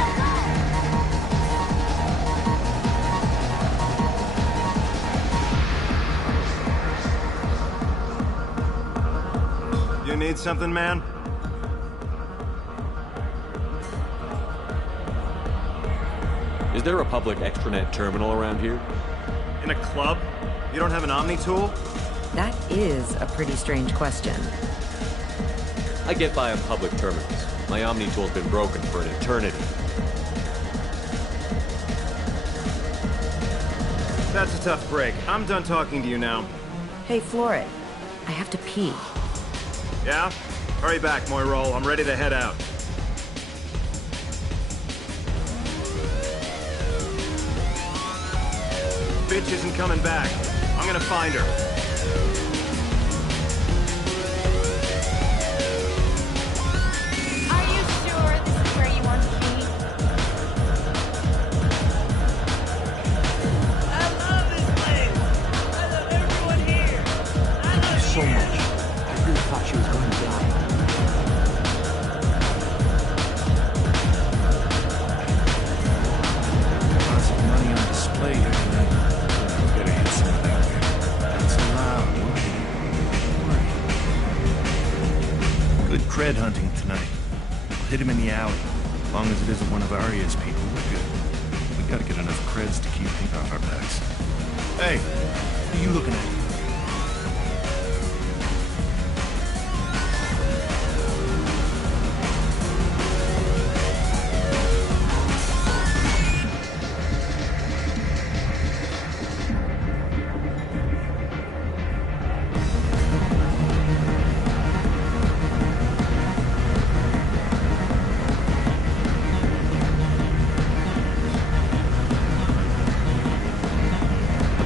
You need something, man? Is there a public extranet terminal around here? In a club? You don't have an Omni tool? That is a pretty strange question. I get by on public terminals. My Omni tool's been broken for an eternity. That's a tough break. I'm done talking to you now. Hey, Florid. I have to pee. Yeah? Hurry back, Moiral. I'm ready to head out. Bitch isn't coming back. I'm gonna find her. Are you sure this is where you want to be? I love this place! I love everyone here! Thank you so much. I really thought she was going to die. Lots of money on display here tonight. We gotta hit some of that later. Not so loud. Good cred hunting tonight. We'll hit him in the alley. As long as it isn't one of Arya's people, we're good. We gotta get enough creds to keep paint off our backs. Hey, what are you looking at?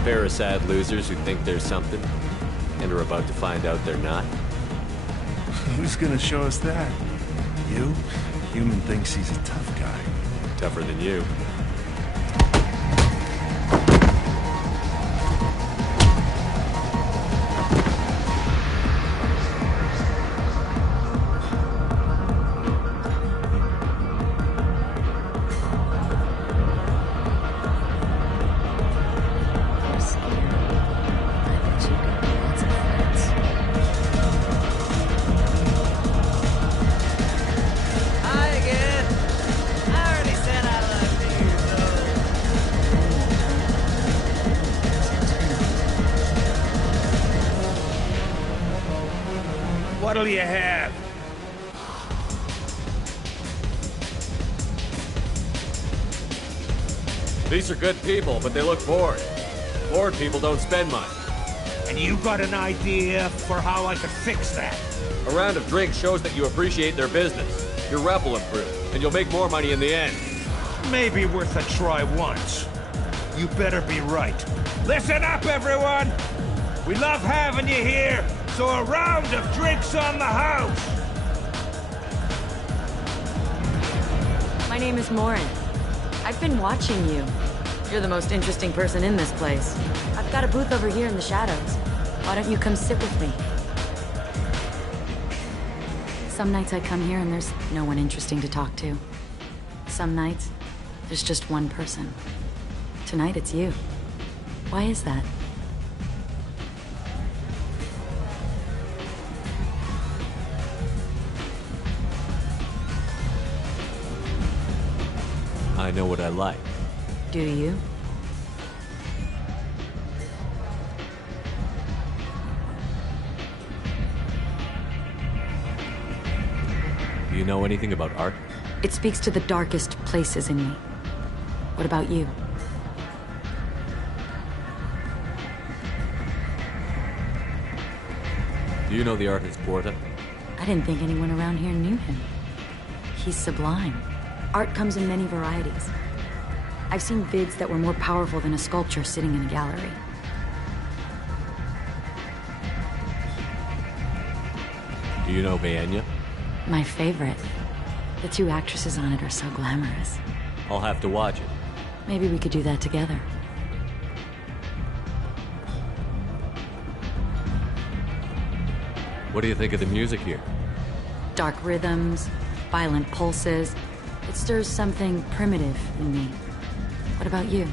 pair of sad losers who think they're something, and are about to find out they're not. Who's gonna show us that? You? Human thinks he's a tough guy. Tougher than you. What'll you have? These are good people, but they look bored. Bored people don't spend money. And you got an idea for how I could fix that? A round of drinks shows that you appreciate their business. Your rep will improve, and you'll make more money in the end. Maybe worth a try once. You better be right. Listen up, everyone! We love having you here, so a round of drinks on the house! My name is Morin. I've been watching you. You're the most interesting person in this place. I've got a booth over here in the shadows. Why don't you come sit with me? Some nights I come here and there's no one interesting to talk to. Some nights, there's just one person. Tonight it's you. Why is that? I know what I like. Do you? Do you know anything about art? It speaks to the darkest places in me. What about you? Do you know the artist Porta? I didn't think anyone around here knew him. He's sublime. Art comes in many varieties. I've seen vids that were more powerful than a sculpture sitting in a gallery. Do you know Vaenya? My favorite. The two actresses on it are so glamorous. I'll have to watch it. Maybe we could do that together. What do you think of the music here? Dark rhythms, violent pulses. It stirs something primitive in me. What about you?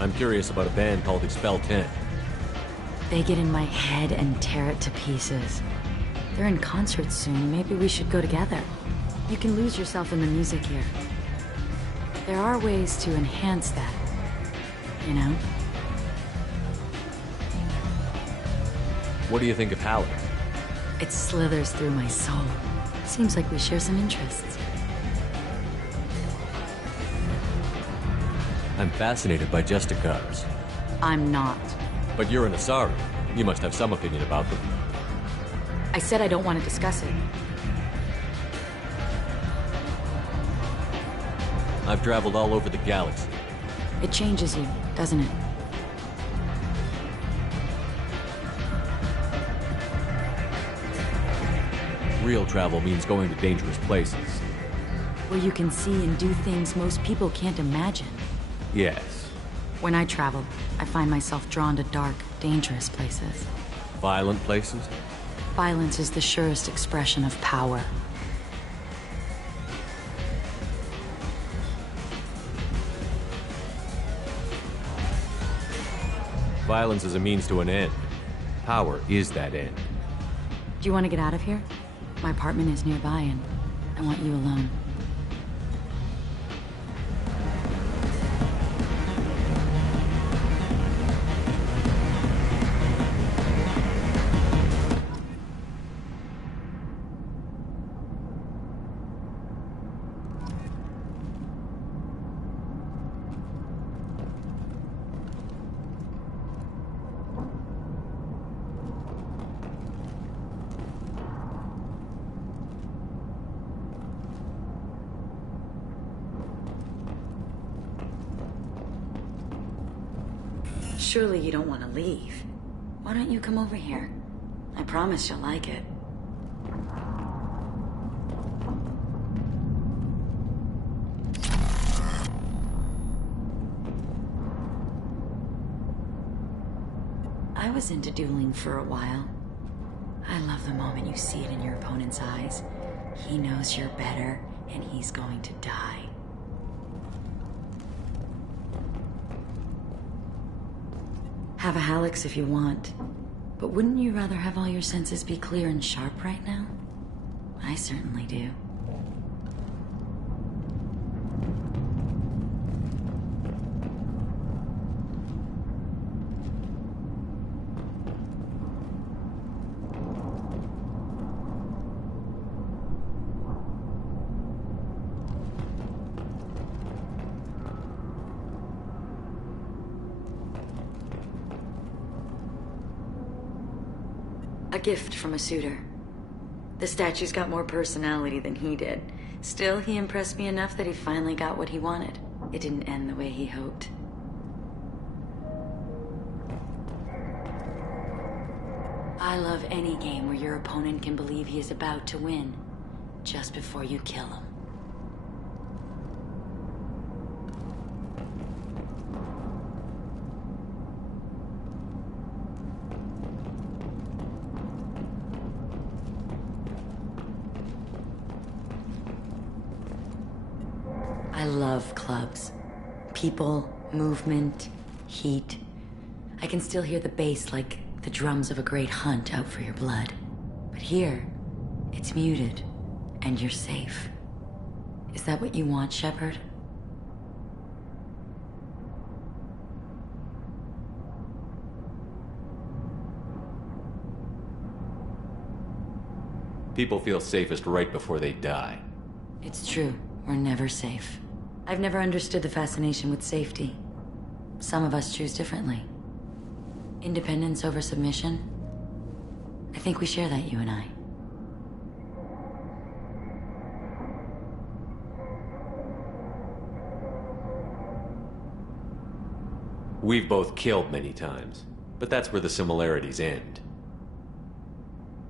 I'm curious about a band called Expel 10. They get in my head and tear it to pieces. They're in concert soon. Maybe we should go together. You can lose yourself in the music here. There are ways to enhance that, you know? What do you think of Halleck? It slithers through my soul. Seems like we share some interests. I'm fascinated by Justicars. I'm not. But you're an Asari. You must have some opinion about them. I said I don't want to discuss it. I've traveled all over the galaxy. It changes you, doesn't it? Real travel means going to dangerous places. Where you can see and do things most people can't imagine. Yes. When I travel, I find myself drawn to dark, dangerous places. Violent places? Violence is the surest expression of power. Violence is a means to an end. Power is that end. Do you want to get out of here? My apartment is nearby and I want you alone. Surely you don't want to leave. Why don't you come over here? I promise you'll like it. I was into dueling for a while. I love the moment you see it in your opponent's eyes. He knows you're better, and he's going to die. Have a Hallex if you want, but wouldn't you rather have all your senses be clear and sharp right now? I certainly do. A gift from a suitor. The statue's got more personality than he did. Still, he impressed me enough that he finally got what he wanted. It didn't end the way he hoped. I love any game where your opponent can believe he is about to win, just before you kill him. I love clubs. People, movement, heat. I can still hear the bass like the drums of a great hunt out for your blood. But here, it's muted, and you're safe. Is that what you want, Shepard? People feel safest right before they die. It's true. We're never safe. I've never understood the fascination with safety. Some of us choose differently. Independence over submission? I think we share that, you and I. We've both killed many times, but that's where the similarities end.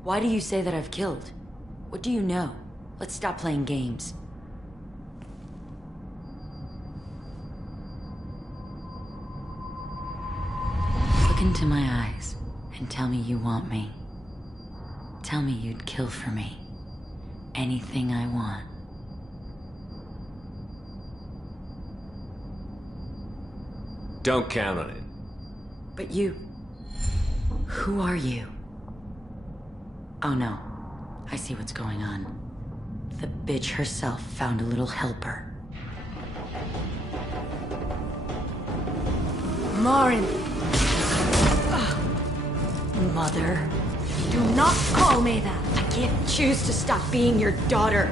Why do you say that I've killed? What do you know? Let's stop playing games. Look into my eyes and tell me you want me. Tell me you'd kill for me. Anything I want. Don't count on it. But you... who are you? Oh no. I see what's going on. The bitch herself found a little helper. Morin! Mother. Do not call me that! I can't choose to stop being your daughter,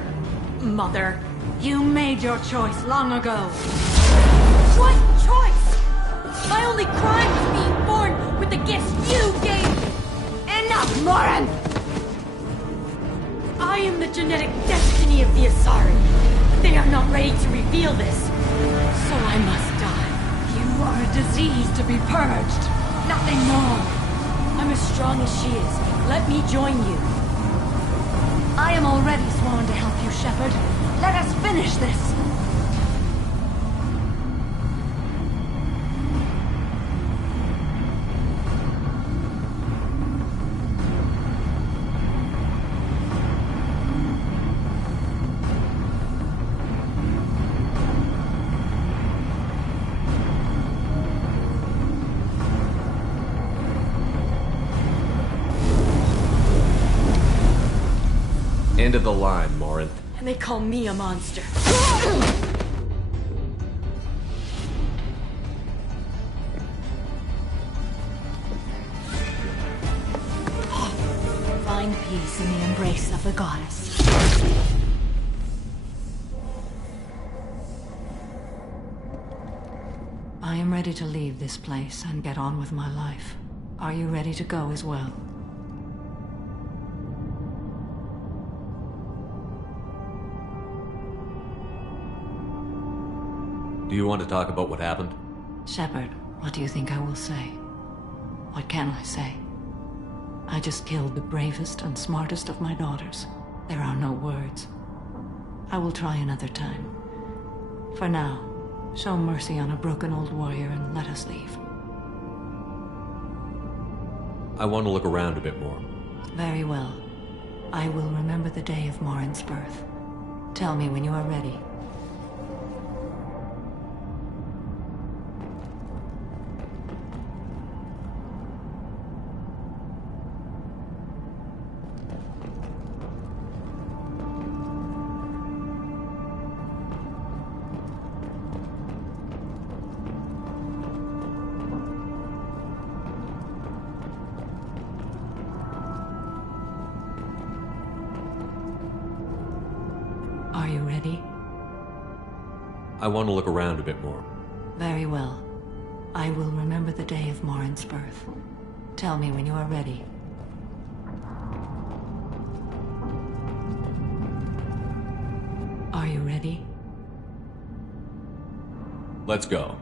Mother. You made your choice long ago. What choice? My only crime was being born with the gifts you gave me! Enough, Morin! I am the genetic destiny of the Asari. But they are not ready to reveal this. So I must die. You are a disease to be purged. Nothing more. I'm as strong as she is. Let me join you. I am already sworn to help you, Shepard. Let us finish this. End of the line, Morin. And they call me a monster. Find peace in the embrace of the goddess. I am ready to leave this place and get on with my life. Are you ready to go as well? Do you want to talk about what happened? Shepard, What do you think I will say? What can I say? I just killed the bravest and smartest of my daughters. There are no words. I will try another time. For now, show mercy on a broken old warrior and let us leave. I want to look around a bit more. Very well. I will remember the day of Morin's birth. Tell me when you are ready. Are you ready? I want to look around a bit more. Very well. I will remember the day of Morin's birth. Tell me when you are ready. Are you ready? Let's go.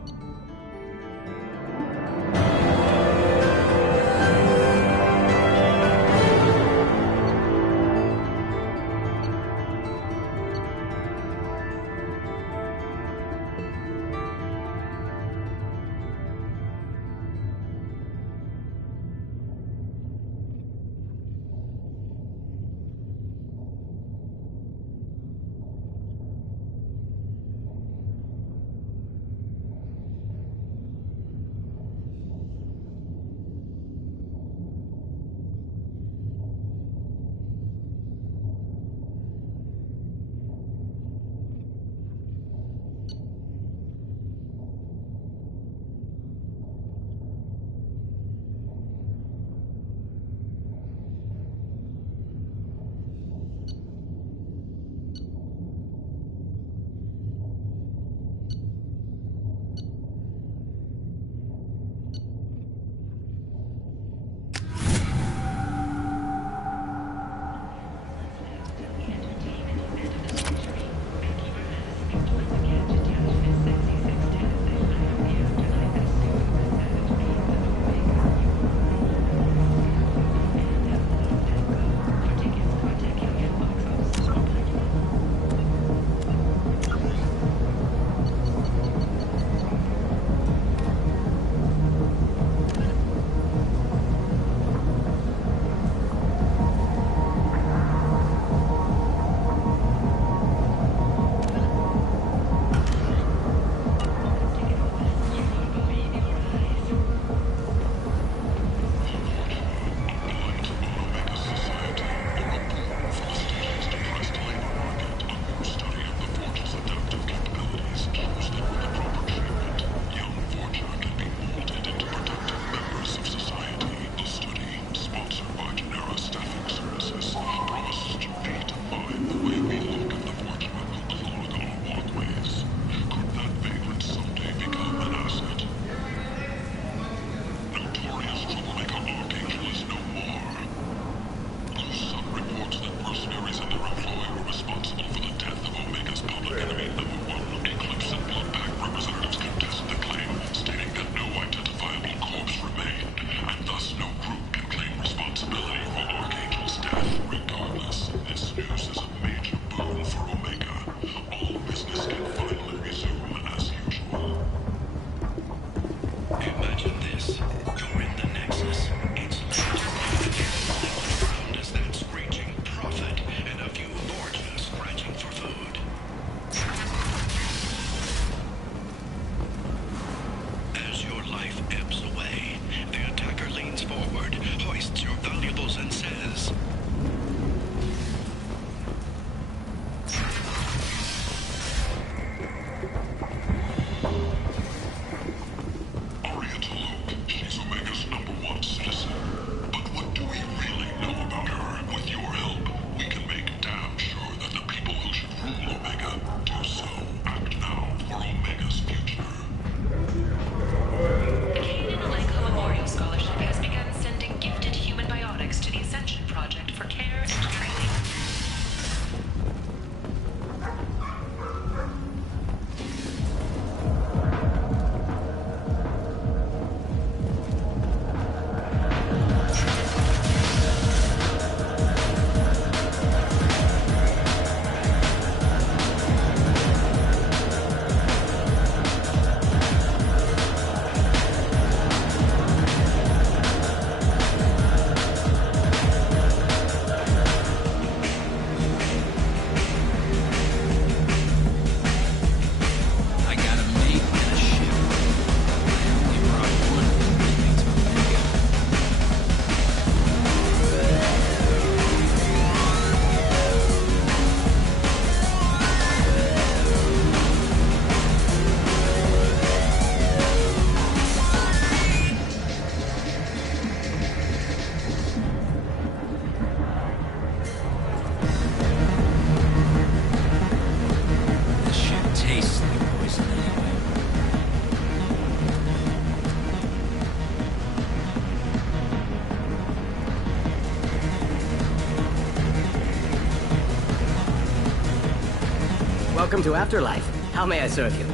Welcome to Afterlife. How may I serve you?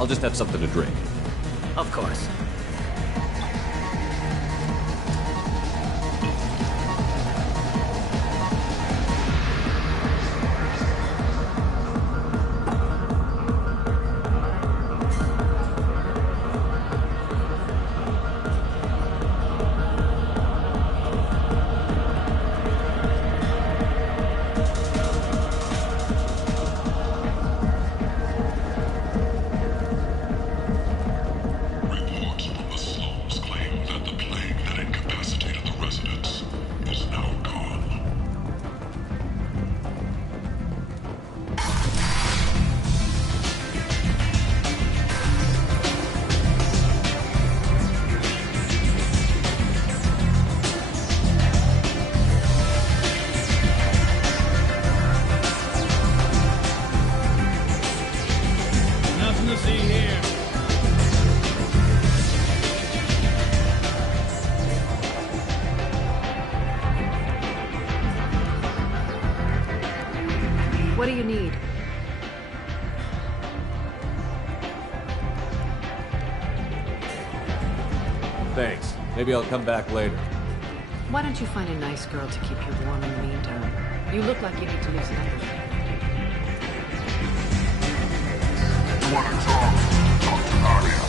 I'll just have something to drink. Of course. Nothing to see here. What do you need? Thanks. Maybe I'll come back later. Why don't you find a nice girl to keep you warm in the meantime? You look like you need to loosen up a bit. You want to talk? Talk to Arya.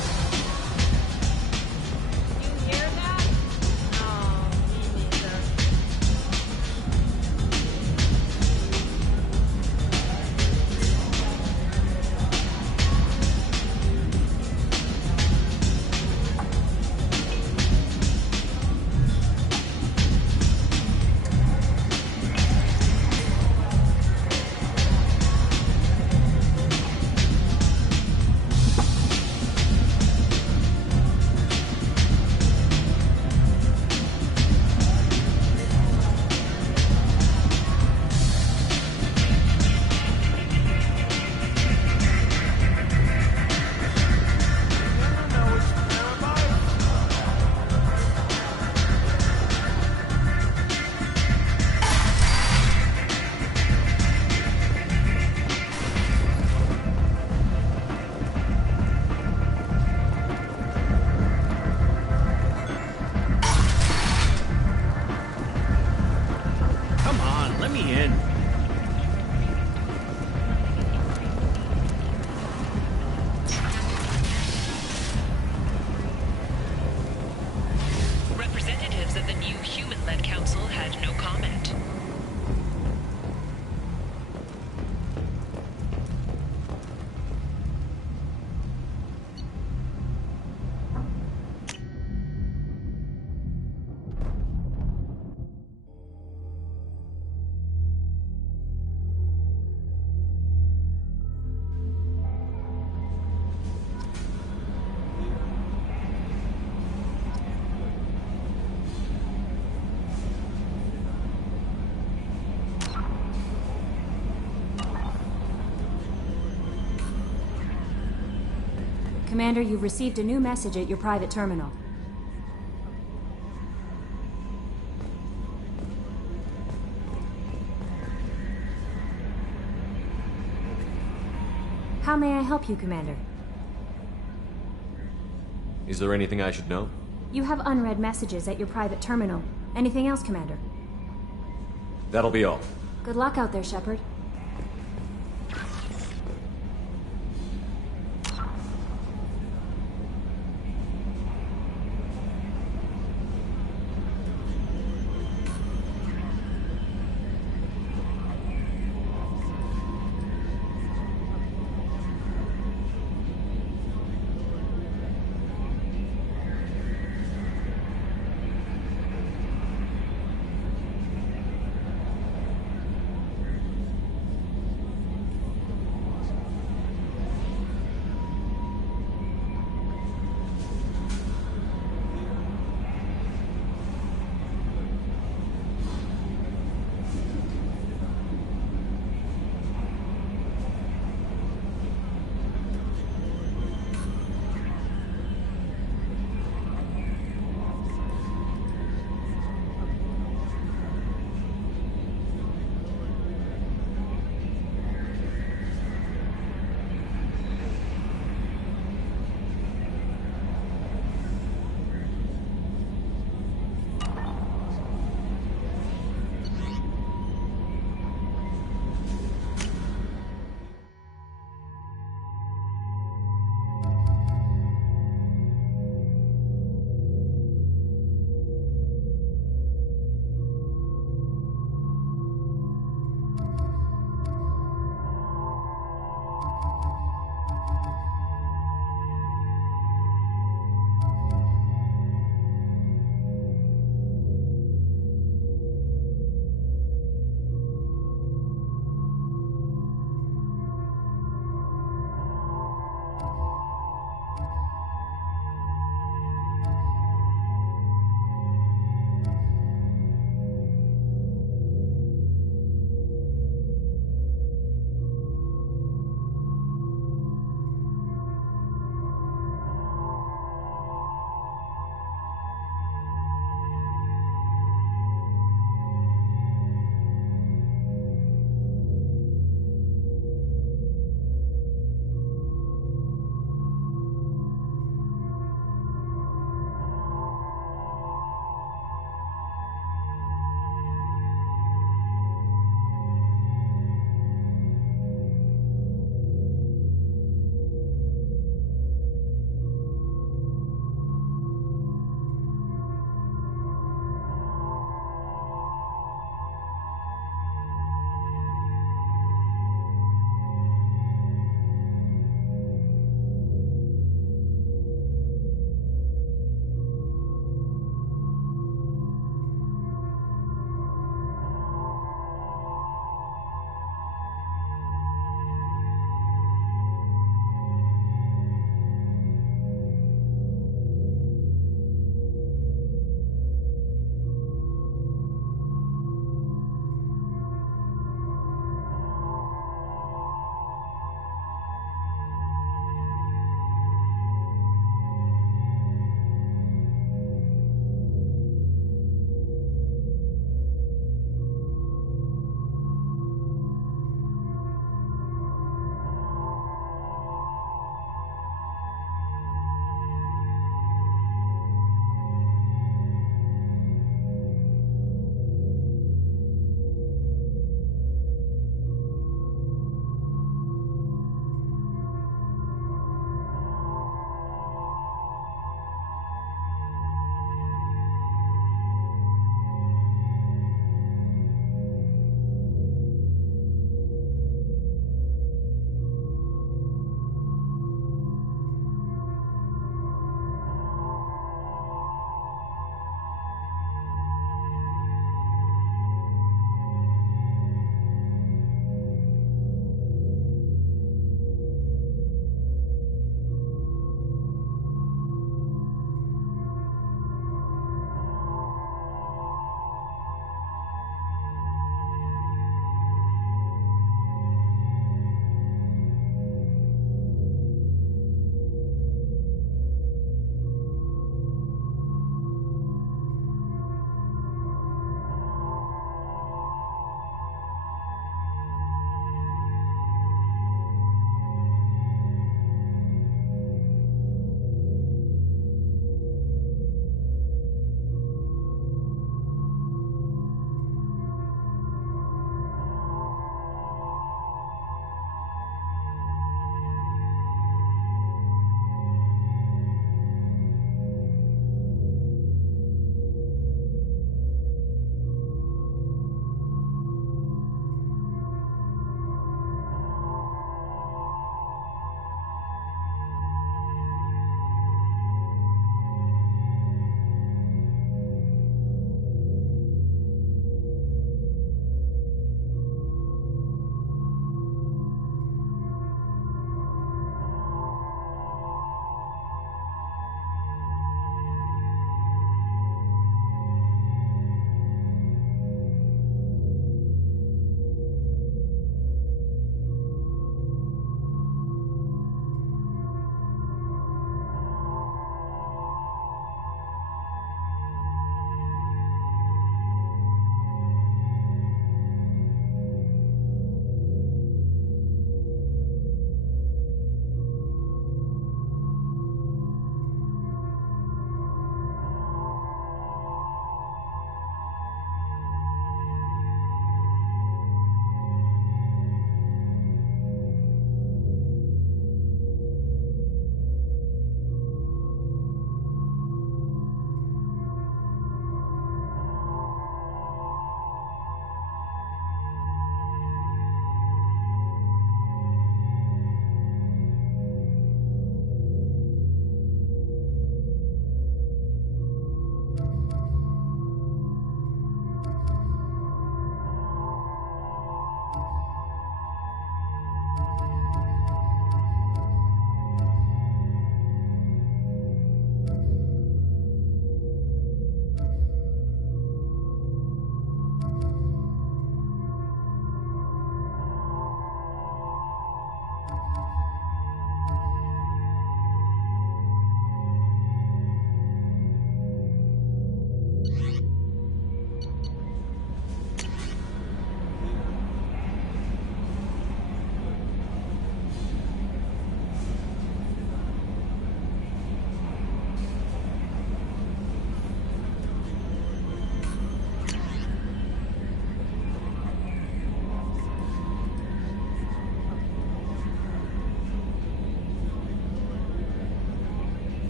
Commander, you've received a new message at your private terminal. How may I help you, Commander? Is there anything I should know? You have unread messages at your private terminal. Anything else, Commander? That'll be all. Good luck out there, Shepard.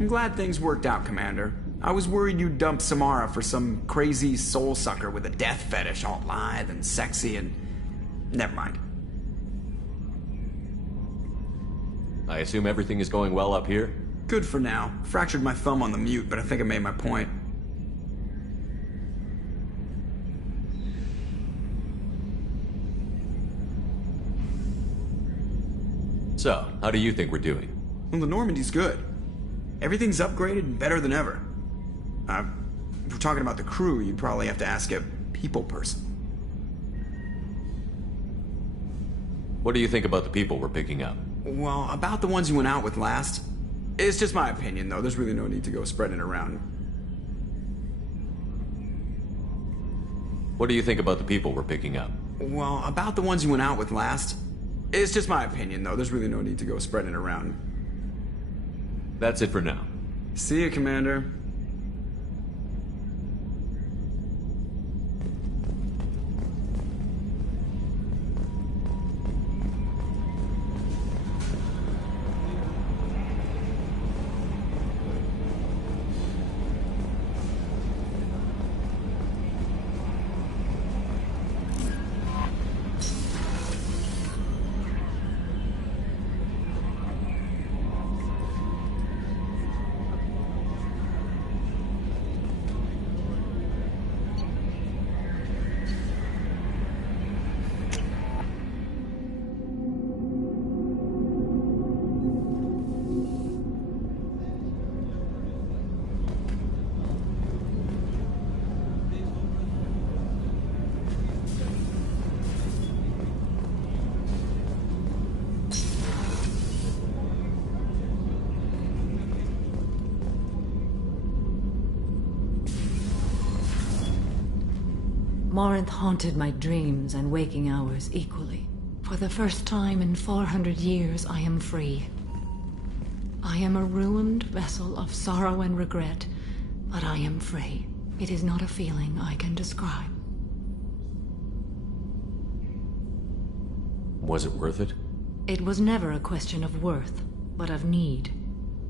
I'm glad things worked out, Commander. I was worried you'd dump Samara for some crazy soul sucker with a death fetish, all lithe and sexy and... Never mind. I assume everything is going well up here? Good for now. Fractured my thumb on the mute, but I think I made my point. So, how do you think we're doing? Well, the Normandy's good. Everything's upgraded and better than ever. If we're talking about the crew, you'd probably have to ask a people person. What do you think about the people we're picking up? Well, about the ones you went out with last. It's just my opinion, though. There's really no need to go spreading it around. What do you think about the people we're picking up? Well, about the ones you went out with last. It's just my opinion, though. There's really no need to go spreading it around. That's it for now. See you, Commander. Morinth haunted my dreams and waking hours equally. For the first time in 400 years, I am free. I am a ruined vessel of sorrow and regret, but I am free. It is not a feeling I can describe. Was it worth it? It was never a question of worth, but of need.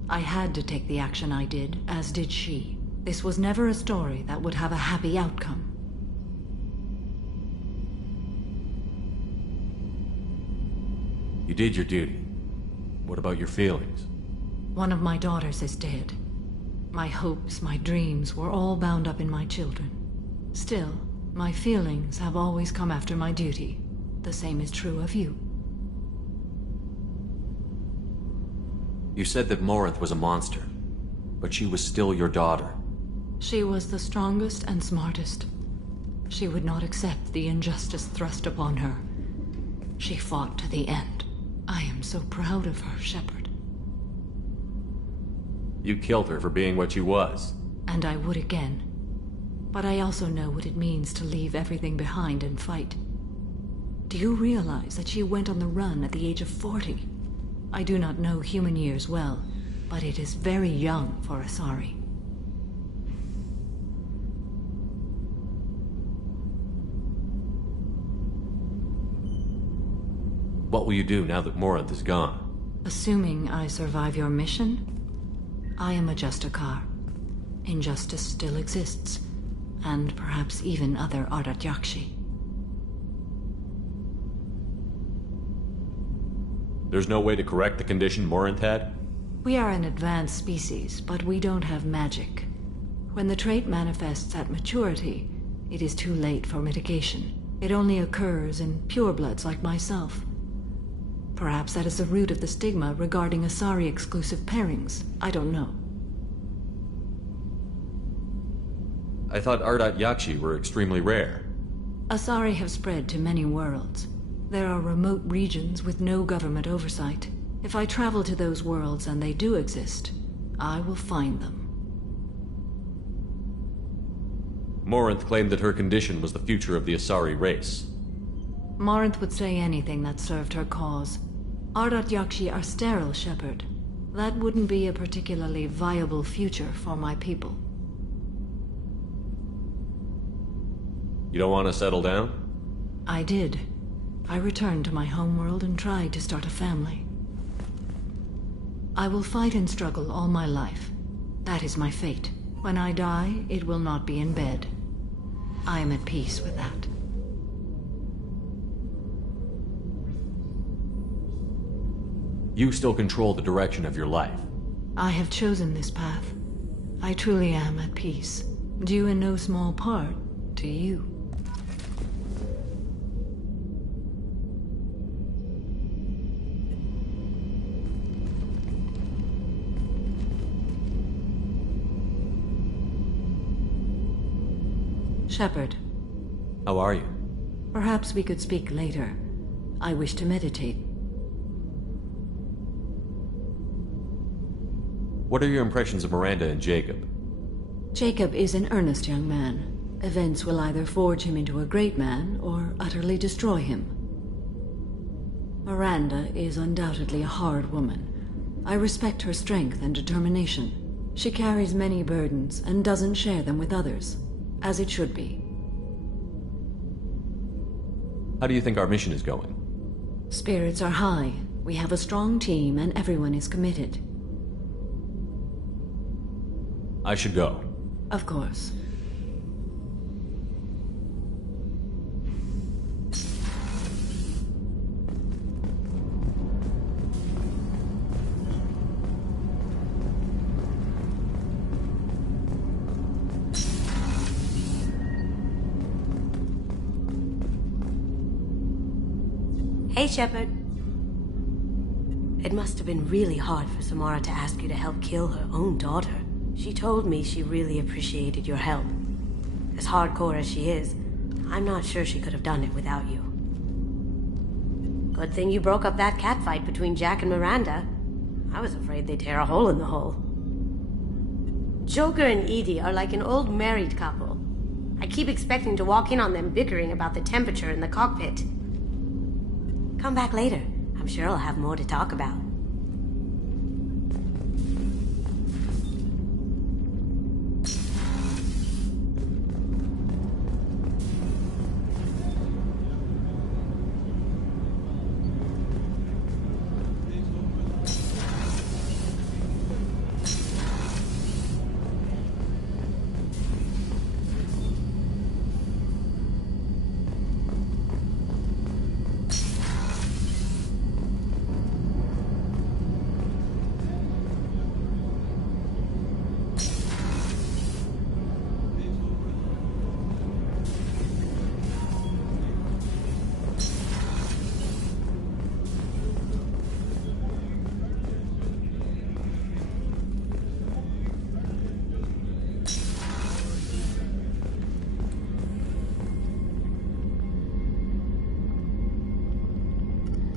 I had to take the action I did, as did she. This was never a story that would have a happy outcome. You did your duty. What about your feelings? One of my daughters is dead. My hopes, my dreams were all bound up in my children. Still, my feelings have always come after my duty. The same is true of you. You said that Morinth was a monster, but she was still your daughter. She was the strongest and smartest. She would not accept the injustice thrust upon her. She fought to the end. I am so proud of her, Shepard. You killed her for being what she was. And I would again. But I also know what it means to leave everything behind and fight. Do you realize that she went on the run at the age of 40? I do not know human years well, but it is very young for Asari. What will you do now that Morinth is gone? Assuming I survive your mission, I am a Justicar. Injustice still exists, and perhaps even other Ardat Yakshi. There's no way to correct the condition Morinth had? We are an advanced species, but we don't have magic. When the trait manifests at maturity, it is too late for mitigation. It only occurs in purebloods like myself. Perhaps that is the root of the stigma regarding Asari-exclusive pairings. I don't know. I thought Ardat Yakshi were extremely rare. Asari have spread to many worlds. There are remote regions with no government oversight. If I travel to those worlds and they do exist, I will find them. Morinth claimed that her condition was the future of the Asari race. Morinth would say anything that served her cause. Ardat Yakshi are sterile, Shepard. That wouldn't be a particularly viable future for my people. You don't want to settle down? I did. I returned to my homeworld and tried to start a family. I will fight and struggle all my life, That is my fate. When I die, it will not be in bed. I am at peace with that. You still control the direction of your life. I have chosen this path. I truly am at peace, due in no small part to you. Shepard. How are you? Perhaps we could speak later. I wish to meditate. What are your impressions of Miranda and Jacob? Jacob is an earnest young man. Events will either forge him into a great man or utterly destroy him. Miranda is undoubtedly a hard woman. I respect her strength and determination. She carries many burdens and doesn't share them with others, as it should be. How do you think our mission is going? Spirits are high. We have a strong team and everyone is committed. I should go. Of course. Hey, Shepard. It must have been really hard for Samara to ask you to help kill her own daughter. She told me she really appreciated your help. As hardcore as she is, I'm not sure she could have done it without you. Good thing you broke up that catfight between Jack and Miranda. I was afraid they'd tear a hole in the hull. Joker and Edie are like an old married couple. I keep expecting to walk in on them bickering about the temperature in the cockpit. Come back later. I'm sure I'll have more to talk about.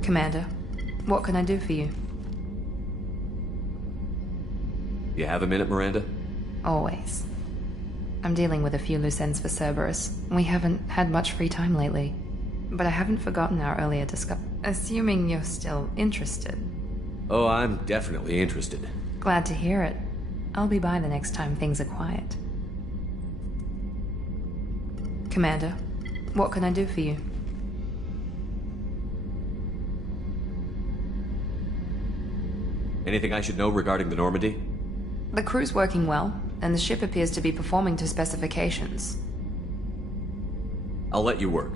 Commander, what can I do for you? You have a minute, Miranda? Always. I'm dealing with a few loose ends for Cerberus. We haven't had much free time lately. But I haven't forgotten our earlier discussion. Assuming you're still interested. Oh, I'm definitely interested. Glad to hear it. I'll be by the next time things are quiet. Commander, what can I do for you? Anything I should know regarding the Normandy? The crew's working well, and the ship appears to be performing to specifications. I'll let you work.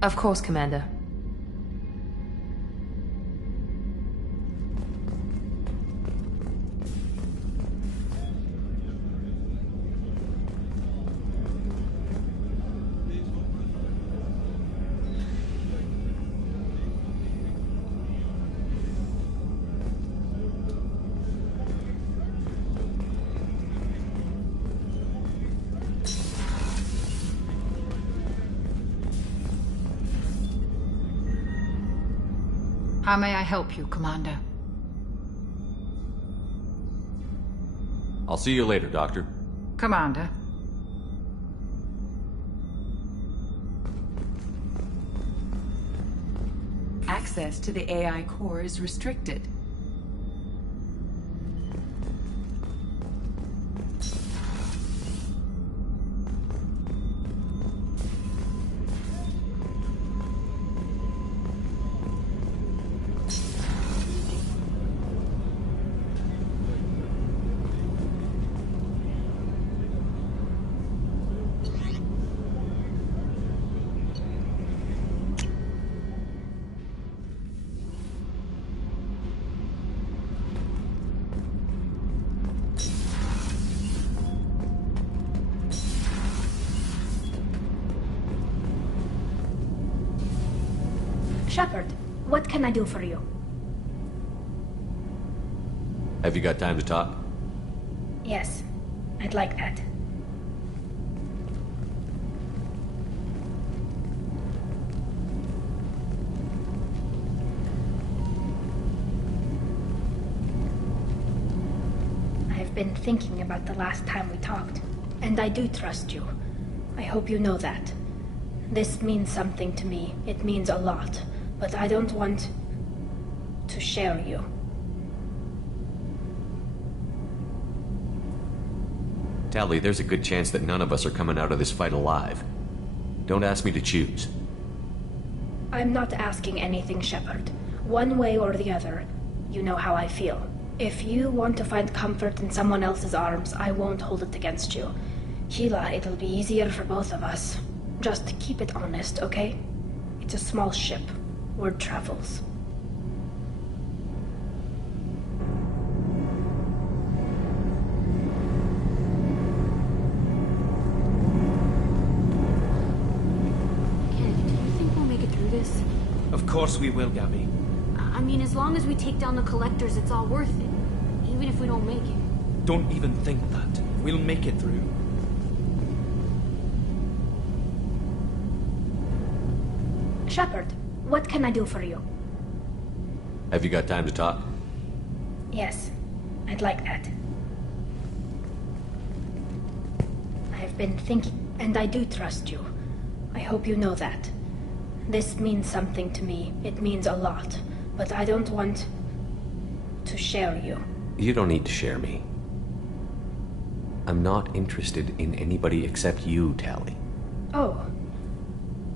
Of course, Commander. How may I help you, Commander? I'll see you later, Doctor. Commander. Access to the AI core is restricted. Shepard, what can I do for you? Have you got time to talk? Yes, I'd like that. I've been thinking about the last time we talked, and I do trust you. I hope you know that. This means something to me. It means a lot, but I don't want to share you. Tally, there's a good chance that none of us are coming out of this fight alive. Don't ask me to choose. I'm not asking anything, Shepard. One way or the other, you know how I feel. If you want to find comfort in someone else's arms, I won't hold it against you. Sheila, it'll be easier for both of us. Just keep it honest, okay? It's a small ship. Word travels. Of course we will, Gabby. I mean, as long as we take down the collectors, it's all worth it. Even if we don't make it. Don't even think that. We'll make it through. Shepard, what can I do for you? Have you got time to talk? Yes, I'd like that. I've been thinking, and I do trust you. I hope you know that. This means something to me. It means a lot, but I don't want to share you. You don't need to share me. I'm not interested in anybody except you, Tally. Oh.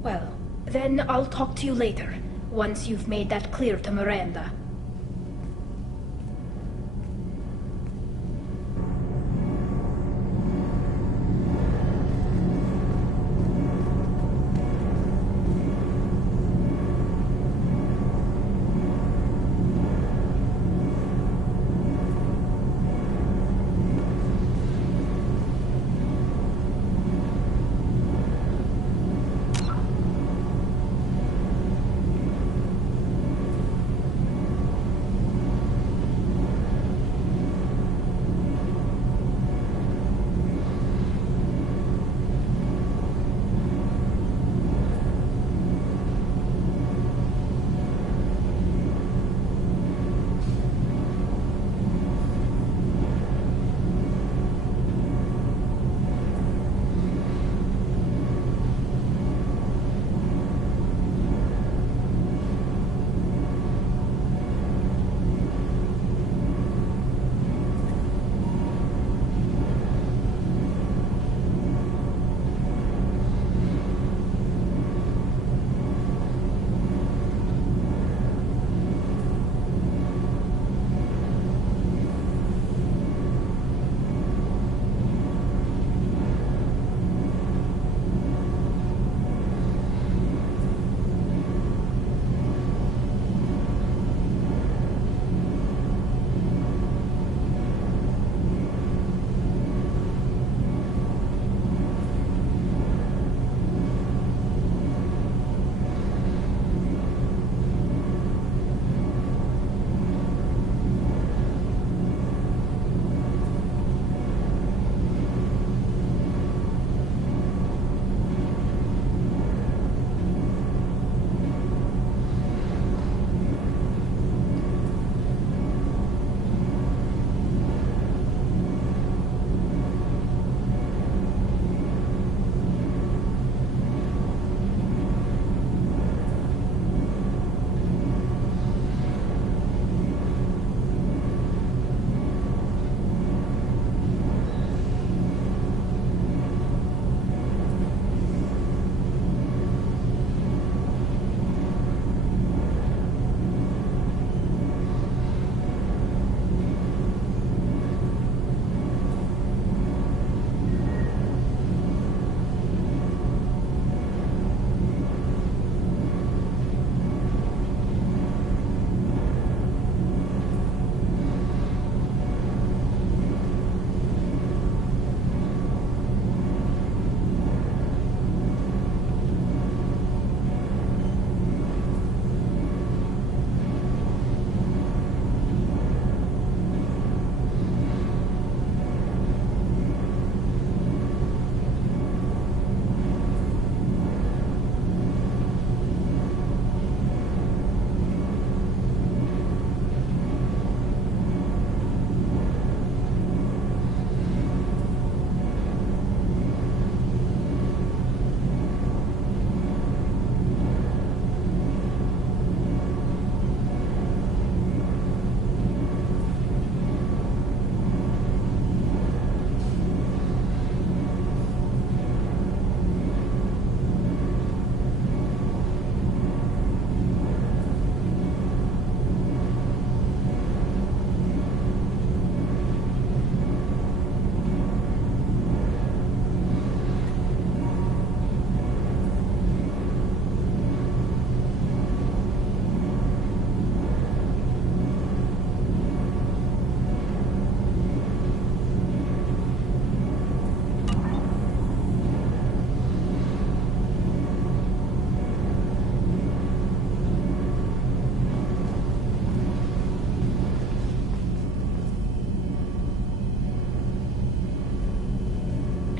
Well, then I'll talk to you later, once you've made that clear to Miranda.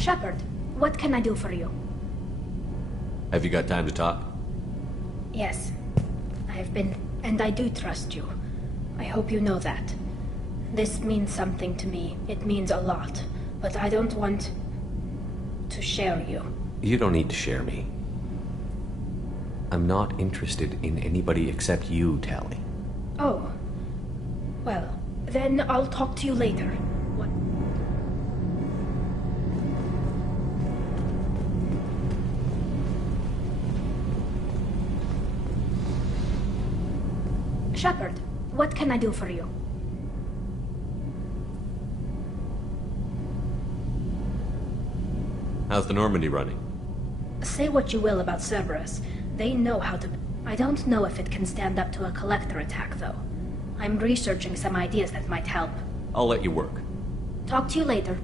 Shepard, what can I do for you? Have you got time to talk? Yes. I've been, and I do trust you. I hope you know that. This means something to me. It means a lot. But I don't want to share you. You don't need to share me. I'm not interested in anybody except you, Tally. Oh. Well, then I'll talk to you later. What? Shepard, what can I do for you? How's the Normandy running? Say what you will about Cerberus. They know how to... I don't know if it can stand up to a collector attack, though. I'm researching some ideas that might help. I'll let you work. Talk to you later.